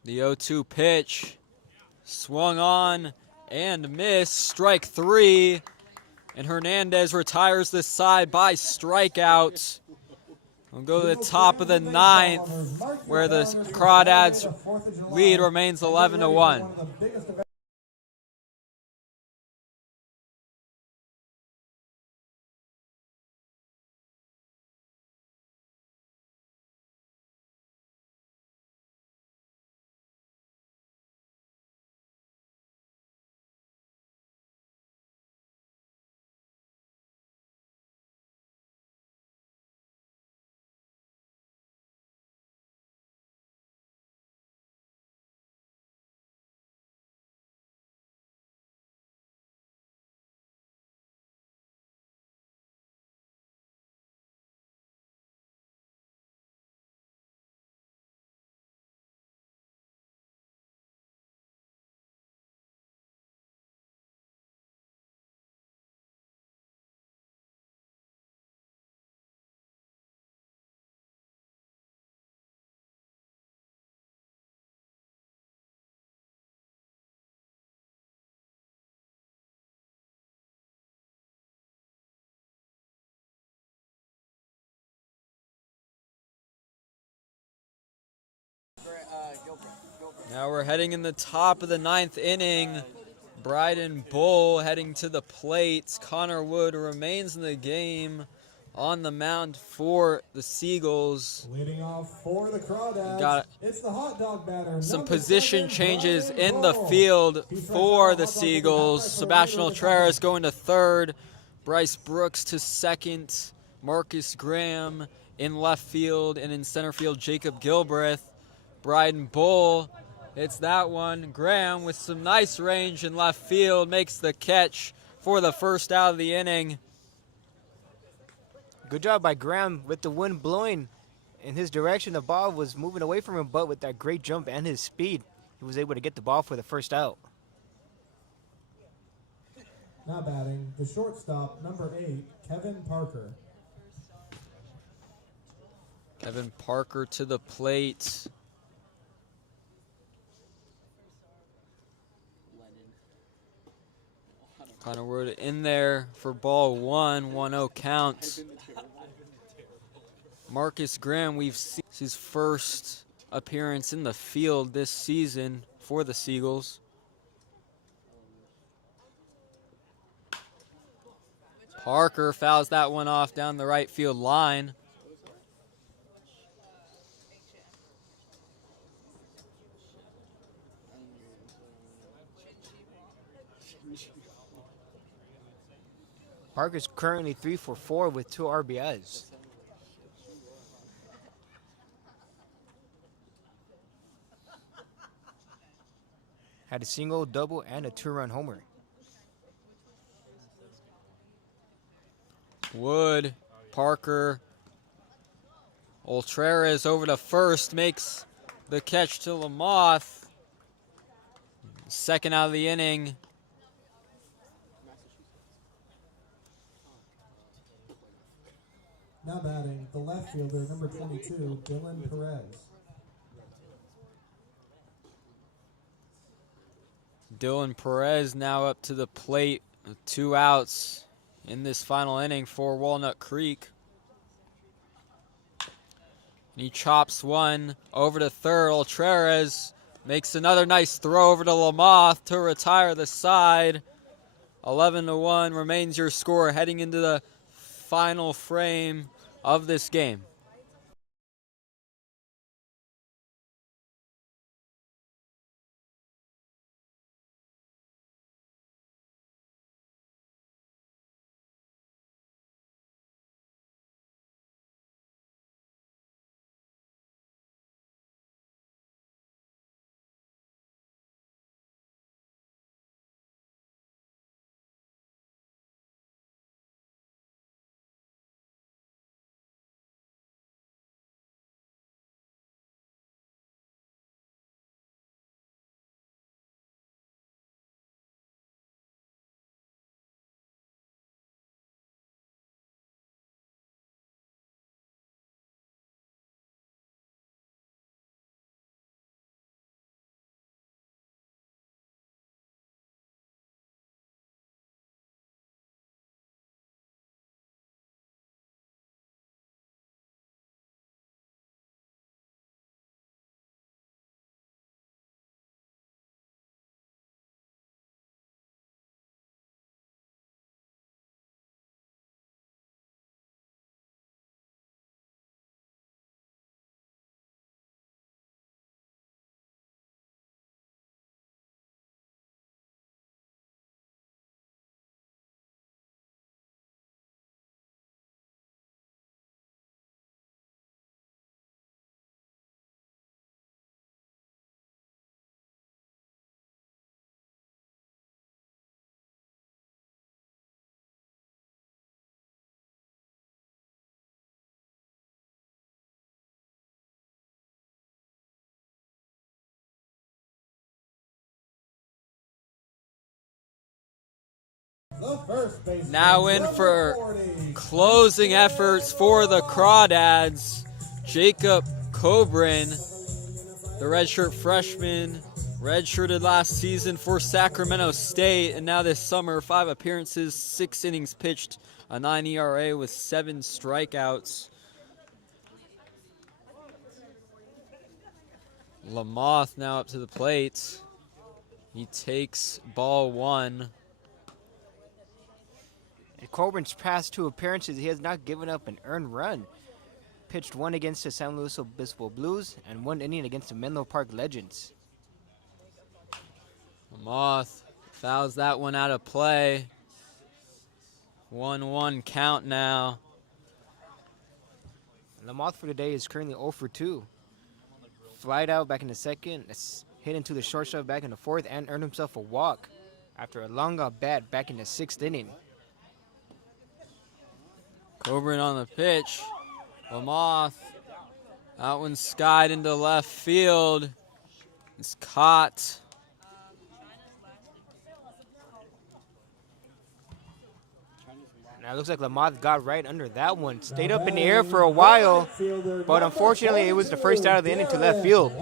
The 0-2 pitch swung on and missed. Strike three. And Hernandez retires this side by strikeout. We'll go to the top of the ninth, where the Crawdads lead remains 11-1. Now we're heading in the top of the ninth inning. Bryden Bull heading to the plate. Connor Wood remains in the game on the mound for the Seagulls. Leading off for the Crawdads, Got it's the hot dog batter. some position changes in the field for the Seagulls. Sebastian Ultreras going to third. Bryce Brooks to second. Marcus Graham in left field, and in center field, Jacob Gilbreth. Bryden Bull, it's that one. Graham with some nice range in left field makes the catch for the first out of the inning. Good job by Graham with the wind blowing in his direction. The ball was moving away from him, but with that great jump and his speed, he was able to get the ball for the first out. Now batting, the shortstop, number 8, Kevin Parker. Kevin Parker to the plate. Connor Wood in there for ball one, 1-0 count. Marcus Graham, we've seen his first appearance in the field this season for the Seagulls. Parker fouls that one off down the right field line. Parker's currently 3 for 4 with 2 RBIs. Had a single, double, and a 2-run homer. Wood, Parker, Ultreras over to first, makes the catch to Lamoth. Second out of the inning. Now batting, the left fielder, number 22, Dylan Perez. Dylan Perez now up to the plate with 2 outs in this final inning for Walnut Creek. And he chops one over to third. Ultreras makes another nice throw over to Lamoth to retire the side. 11-1 remains your score heading into the final frame of this game. The first baseman, Now in number for 40. closing efforts for the Crawdads, Jacob Cobrin, the redshirt freshman, redshirted last season for Sacramento State, and now this summer, 5 appearances, 6 innings pitched, a 9 ERA with 7 strikeouts. Lamoth now up to the plate. He takes ball 1. In Coburn's past 2 appearances, he has not given up an earned run. Pitched 1 against the San Luis Obispo Blues and 1 inning against the Menlo Park Legends. Lamoth fouls that one out of play. 1-1 count now. Lamoth for today is currently 0 for 2. Flied out back in the second, hit into the shortstop back in the 4th, and earned himself a walk after a long out bat back in the 6th inning. Cobrin on the pitch. Lamoth. That one skied into left field. It's caught. Now it looks like Lamoth got right under that one. Stayed up in the air for a while, but unfortunately it was the first out of the inning to left field.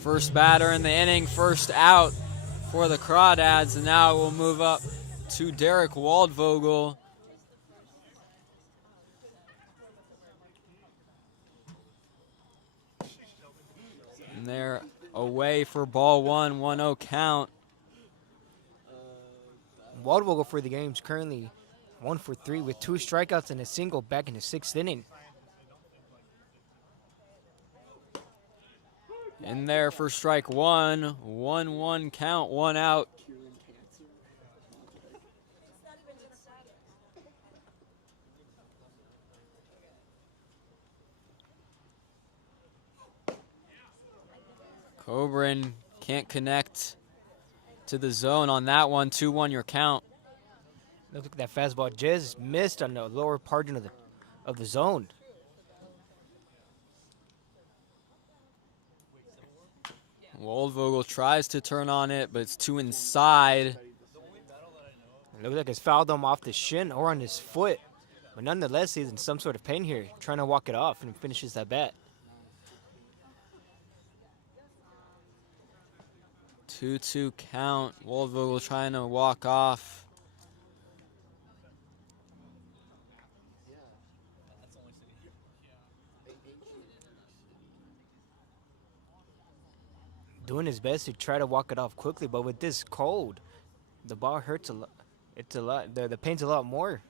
First batter in the inning, first out for the Crawdads, and now we'll move up to Derek Waldvogel. And they're away for ball 1, 1-0 count. Waldvogel for the game is currently 1 for 3 with 2 strikeouts and a single back in the 6th inning. In there for strike 1, 1-1 count, 1 out. Cobrin can't connect to the zone on that one. 2-1 your count. Looks like that fastball just missed on the lower portion of the zone. Waldvogel tries to turn on it, but it's too inside. It looks like it's fouled him off the shin or on his foot. But nonetheless, he's in some sort of pain here, trying to walk it off and finishes that bat. 2-2 count. Waldvogel trying to walk off. Doing his best to try to walk it off quickly, but with this cold, the ball hurts a lot. It's a lot. The pain's a lot more.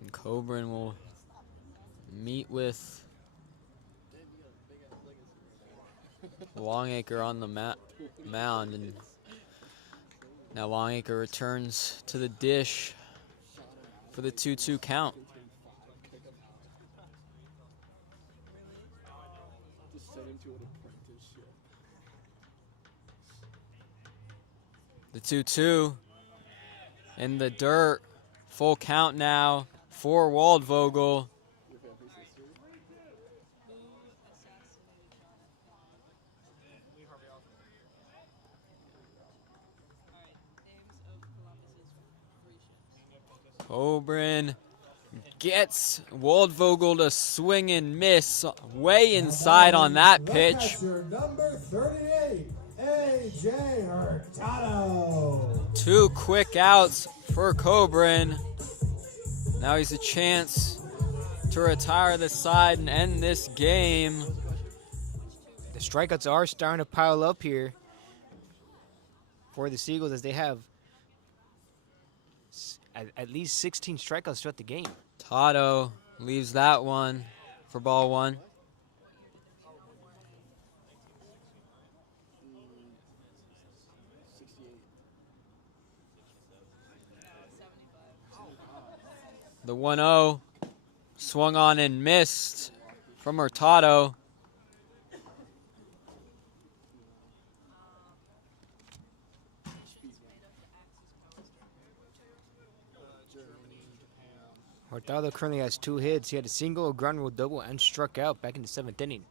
And Cobrin will meet with Longacre on the mound, and now Longacre returns to the dish for the 2-2 count. The 2-2 in the dirt. Full count now for Waldvogel. Cobrin gets Waldvogel to swing and miss way inside on that pitch. Number 38, AJ Hurtado. 2 quick outs for Cobrin. Now he's a chance to retire the side and end this game. The strikeouts are starting to pile up here for the Seagulls, as they have at least 16 strikeouts throughout the game. Tato leaves that one for ball 1. The 1-0 swung on and missed from Hurtado. Hurtado currently has 2 hits. He had a single, a ground rule double, and struck out back in the 7th inning.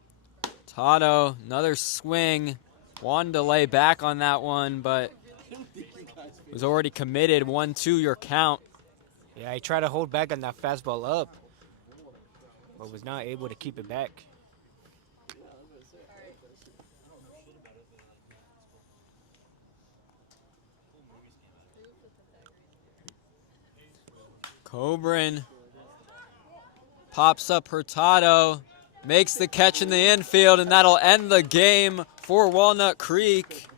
Hurtado, another swing. Wanted to lay back on that one, but was already committed. 1-2 your count. Yeah, he tried to hold back on that fastball up, but was not able to keep it back. Cobran pops up Hurtado, makes the catch in the infield, and that'll end the game for Walnut Creek.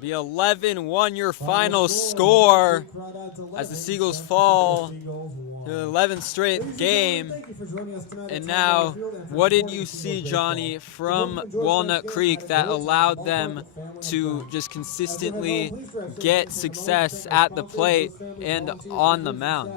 Be 11-1 your final score as the Seagulls fall to the 11th straight game. And now, what did you see, Johnny, from Walnut Creek that allowed them to just consistently get success at the plate and on the mound?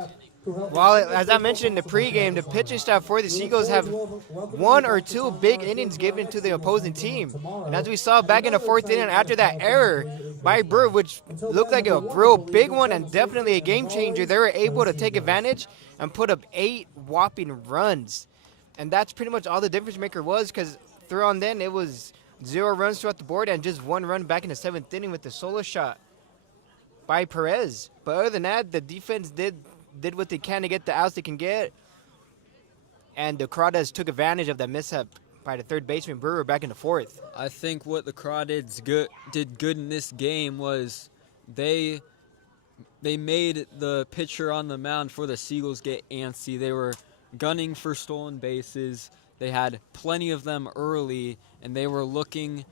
Well, as I mentioned in the pregame, the pitching staff for the Seagulls have 1 or 2 big innings given to the opposing team. And as we saw back in the 4th inning, after that error by Brewer, which looked like a real big one and definitely a game changer, they were able to take advantage and put up 8 whopping runs. And that's pretty much all the difference maker was, because through on then it was 0 runs throughout the board and just 1 run back in the 7th inning with the solo shot by Perez. But other than that, the defense did what they can to get the outs they can get. And the Crawdads took advantage of that mishap by the third baseman Brewer back in the 4th. I think what the Crawdads did good in this game was they made the pitcher on the mound for the Seagulls get antsy. They were gunning for stolen bases. They had plenty of them early, and they were looking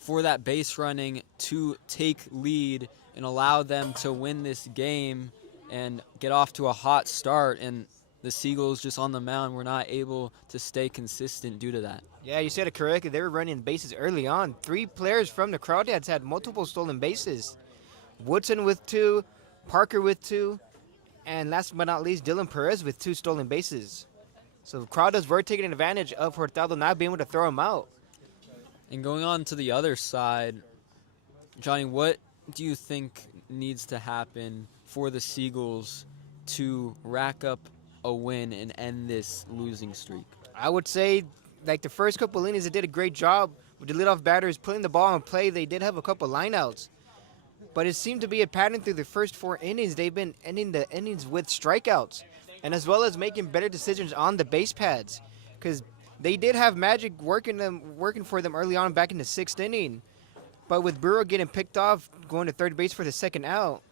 for that base running to take lead and allow them to win this game and get off to a hot start. And the Seagulls just on the mound were not able to stay consistent due to that. Yeah, you said it correctly. They were running bases early on. 3 players from the Crawdads had multiple stolen bases. Woodson with 2, Parker with 2, and last but not least, Dylan Perez with 2 stolen bases. So the Crawdads were taking advantage of Hurtado not being able to throw him out. And going on to the other side, Johnny, what do you think needs to happen for the Seagulls to rack up a win and end this losing streak? I would say, like the first couple innings, they did a great job with the leadoff batters putting the ball in play. They did have a couple lineouts, but it seemed to be a pattern through the first 4 innings. They've been ending the innings with strikeouts, and as well as making better decisions on the base pads, because they did have magic working for them early on back in the 6th inning. But with Brewer getting picked off, going to third base for the 2nd out,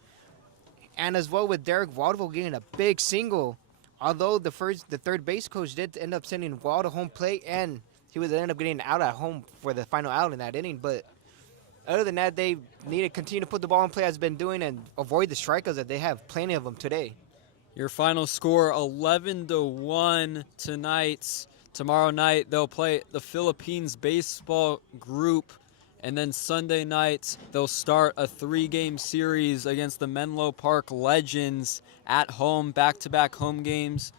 and as well with Derek Waldville getting a big single, although the third base coach did end up sending Wall to home plate, and he would end up getting out at home for the final out in that inning. But other than that, they need to continue to put the ball in play as been doing and avoid the strikeouts that they have plenty of them today. Your final score, 11-1 tonight. Tomorrow night, they'll play the Philippines baseball group. And then Sunday night, they'll start a 3-game series against the Menlo Park Legends at home, back-to-back home games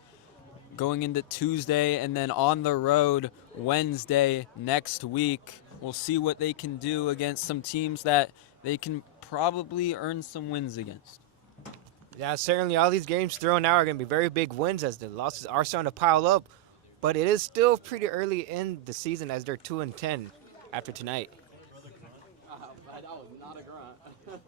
going into Tuesday, and then on the road Wednesday next week. We'll see what they can do against some teams that they can probably earn some wins against. Yeah, certainly all these games thrown out are going to be very big wins as the losses are starting to pile up. But it is still pretty early in the season as they're 2-10 after tonight. That was not a grunt.